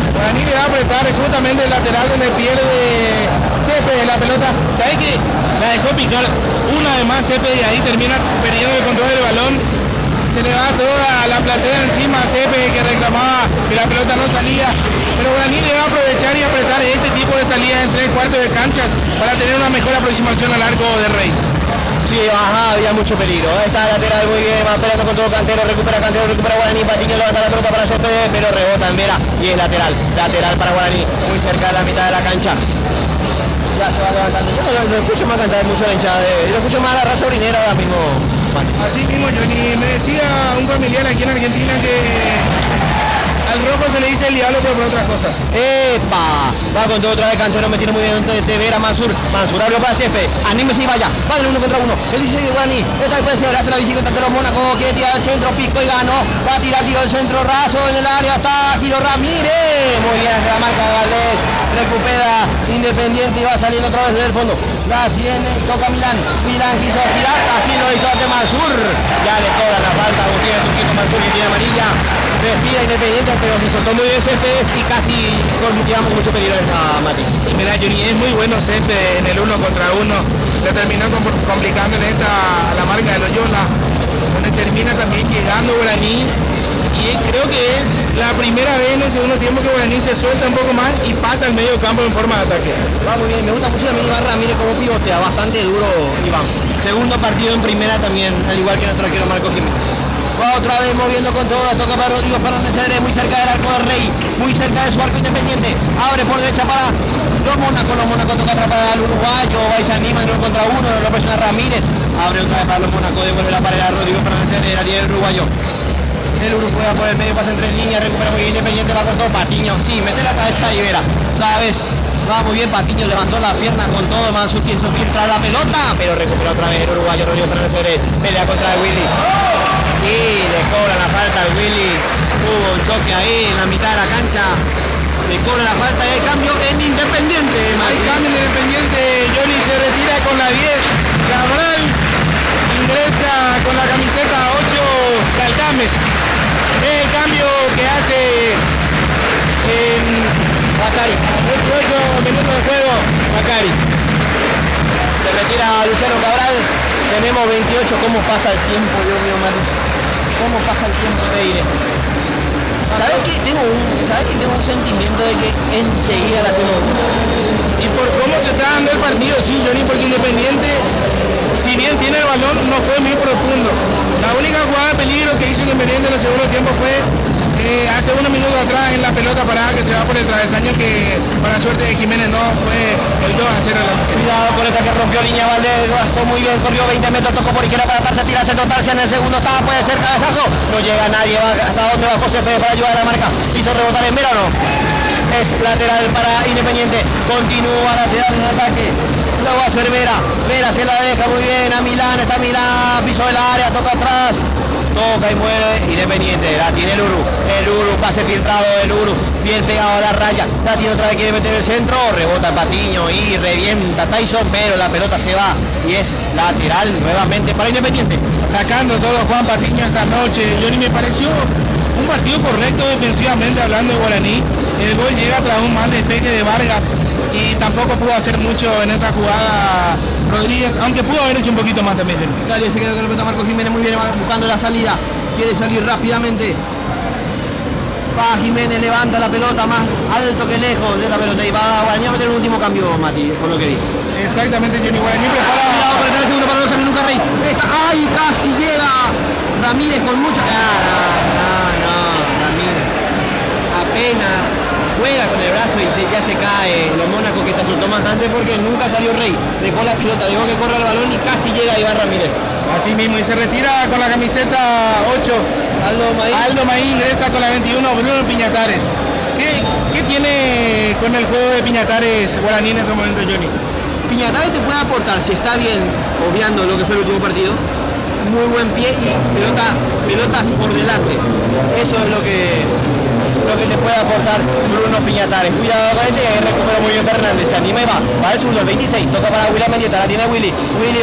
Guaraní le va a apretar justamente el lateral donde pierde Céspedes la pelota. ¿Sabes qué? La dejó picar una vez más Céspedes y ahí termina perdiendo el control del balón. Se le va toda la platea encima a Céspedes que reclamaba que la pelota no salía. Pero Guaraní le va a aprovechar y apretar este tipo de salidas en 3/4 de canchas para tener una mejor aproximación al arco de Rey. Sí, ajá, había mucho peligro. Esta lateral muy bien, va peleando con todo Cantero, recupera Guaraní, Patiño levanta la pelota para Céspedes, pero rebota en Vera y es lateral para Guaraní, muy cerca de la mitad de la cancha. Ya se va levantando. Yo no escucho más cantar mucho la hinchada, yo escucho más a la raza orinera ahora mismo. Así mismo, Johnny, me decía un familiar aquí en Argentina que al rojo se le dice el diablo pero por otras cosas. ¡Epa! Va con todo otra vez Cantero, metiendo muy bien de Vera Mansur abrió para Céspedes, anímese y vaya, va de 1 contra 1, el 16 de Guaraní, esta vez puede ser, hace la bicicleta de los Mónaco, quiere tirar al centro, pico y ganó, va a tirar tiro del centro, raso en el área, está Giro Ramírez, muy bien la marca de Valdés, recupera Independiente y va saliendo otra vez desde el fondo, la tiene y toca Milán quiso tirar, así lo hizo ante Mansur, ya le cobra la falta a Agustín Turquito Mansur que tiene amarilla. Respira Independiente, pero se soltó muy bien Céspedes y casi llevamos mucho peligro a Mati. Y mira, Johnny, es muy bueno Céspedes en el 1 contra 1. Le terminó complicando a la marca de Loyola, donde termina también llegando Guaraní. Y creo que es la primera vez en el segundo tiempo que Guaraní se suelta un poco más y pasa al medio campo en forma de ataque. Va muy bien, me gusta mucho también Iván Ramírez como pivotea, bastante duro Iván. Segundo partido en primera también, al igual que nuestro arquero Marco Jiménez. Va otra vez moviendo con todas, toca para Rodrigo Fernández Cedrés, muy cerca del arco del Rey, muy cerca de su arco Independiente, abre por derecha para los Mónacos toca atrapar al uruguayo, va y se anima en 1 contra 1, lo presiona Ramírez, abre otra vez para los Mónacos, devuelve la pared a Rodrigo Fernández Cedrés, la tiene el uruguayo. El Uruguay por el medio, pasa en 3 líneas, recupera muy bien Independiente, va con todo Patiño, sí, mete la cabeza y verá, ¿sabes? Va muy bien Patiño, levantó la pierna con todo, Mansur quiso filtrar la pelota, pero recupera otra vez el uruguayo Rodrigo Fernández Cedrés, pelea contra el Willy. Y le cobran la falta al Willy, hubo un choque ahí en la mitad de la cancha, le cobran la falta y hay cambio en Independiente. Hay cambio en Independiente, Johnny se retira con la 10, Cabral ingresa con la camiseta 8, Caltames. Es el cambio que hace en Bacari, 28 minutos de juego, Bacari. Se retira Luciano Cabral, tenemos 28, ¿cómo pasa el tiempo, Dios mío, Mati? ¿Cómo pasa el tiempo, te diré? ¿Sabes que tengo un sentimiento de que enseguida la hacemos? Y por cómo se está dando el partido, sí, Johnny, porque Independiente, si bien tiene el balón, no fue muy profundo. La única jugada de peligro que hizo Independiente en el segundo tiempo fue hace unos minutos atrás en la pelota parada que se va por el travesaño, que para suerte de Jiménez no fue el 2-0. Cuidado con esta que rompió línea Valdés, gastó muy bien, corrió 20 metros, tocó por izquierda para atarse, tira centro, Tarcia en el segundo, puede ser cabezazo, no llega nadie, va hasta donde va José Pérez para ayudar a la marca, hizo rebotar en Vera o no. Es lateral para Independiente, continúa lateral en ataque, lo va a hacer Vera se la deja muy bien a Milán, está Milán, piso del área, toca atrás, toca y mueve Independiente, la tiene el Uru, pase filtrado del Uru, bien pegado a la raya, la tiene otra vez, quiere meter el centro, rebota Patiño y revienta Tyson, pero la pelota se va y es lateral nuevamente para Independiente. Sacando todo Juan Patiño esta noche, Johnny, me pareció un partido correcto defensivamente hablando de Guaraní. El gol llega tras un mal despegue de Vargas y tampoco pudo hacer mucho en esa jugada Rodríguez, aunque pudo haber hecho un poquito más también. Sale, se quedó con la pelota Marco Jiménez, muy bien buscando la salida, quiere salir rápidamente. Va Jiménez, levanta la pelota más alto que lejos de la pelota y va Guaraní a meter el último cambio, Mati, por lo que vi. Exactamente, Johnny. Guaraní prepara. Cuidado para el segundo para los Nunca Rey. ¡Ay! Casi llega Ramírez con mucha. No, Ramírez. Apenas juega con el brazo y ya se cae. Los Mónacos que se asustó bastante porque nunca salió Rey. Dejó la pelota, dejó que corra el balón y casi llega Iván Ramírez. Así mismo, y se retira con la camiseta 8. Aldo Maíz ingresa con la 21, Bruno Piñatares. ¿Qué tiene con el juego de Piñatares Guaraní en este momento, Johnny? Piñatares te puede aportar, si está bien, obviando lo que fue el último partido, muy buen pie y pelotas por delante. Eso es lo que te puede aportar Bruno Piñatares. Cuidado con este, que recupera muy bien Fernández, se anima y va al zurdo, el 26, toca para William Mendieta, la tiene Willy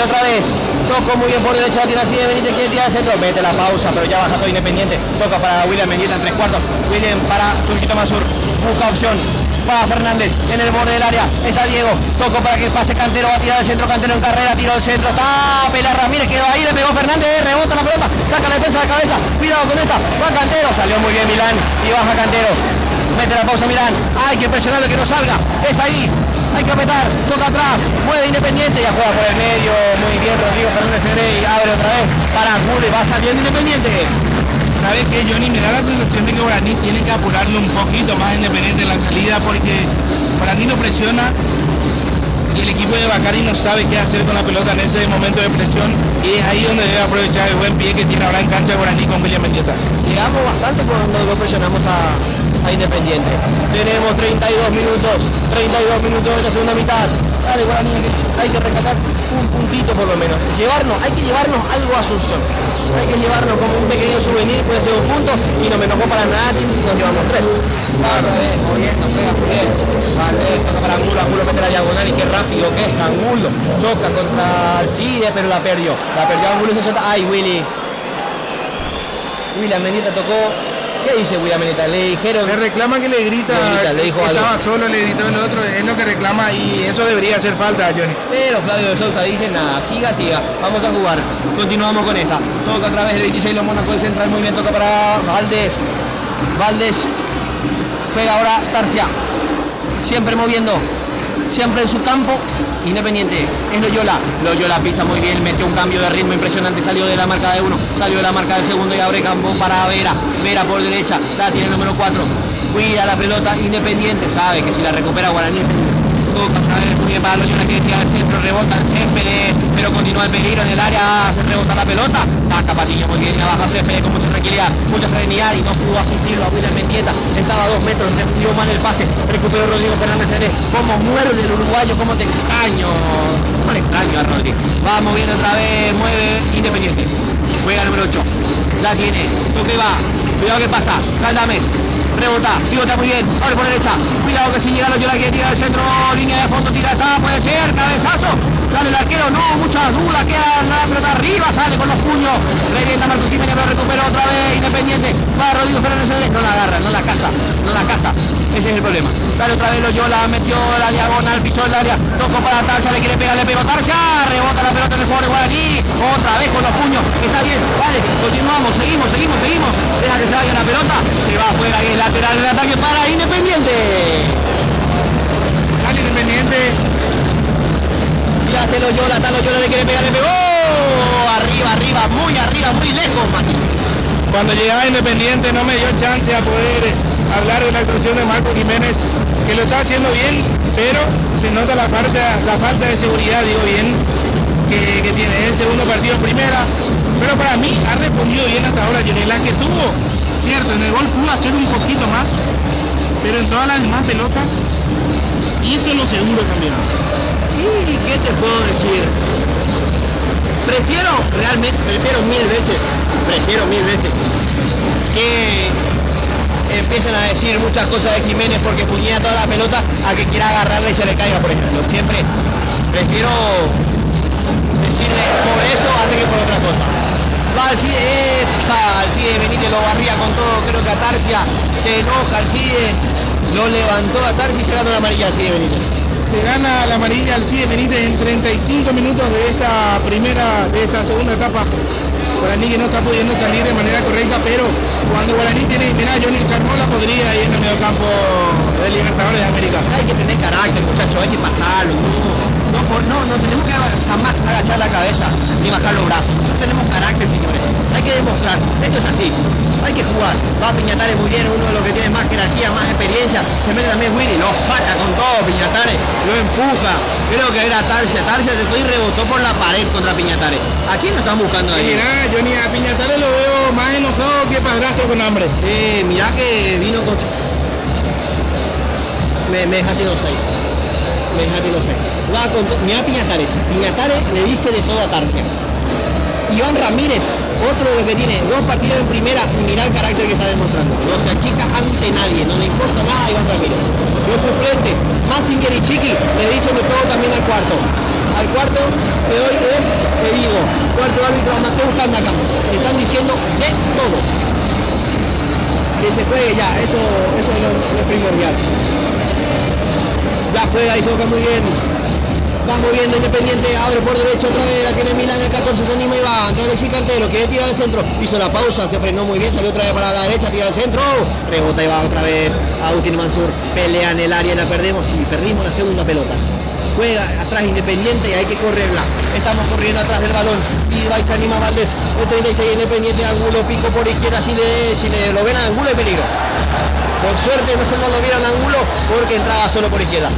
otra vez, tocó muy bien por derecha, la tiene así de Benítez, quiere tirar al centro, mete la pausa, pero ya baja todo Independiente, toca para William Mendieta en 3/4, William para Turquito Mansur, busca opción para Fernández, en el borde del área, está Diego, tocó para que pase Cantero, va a tirar el centro, Cantero en carrera, tiró el centro, está Pelea Ramírez, quedó ahí, le pegó Fernández, rebota la pelota, saca la defensa de cabeza, cuidado con esta, va Cantero, salió muy bien Milán y baja Cantero, mete la pausa Milán, hay que presionarlo que no salga, es ahí, hay que apretar, toca atrás, mueve Independiente, ya juega por el medio, muy bien Rodrigo Fernández Cedrés, abre otra vez para Jule, va saliendo Independiente. ¿Sabes qué, Johnny? Me da la sensación de que Guaraní tiene que apurarlo un poquito más Independiente en la salida, porque Guaraní lo presiona y el equipo de Bacari no sabe qué hacer con la pelota en ese momento de presión, y es ahí donde debe aprovechar el buen pie que tiene ahora en cancha Guaraní con William Mendieta. Llegamos bastante cuando lo presionamos a Independiente. Tenemos 32 minutos de esta segunda mitad. Dale Guaraní, hay que rescatar un puntito por lo menos. Hay que llevarnos algo a Asunción. Hay que llevarnos como un pequeño souvenir, puede ser un punto, y no me enojó para nada si nos llevamos 3. Moviendo, pega bien. Vale, toca para Angulo mete la diagonal y qué rápido que es Angulo. Choca contra Alcide, pero la perdió Angulo y se suelta. Ay, Willy. William Mendieta tocó. ¿Qué dice William Mendieta? Le dijeron... Le reclama que le grita, le dijo que algo. estaba solo, le gritó el otro, es lo que reclama y eso debería hacer falta, Johnny. Pero Flavio de Sousa dice nada, siga, vamos a jugar. Continuamos con esta. Toca otra vez el 26 los Mónaco del central, muy bien, toca para Valdés. Valdés juega ahora Tarcia. Siempre moviendo, siempre en su campo. Independiente, es Loyola pisa muy bien, metió un cambio de ritmo impresionante, salió de la marca de uno, salió de la marca del segundo y abre campo para Vera por derecha, la tiene el número 4, cuida la pelota, Independiente, sabe que si la recupera Guaraní, toca otra vez muy bien para Loyola que tira al centro, rebota el Césped, pero continúa el peligro en el área, se rebota la pelota, saca Patiño muy bien, abajo Césped con mucha tranquilidad, mucha serenidad y no pudo asistirlo a William Mendieta, estaba a 2 metros, le dio mal el pase, recuperó Rodrigo Fernández Ceres, como muerde el uruguayo, como te extraño, no le extraño a Rodri, va moviendo otra vez, mueve Independiente, juega el número 8, la tiene, toque va, cuidado que pasa, Caldames, rebota, pivota muy bien, abre por derecha, cuidado que si llega Loyola que tira al centro, línea de fondo, tira, está, puede ser, cabezazo, sale el arquero, no, muchas dudas, queda la pelota arriba, sale con los puños, revienta Marcos Jiménez, pero recupera otra vez Independiente, va Rodrigo Fernández Ceres, no la agarra, no la casa, ese es el problema, sale otra vez Loyola, metió la diagonal, pisó el área, tocó para Tarcia, le quiere pegar, le pegó Tarcia, rebota la pelota en el jugador de Guaraní, otra vez con los puños, está bien, vale, continuamos, seguimos, deja que se vaya la pelota, se va afuera y el lateral del ataque para Independiente. Sale Independiente. Y hace Loyola, le quiere pegar, le pegó, arriba, muy lejos, Mati. Cuando llegaba Independiente no me dio chance a poder hablar de la actuación de Marcos Jiménez, que lo está haciendo bien, pero se nota la falta de seguridad, digo bien, que tiene. Es el segundo partido en primera, pero para mí ha respondido bien hasta ahora, Johnny. La que tuvo, cierto, en el gol pudo hacer un poquito más, pero en todas las demás pelotas hizo lo seguro también. ¿Y qué te puedo decir? Prefiero mil veces que empiecen a decir muchas cosas de Jiménez porque puñea toda la pelota a que quiera agarrarla y se le caiga, por ejemplo. Siempre prefiero decirle por eso antes que por otra cosa. Va Alcide Benítez lo barría con todo, creo que a Tarcia se enoja, Alcide lo levantó a Tarcia y se ganó la amarilla Alcide Benítez. Se gana la amarilla Alcide Benítez en 35 minutos de esta segunda etapa. Guaraní que no está pudiendo salir de manera correcta, pero cuando Guaraní tiene, mira, Johnny Sarmola podría ir en el medio campo de Libertadores de América. Hay que tener carácter, muchachos, hay que pasarlo. No tenemos que jamás agachar la cabeza ni bajar los brazos. Nosotros tenemos carácter, señores. Hay que demostrar. Esto es así. Hay que jugar. Va Piñatares muy bien, uno de los que tiene más jerarquía, más experiencia. Se mete también Willy, lo saca con todo Piñatares, lo empuja. Creo que era Tarcia. Tarcia se fue y rebotó por la pared contra Piñatares. ¿A quién lo están buscando ahí? Mirá, Johnny, a Piñatares lo veo más enojado que padrastro con hambre. Mirá que vino con... Me dejaste 2-6. Mirá Piñatares. Piñatares le dice de todo a Tarcia. Iván Ramírez, otro de los que tiene 2 partidos en primera, mirá el carácter que está demostrando. No se achica ante nadie, no le importa nada a Iván Ramírez. Los suplentes, Massinger y Chiqui, le dicen de todo también al cuarto. Al cuarto de hoy te digo, cuarto árbitro a Mateo Candacam. Le están diciendo de todo. Que se juegue ya, eso es lo primordial. Ya juega y toca muy bien. Va moviendo Independiente, abre por derecha otra vez, la tiene Milan, el 14 se anima y va, ante Alexis Cantero, quiere tirar al centro, hizo la pausa, se frenó muy bien, salió otra vez para la derecha, tira al centro, rebota y va otra vez Agustín Mansur, pelea en el área, la perdemos, sí, perdimos la segunda pelota. Juega atrás Independiente y hay que correrla, estamos corriendo atrás del balón, y va y se anima Valdés, el 36 Independiente, Angulo, pico por izquierda, si le lo ven a Angulo hay peligro. Por suerte mejor no lo vieron a Angulo porque entraba solo por izquierda.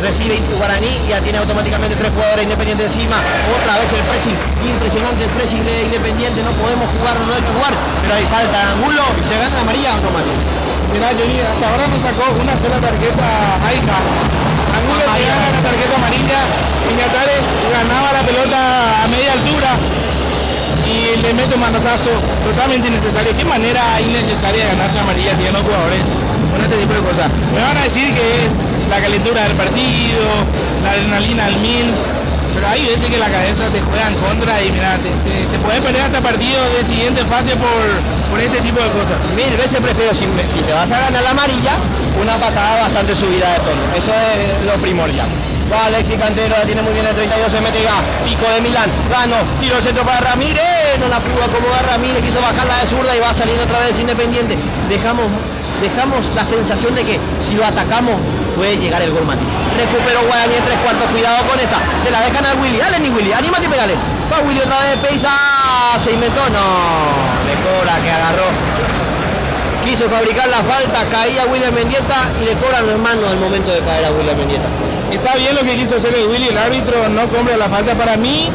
Recibe Guaraní y ya tiene automáticamente 3 jugadores Independiente encima, otra vez el pressing, impresionante el pressing de Independiente, no podemos jugar, no hay que jugar, pero hay falta Angulo y se gana la amarilla automático. Mirá, Johnny, hasta ahora no sacó una sola tarjeta Aiza. Angulo se gana la tarjeta amarilla, Piñatares ganaba la pelota a media altura y le mete un manotazo totalmente innecesario. ¿Qué manera innecesaria de ganarse amarilla tienen los jugadores con este tipo de cosas? Me van a decir que es la calentura del partido, la adrenalina al 1000, Pero hay veces que la cabeza te juega en contra y mira, te puedes perder hasta partidos de siguiente fase por este tipo de cosas. Mil veces prefiero, si te vas a ganar la amarilla, una patada bastante subida de tono. Eso es lo primordial. Va Alexis Cantero, la tiene muy bien el 32, se mete ya, pico de Milán, gano, tiro el centro para Ramírez, no la pudo acomodar Ramírez, quiso bajarla de zurda y va saliendo otra vez Independiente. Dejamos la sensación de que si lo atacamos puede llegar el gol Mati. Recuperó Guaraní en 3/4, cuidado con esta, se la dejan a Willy, dale ni Willy, anímate y pegale. Va Willy otra vez, Peiza, se inventó, no, le cobra que agarró. Quiso fabricar la falta, caía William Mendieta y le cobran los manos al momento de caer a William Mendieta. Está bien lo que quiso hacer el Willy, el árbitro no cobra la falta para mí,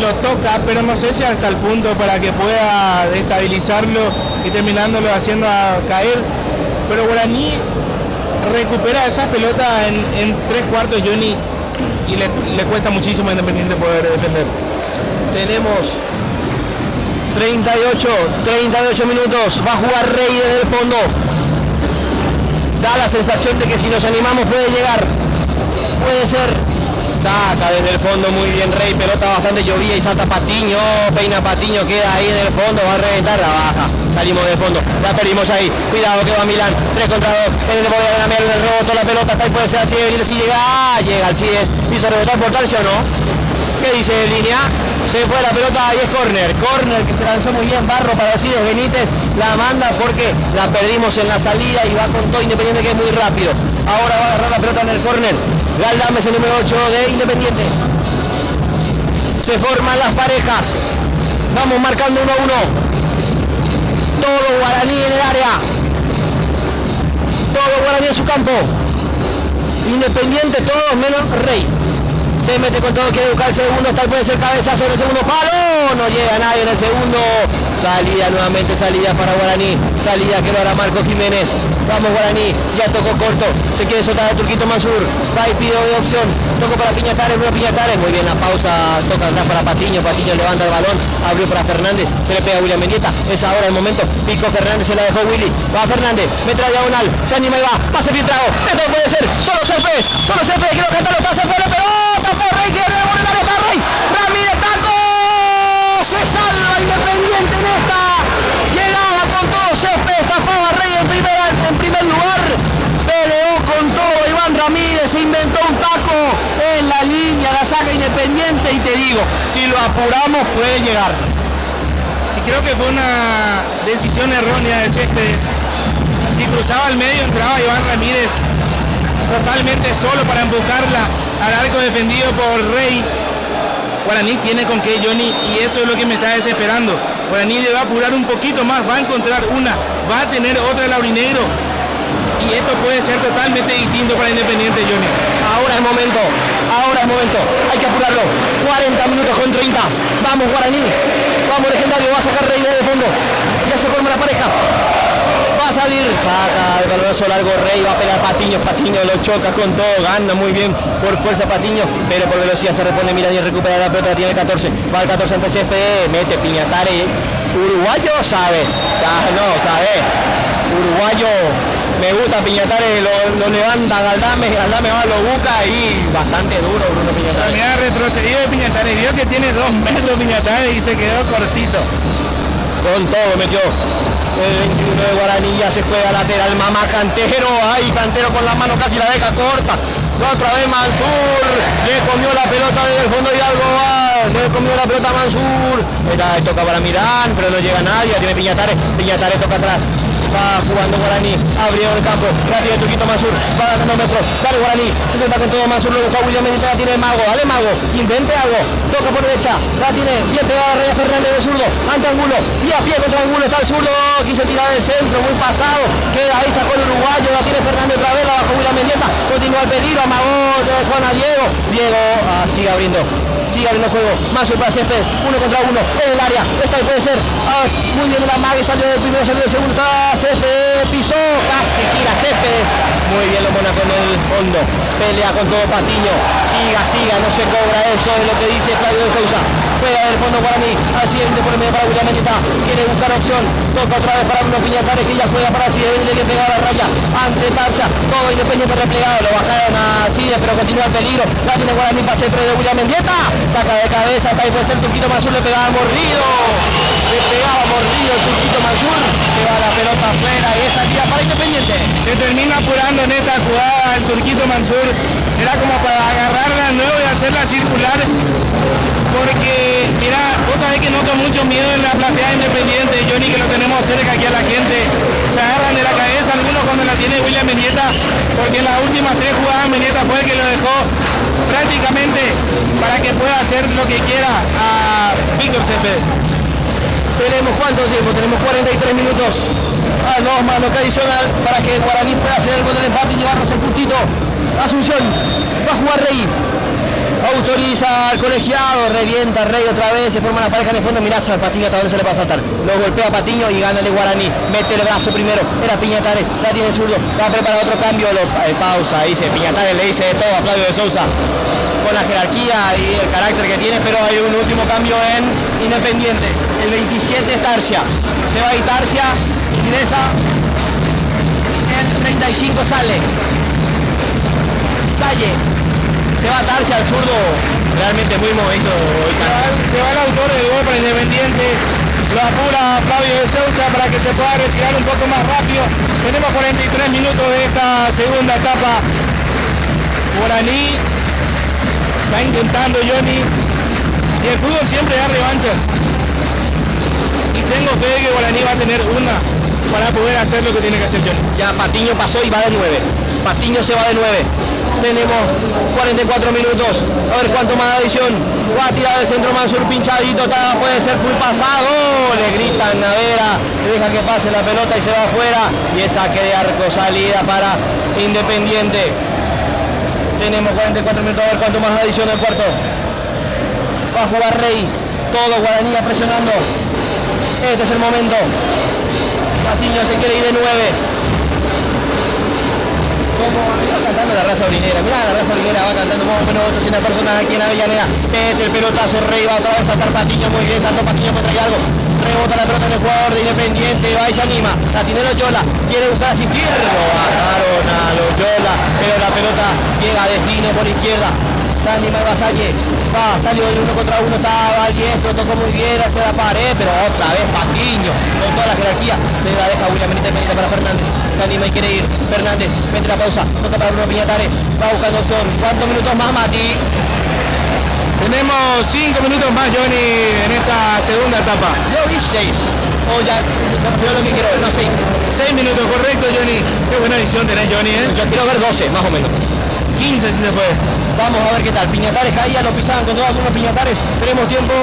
lo toca, pero no sé si hasta el punto para que pueda destabilizarlo y terminándolo haciendo a caer. Pero Guaraní recupera esa pelota en 3/4, Johnny, y le cuesta muchísimo a Independiente poder defender. Tenemos 38 minutos, va a jugar Rey desde el fondo. Da la sensación de que si nos animamos puede llegar. Puede ser. Saca desde el fondo muy bien Rey, pelota bastante llovía y salta Patiño, peina Patiño, queda ahí en el fondo, va a reventar, la baja. Salimos del fondo, la perdimos ahí. Cuidado que va Milán, 3 contra 2. En el poder de la el reboto, la pelota está ahí, puede ser así, si llega al CIES. Hizo rebotar por Tarsi o no. ¿Qué dice de línea? Se fue la pelota y es córner que se lanzó muy bien Barro para Alcides Benítez, la manda porque la perdimos en la salida y va con todo Independiente que es muy rápido. Ahora va a agarrar la pelota en el córner. Galdames, el número 8 de Independiente. Se forman las parejas. Vamos marcando 1-1. Todo Guaraní en el área. Todo Guaraní en su campo. Independiente todos menos Rey. Se mete con todo, quiere buscar el segundo, tal puede ser cabezazo en el segundo palo, no llega nadie en el segundo. Salida nuevamente, salida para Guaraní, salida que lo hará Marco Jiménez. Vamos Guaraní, ya tocó corto, se quiere soltar a Turquito Mansur, va y pide de opción, tocó para Piñatares, muy bien la pausa, toca atrás para Patiño levanta el balón, abrió para Fernández, se le pega a William Mendieta, es ahora el momento, pico Fernández, se la dejó Willy, va Fernández, mete la diagonal, se anima y va, pase bien trago, esto puede ser, solo Céspedes, quiero cantarlo, está se fue la pelota, por Rey, quiere devolver la Rey, Ramírez, taco, se salva Independiente en esta, llegaba con todo Céspedes, tapaba Rey en primer lugar, peleó con todo Iván Ramírez, se inventó un taco en la línea, la saca Independiente y te digo, si lo apuramos puede llegar. Y creo que fue una decisión errónea de Céspedes. Si cruzaba al medio entraba Iván Ramírez totalmente solo para empujarla al arco defendido por Rey. Guaraní tiene con qué, Johnny, y eso es lo que me está desesperando. Guaraní le va a apurar un poquito más, va a encontrar una, va a tener otra el aurinegro y esto puede ser totalmente distinto para Independiente, Johnny. Ahora es momento, hay que apurarlo. 40 minutos con 30, vamos Guaraní, vamos Legendario, va a sacar Rey desde el fondo, ya se forma la pareja. Va a salir, saca el balonazo largo Rey, va a pegar Patiño lo choca con todo, gana muy bien por fuerza Patiño, pero por velocidad se repone Milán y recupera la pelota, tiene el 14, va el 14 ante Céspedes, mete Piñatares, uruguayo, sabes, uruguayo, me gusta Piñatares, lo levanta Galdames va, lo busca y bastante duro Bruno Piñatares. También ha retrocedido de Piñatares, vio que tiene 2 metros Piñatares y se quedó cortito. Con todo metió el 21 de Guaraní, ya se juega lateral, mamá Cantero, ahí Cantero con la mano casi la deja corta, otra vez Mansur, le comió la pelota desde el fondo y algo va, le comió la pelota a Mansur, toca para Milán, pero no llega nadie, tiene Piñatares toca atrás, va jugando Guaraní, abrió el campo, la tiene Turquito Mansur, va ganando metros, dale Guaraní, se sienta con todo Mansur, lo busca William Mendieta, la tiene el Mago, dale Mago, invente algo, toca por derecha, la tiene bien pegada Rey Fernández de zurdo, ante Angulo, y a pie contra Angulo, está el zurdo, quiso tirar del centro, muy pasado, queda ahí, sacó el uruguayo, la tiene Fernández otra vez, la bajó William Mendieta, continúa el peligro, amagó, Juan a Diego, sigue abriendo el juego, Mansur para Céspedes, 1 contra 1, en el área, esta puede ser, muy bien el amague, salió del primero, salió del segundo, está Céspedes, pisó, casi tira Céspedes, muy bien lo Mónaco en el fondo, pelea con todo Patiño, siga, no se cobra, eso es lo que dice Claudio de Sousa. Juega del fondo Guaraní, al siguiente por el medio para William Mendieta, quiere buscar opción, toca otra vez para Bruno Piñatares que ya juega para Cide, que pega la raya, ante Tarsia, todo Independiente replegado, lo bajaron a Cide, pero continúa el peligro, la tiene Guaraní, pase 3 de William Mendieta, saca de cabeza, hasta ahí puede ser Turquito Mansur, le pegaba mordido el Turquito Mansur, se va la pelota afuera y esa tira para Independiente. Se termina apurando en esta jugada el Turquito Mansur, era como para agarrarla de nuevo y hacerla circular, porque mira, vos sabés que noto mucho miedo en la platea Independiente, Johnny, que lo tenemos cerca aquí a la gente, se agarran de la cabeza algunos cuando la tiene William Mendieta, porque en las últimas 3 jugadas Mendieta fue el que lo dejó prácticamente para que pueda hacer lo que quiera a Víctor Céspedes. Tenemos cuánto tiempo, tenemos 43 minutos. No más lo que adicional para que Guaraní pueda hacer el gol del empate y llevarnos el puntito. Asunción, va a jugar Rey. Autoriza al colegiado, revienta Rey otra vez, se forma la pareja en el fondo, mirá a Patiño hasta dónde se le va a saltar. Lo golpea Patiño y gana el Guaraní, mete el brazo primero, era Piñatares, la tiene el zurdo, va a preparar otro cambio, pausa, dice Piñatares, le dice de todo a Flavio de Sousa, con la jerarquía y el carácter que tiene, pero hay un último cambio en Independiente, el 27 es Tarsia, se va a ir Tarsia, ingresa, el 35 sale, se va a Tarsia al zurdo, realmente muy movido. Se va el autor del gol para Independiente, lo apura Flavio de Sousa para que se pueda retirar un poco más rápido. Tenemos 43 minutos de esta segunda etapa. Guaraní está intentando, Johnny, y el fútbol siempre da revanchas. Y tengo fe de que Guaraní va a tener una para poder hacer lo que tiene que hacer Johnny. Ya Patiño pasó y va de 9. Patiño se va de 9. Tenemos 44 minutos. A ver cuánto más de adición. Va a tirar el centro Mansur pinchadito. Puede ser muy pasado. Le gritan Navera. Deja que pase la pelota y se va afuera. Y es saque de arco, salida para Independiente. Tenemos 44 minutos. A ver cuánto más de adición del cuarto. Va a jugar Rey. Todo Guaraní presionando. Este es el momento. Patiño se quiere ir de 9. Como va cantando la raza orinera, mirá la raza orinera va cantando más o menos 800 personas aquí en Avellaneda, mete el pelotazo, Rey va otra vez a saltar Patiño, muy bien, saltó Patiño contra algo, rebota la pelota en el jugador de Independiente, va y se anima, la tiene Loyola, quiere buscar a Sintir, lo bajaron a Loyola, pero la pelota llega a destino por izquierda, se anima el Vasalle, salió del 1 contra 1, estaba al diestro, tocó muy bien hacia la pared, pero otra vez Patiño, con toda la jerarquía, le la deja William Independiente para Fernández. Se anima y quiere ir, Fernández, mete la pausa, toca para Bruno Piñatares, va buscando opción, ¿cuántos minutos más, Mati? Tenemos 5 minutos más, Johnny, en esta segunda etapa. Yo vi 6, o ya, yo lo que quiero ver, no 6. 6 minutos, correcto, Johnny. Qué buena edición tenés, Johnny, ¿eh? Yo quiero ver 12, más o menos. 15 si se puede. Vamos a ver qué tal, Piñatares caía, lo pisaban con todos algunos Piñatares, tenemos tiempo,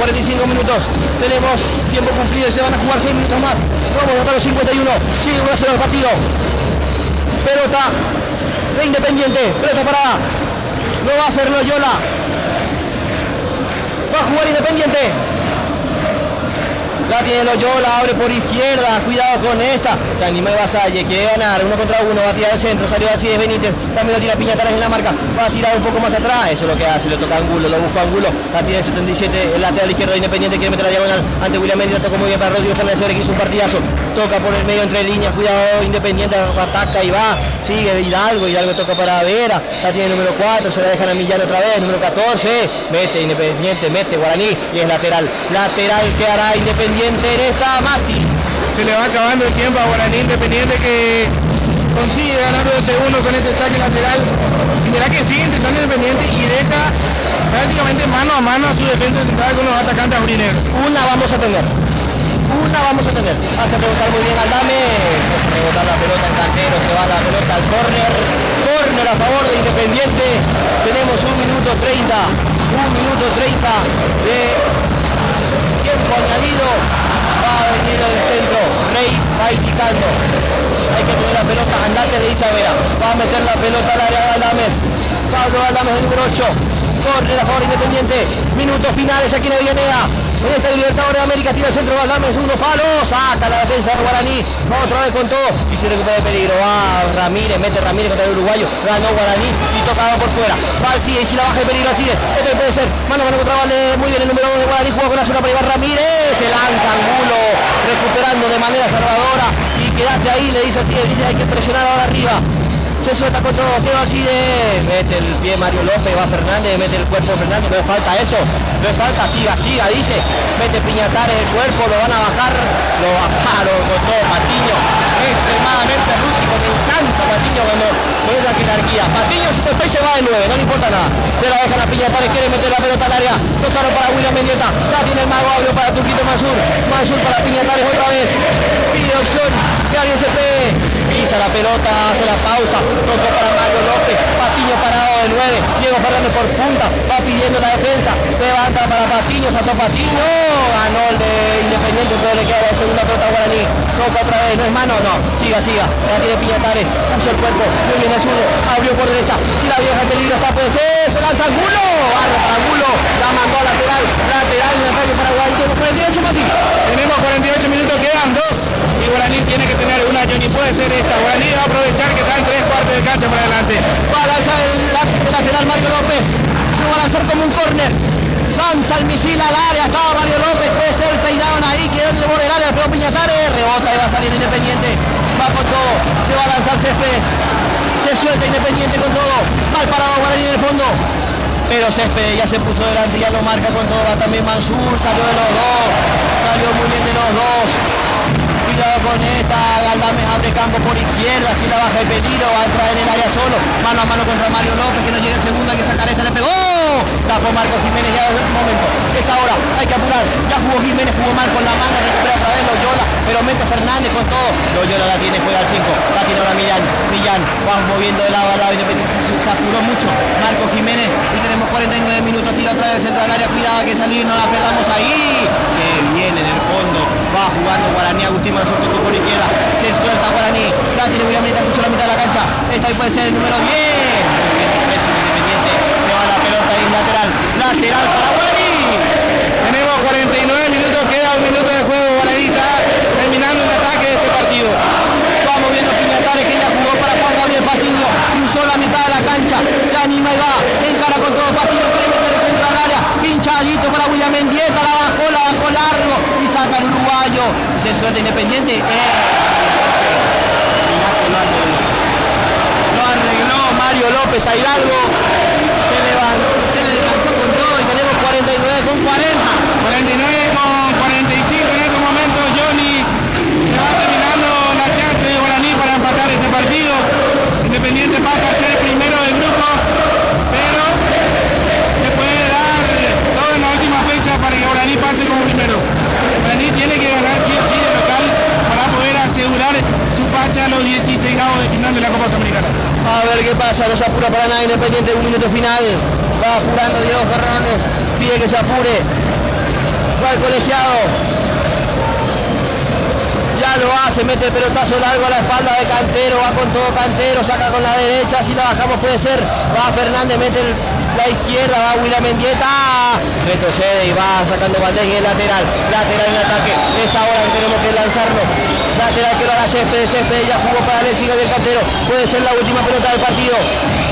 45 minutos, tenemos tiempo cumplido y se van a jugar 6 minutos más. Vamos a los 51, sigue 1-0 el partido. Pelota de Independiente, pelota parada, lo va a hacer Loyola. Va a jugar Independiente. La tiene Loyola, abre por izquierda, cuidado con esta. Se anima el Vasalle, quiere ganar, 1 contra 1, va a tirar el centro, salió así de Benítez, también lo tira Piñatares en la marca, va a tirar un poco más atrás, eso es lo que hace, le toca Angulo, lo busca Angulo, la tiene el 77, el lateral izquierdo de Independiente, quiere meter la diagonal ante William Mendieta, tocó muy bien para Rodrigo Fernández, que hizo un partidazo, toca por el medio entre líneas, cuidado Independiente, ataca y va, sigue Hidalgo toca para Vera, la tiene el número 4, se la dejan a Millán otra vez, número 14, mete Independiente, mete Guaraní y es lateral que hará Independiente en esta, Mati. Se le va acabando el tiempo a Guaraní, Independiente que consigue ganar 2 segundos con este saque lateral. Y mira que sigue intentando Independiente y deja prácticamente mano a mano a su defensa central con los atacantes aurinegros. Una vamos a tener. Hace rebotar muy bien Aldames, hace rebotar la pelota en Cantero, se va la pelota al córner a favor de Independiente. Tenemos 1 minuto 30 de tiempo añadido. Va a venir el centro, Rey va indicando, hay que tener la pelota, andante le dice a Vera, va a meter la pelota al área de Aldames, Pablo Aldames el número 8, córner a favor Independiente, minutos finales aquí en Avellaneda, En esta Libertadores de América tira el centro, Galdames, uno palo, saca la defensa de Guaraní, otra vez con todo y se recupera el peligro. Va Ramírez, mete Ramírez contra el uruguayo, ganó Guaraní y tocaba por fuera. Va al sigue y si la baja el peligro al sigue. Este puede ser mano a mano contra Vale, muy bien el número 2 de Guaraní, juega con la zona para Iván Ramírez, se lanza Angulo, recuperando de manera salvadora y quédate ahí, le dice así, hay que presionar ahora arriba. Se suelta con todo, quedó así de... Mete el pie Mario López, va Fernández, mete el cuerpo Fernández, no le falta eso, no le falta, siga, dice. Mete Piñatares el cuerpo, lo van a bajar, lo bajaron con todo. Patiño, extremadamente rústico, me encanta Patiño cuando con esa jerarquía. Patiño se soltó y se va de 9, no le importa nada. Se la dejan a Piñatares, quiere meter la pelota al área, tocaron para William Mendieta, la tiene el mago, abrió para Turquito Mansur para Piñatares otra vez, pide opción, que alguien se pegue, pisa la pelota, hace la pausa, tocó para Mario López, Patiño parado de 9, Diego Fernández por punta, va pidiendo la defensa, levanta para Patiño, saltó Patiño, ganó el de Independiente, pero le queda la segunda pelota a Guaraní, toca otra vez, no es mano, no, siga, la tiene Piñatares, puso el cuerpo, muy bien el zurdo, abrió por derecha, si la vieja en peligro está, puede ser, se lanza Angulo, barra para Angulo, la mandó a lateral, en el ataque para Guaraní, tenemos 48 Mati. Tenemos 48 minutos, quedan 2 y Guaraní tiene que tener una, Johnny, puede ser esta, Guaraní va a aprovechar que está en 3/4 de cancha para adelante. Va a lanzar el lateral Mario López, se va a lanzar como un córner, lanza el misil al área, estaba Mario López, puede ser el peinado ahí, quedó en el borde del área, pegó Piñatares, rebota y va a salir Independiente, va con todo, se va a lanzar Céspedes, se suelta Independiente con todo, mal parado Guaraní en el fondo, pero Céspedes ya se puso delante, ya lo marca con todo, va también Mansur, salió de los dos, salió muy bien de los dos. Cuidado con esta, Galdames abre campo por izquierda, si la baja el peligro, va a entrar en el área solo, mano a mano contra Mario López, que no llega el segundo, hay que sacar esta, le pegó, tapó Marco Jiménez ya desde un momento, es ahora, hay que apurar, ya jugó Jiménez, jugó mal con la mano, recupera otra vez Loyola, pero mete Fernández con todo, Loyola la tiene, juega al 5, la tiene ahora Millán, va moviendo de lado a lado, Independiente se apuró mucho, Marco Jiménez, y tenemos 49 minutos, tira otra vez centro del área, cuidado que salir, no la perdamos ahí, que viene en el fondo, va jugando Guaraní, Agustín Mansur tocó por izquierda, se suelta Guaraní, la tiene William Mendieta, cruzó la mitad de la cancha, esta ahí puede ser el número 10, Independiente, se va la pelota ahí lateral para Guaraní. Tenemos 49 minutos, queda un minuto de juego, Guaraní está terminando el ataque de este partido. Vamos viendo Piñatares que ya jugó para Juan Gabriel Patiño, cruzó la mitad de la cancha, se anima y va, encara con todo Patiño, quiere meter el centro al área, pinchadito para William Mendieta, la bajó largo y saca el uruguayo, y se suelta Independiente. Lo arregló Mario López a Hidalgo, se le lanzó con todo y tenemos 49 con 40. 49 con 45 en estos momentos, Johnny, se va terminando la chance de Guaraní para empatar este partido. Independiente pasa a ser el primero del grupo, pero se puede dar todo en la última fecha para que Guaraní pase como primero. Guaraní tiene que ganar sí o sí de local para poder asegurar su pase a los 16avos de final de la Copa Sudamericana. A ver qué pasa, no se apura para nada Independiente, un minuto final, va apurando Diego Fernández, pide que se apure, va el colegiado, ya lo hace, mete el pelotazo largo a la espalda de Cantero, va con todo Cantero, saca con la derecha, si la bajamos puede ser, va Fernández, mete la izquierda, va William Mendieta, retrocede y va sacando Valdés en el lateral en ataque, es ahora que tenemos que lanzarlo, lateral que lo haga Céspedes, ya jugó para Alexis Gabriel Cantero, puede ser la última pelota del partido,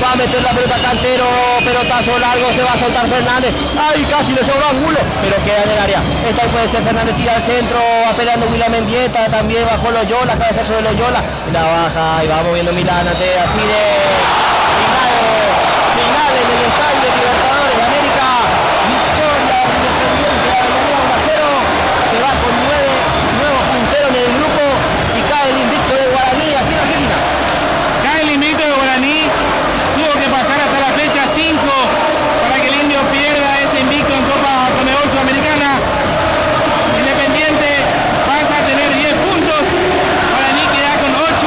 va a meter la pelota Cantero, pelotazo largo, se va a soltar Fernández, ay casi le sobró Angulo, pero queda en el área, esta puede ser Fernández, tira al centro, va peleando William Mendieta, también bajó Loyola, cabezazo de Loyola, la baja y va moviendo Milán ante así de finales del estadio de Libertadores de América, victoria Independiente de Avellaneda 1-0, se va con 9 nuevos punteros en el grupo y cae el invicto de Guaraní aquí en Argentina. Cae el invicto de Guaraní, tuvo que pasar hasta la fecha 5 para que el Indio pierda ese invicto en Copa Conmebol Sudamericana. Independiente pasa a tener 10 puntos, Guaraní queda con 8,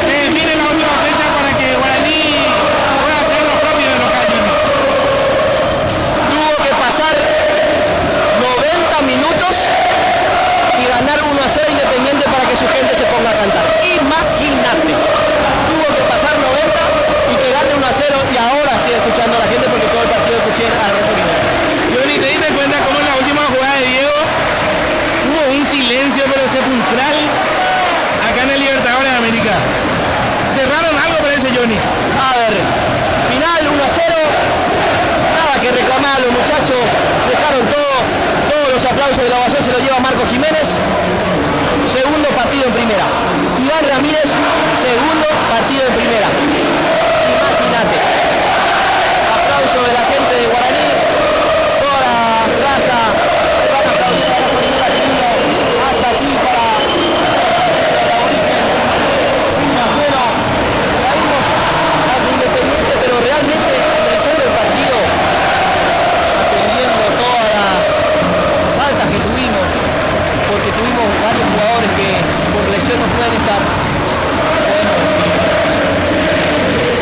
se define la última fecha para que Guaraní pueda hacer lo propio de local. Tuvo que pasar 90 minutos y ganar 1-0 Independiente para que su gente se ponga a cantar. Imagínate, tuvo que pasar 90 y que gane 1-0 y ahora estoy escuchando a la gente porque todo el partido escuché a Renzo Guimaraes. Johnny, ¿te diste cuenta cómo en la última jugada silencio pero sepulcral acá en el Libertadores de América. ¿Cerraron algo, parece, Johnny? A ver, final 1-0, nada que reclamar, los muchachos dejaron todo, todos los aplausos de la ovación se lo lleva Marcos Jiménez. Segundo partido en primera. Iván Ramírez, segundo partido en primera. Imagínate. Aplauso de la gente de Guaraní, toda la raza, le van a aplaudir a la primera tribuna, hasta aquí para la origen. 1-0. Caímos ante Independiente, pero realmente analizando el partido, atendiendo todas las faltas que tuvimos, porque tuvimos varios jugadores que por lesión no pueden estar.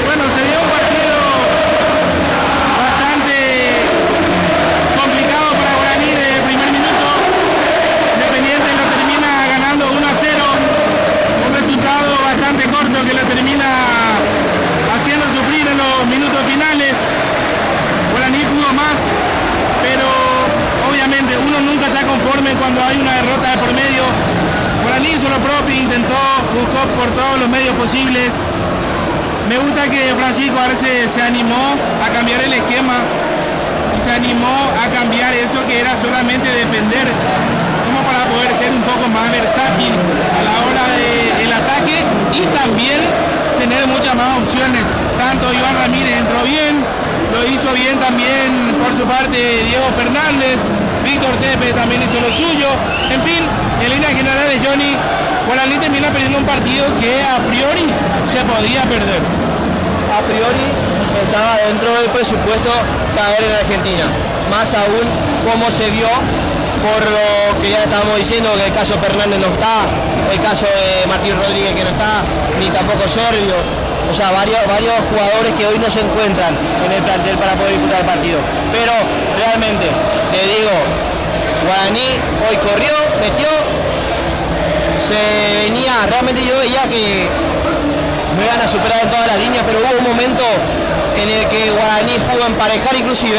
Bueno, se dio un partido bastante complicado para Guaraní desde el primer minuto. Independiente lo termina ganando 1-0, un resultado bastante corto que lo termina haciendo sufrir en los minutos finales. Guaraní pudo más, pero obviamente uno nunca está conforme cuando hay una derrota de por medio. Guaraní hizo lo propio, intentó, buscó por todos los medios posibles. Me gusta que Francisco Arce se animó a cambiar el esquema y se animó a cambiar eso que era solamente defender, como para poder ser un poco más versátil a la hora del ataque y también tener muchas más opciones. Tanto Iván Ramírez entró bien, lo hizo bien también por su parte Diego Fernández, Víctor Céspedes también hizo lo suyo. En fin, en líneas generales, Johnny, Guaraní termina perdiendo un partido que a priori se podía perder. A priori estaba dentro del presupuesto caer en Argentina, más aún como se vio por lo que ya estábamos diciendo, que el caso Fernández no está, el caso de Martín Rodríguez que no está, ni tampoco Servio, o sea, varios jugadores que hoy no se encuentran en el plantel para poder disputar el partido. Pero realmente, le digo, Guaraní hoy corrió, metió, se venía, realmente yo veía que no iban a superar en todas las líneas, pero hubo un momento en el que Guaraní pudo emparejar inclusive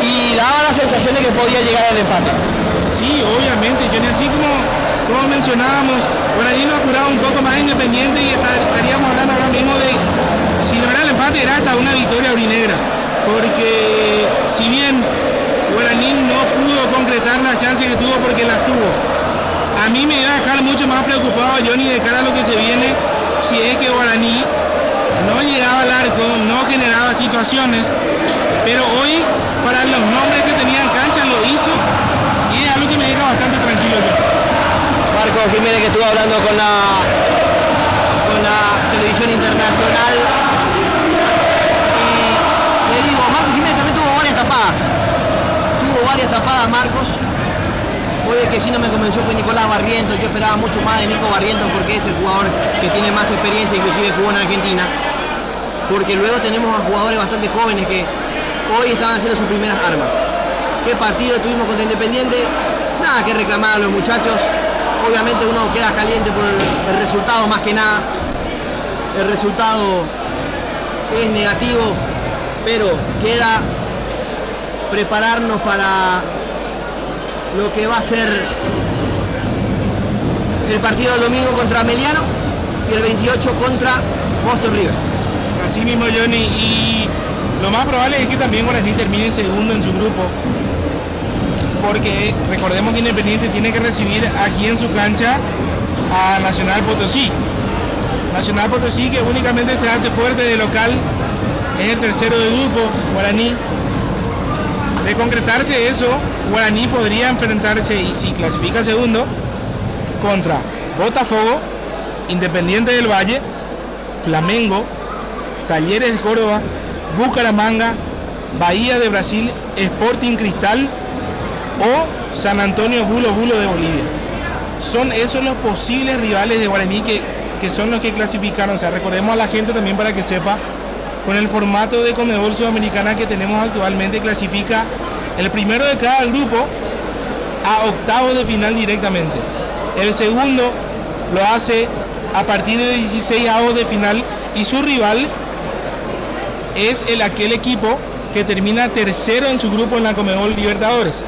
y daba la sensación de que podía llegar al empate. Sí, obviamente, Johnny, así como mencionábamos, Guaraní lo apuraba un poco más Independiente y estaríamos hablando ahora mismo de, si no era el empate, era hasta una victoria aurinegra, porque si bien Guaraní no pudo concretar las chances que tuvo porque las tuvo, a mí me iba a dejar mucho más preocupado, Johnny, de cara a lo que se viene, si es que Guaraní no llegaba al arco, no generaba situaciones, pero hoy para los nombres que tenían cancha lo hizo y es algo que me deja bastante tranquilo yo. Marcos Jiménez, que estuvo hablando con la televisión internacional, y le digo, Marcos Jiménez también tuvo varias tapadas, Marcos. Puede que sí no me convenció fue Nicolás Barrientos, yo esperaba mucho más de Nico Barrientos porque es el jugador que tiene más experiencia, inclusive jugó en Argentina, porque luego tenemos a jugadores bastante jóvenes que hoy estaban haciendo sus primeras armas. ¿Qué partido tuvimos contra Independiente? Nada que reclamar a los muchachos, obviamente uno queda caliente por el resultado más que nada, el resultado es negativo, pero queda prepararnos para lo que va a ser el partido del domingo contra Ameliano y el 28 contra Boston River. Así mismo, Johnny, y lo más probable es que también Guaraní termine segundo en su grupo, porque recordemos que Independiente tiene que recibir aquí en su cancha a Nacional Potosí. Nacional Potosí, que únicamente se hace fuerte de local, es el tercero del grupo, Guaraní. De concretarse eso, Guaraní podría enfrentarse, y si clasifica segundo, contra Botafogo, Independiente del Valle, Flamengo, Talleres de Córdoba, Bucaramanga, Bahía de Brasil, Sporting Cristal o San Antonio Bulo Bulo de Bolivia. Son esos los posibles rivales de Guaraní que son los que clasificaron. O sea, recordemos a la gente también para que sepa, con el formato de Conmebol Sudamericana que tenemos actualmente, clasifica el primero de cada grupo a octavos de final directamente. El segundo lo hace a partir de 16avos de final y su rival es aquel equipo que termina tercero en su grupo en la Conmebol Libertadores.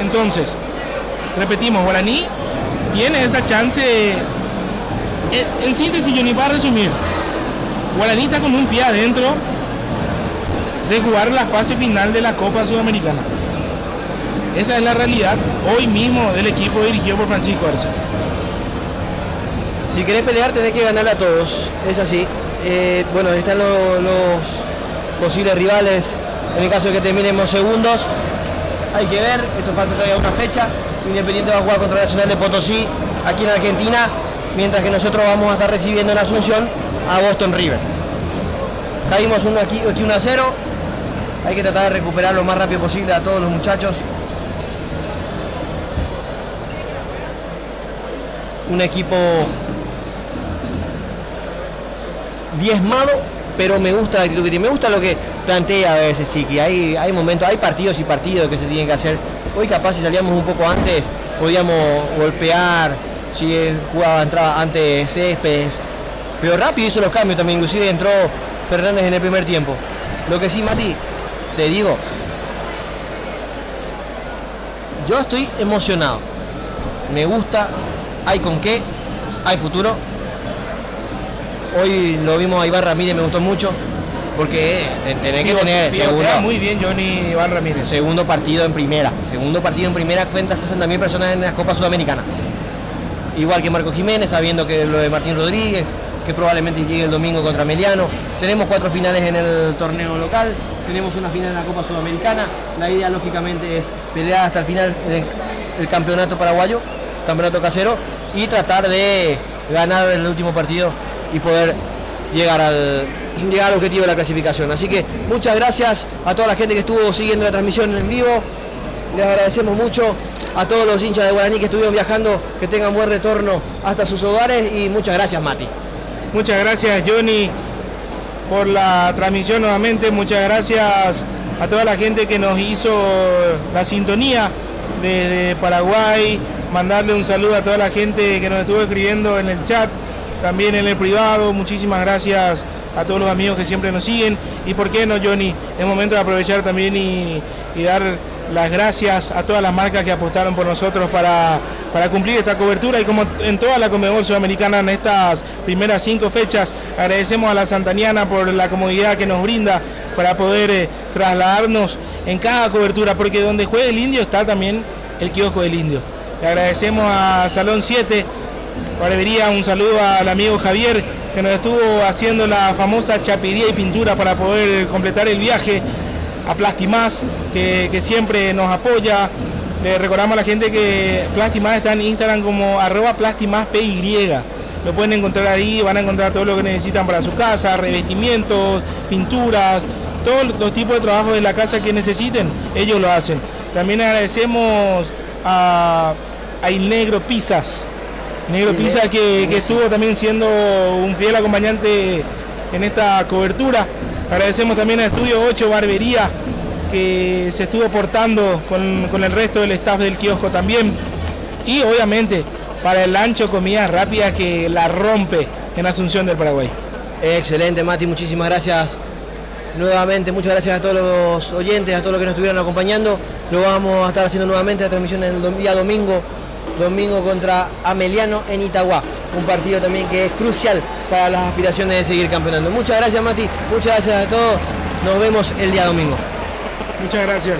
Entonces, repetimos, Guaraní tiene esa chance. En síntesis, Johnny, para resumir, Guaraní está con un pie adentro de jugar la fase final de la Copa Sudamericana. Esa es la realidad hoy mismo del equipo dirigido por Francisco Arce. Si querés pelear tenés que ganarle a todos, es así. Bueno, están los posibles rivales, en el caso de que terminemos segundos. Hay que ver, esto falta todavía una fecha. Independiente va a jugar contra Nacional de Potosí aquí en Argentina, mientras que nosotros vamos a estar recibiendo en Asunción a Boston River. Caímos aquí 1-0. Hay que tratar de recuperar lo más rápido posible a todos los muchachos. Un equipo diezmado, pero me gusta la actitud que tiene. Me gusta lo que plantea a veces, Chiqui. Hay momentos, hay partidos y partidos que se tienen que hacer. Hoy capaz si salíamos un poco antes, podíamos golpear, si entraba antes Céspedes. Pero rápido hizo los cambios también, inclusive entró Fernández en el primer tiempo. Lo que sí, Mati, te digo, yo estoy emocionado. Me gusta, hay con qué, hay futuro. Hoy lo vimos a Iván Ramírez, me gustó mucho, porque tenés que tener muy bien Johnny Iván Ramírez. Segundo partido en primera, cuenta 60.000 personas en la Copa Sudamericana. Igual que Marco Jiménez, sabiendo que lo de Martín Rodríguez, que probablemente llegue el domingo contra Meliano. Tenemos 4 finales en el torneo local, tenemos una final en la Copa Sudamericana. La idea lógicamente es pelear hasta el final el campeonato paraguayo, campeonato casero, y tratar de ganar el último partido y poder llegar al objetivo de la clasificación. Así que muchas gracias a toda la gente que estuvo siguiendo la transmisión en vivo. Les agradecemos mucho a todos los hinchas de Guaraní que estuvieron viajando, que tengan buen retorno hasta sus hogares, y muchas gracias, Mati. Muchas gracias, Johnny, por la transmisión nuevamente. Muchas gracias a toda la gente que nos hizo la sintonía desde Paraguay. Mandarle un saludo a toda la gente que nos estuvo escribiendo en el chat, también en el privado. Muchísimas gracias a todos los amigos que siempre nos siguen. Y por qué no, Johnny, es momento de aprovechar también y dar las gracias a todas las marcas que apostaron por nosotros para cumplir esta cobertura. Y como en toda la Conmebol Sudamericana en estas primeras 5 fechas, agradecemos a la Santaniana por la comodidad que nos brinda para poder trasladarnos en cada cobertura, porque donde juegue el Indio está también el kiosco del Indio. Le agradecemos a Salón 7 Barbería, un saludo al amigo Javier, que nos estuvo haciendo la famosa chapería y pintura para poder completar el viaje. A Plastimás, que siempre nos apoya. Le recordamos a la gente que Plastimás está en Instagram como @PlastimasPY. Lo pueden encontrar ahí, van a encontrar todo lo que necesitan para su casa, revestimientos, pinturas, todos los tipos de trabajo de la casa que necesiten, ellos lo hacen. También agradecemos a Il Negro Pizzas. Negro Pizza que estuvo también siendo un fiel acompañante en esta cobertura. Agradecemos también a Estudio 8 Barbería, que se estuvo portando con el resto del staff del kiosco también. Y obviamente para el Ancho Comidas Rápidas, que la rompe en Asunción del Paraguay. Excelente, Mati, muchísimas gracias. Nuevamente, muchas gracias a todos los oyentes, a todos los que nos estuvieron acompañando. Lo vamos a estar haciendo nuevamente la transmisión el día domingo contra Ameliano en Itagua, un partido también que es crucial para las aspiraciones de seguir campeonando. Muchas gracias, Mati, muchas gracias a todos, nos vemos el día domingo. Muchas gracias.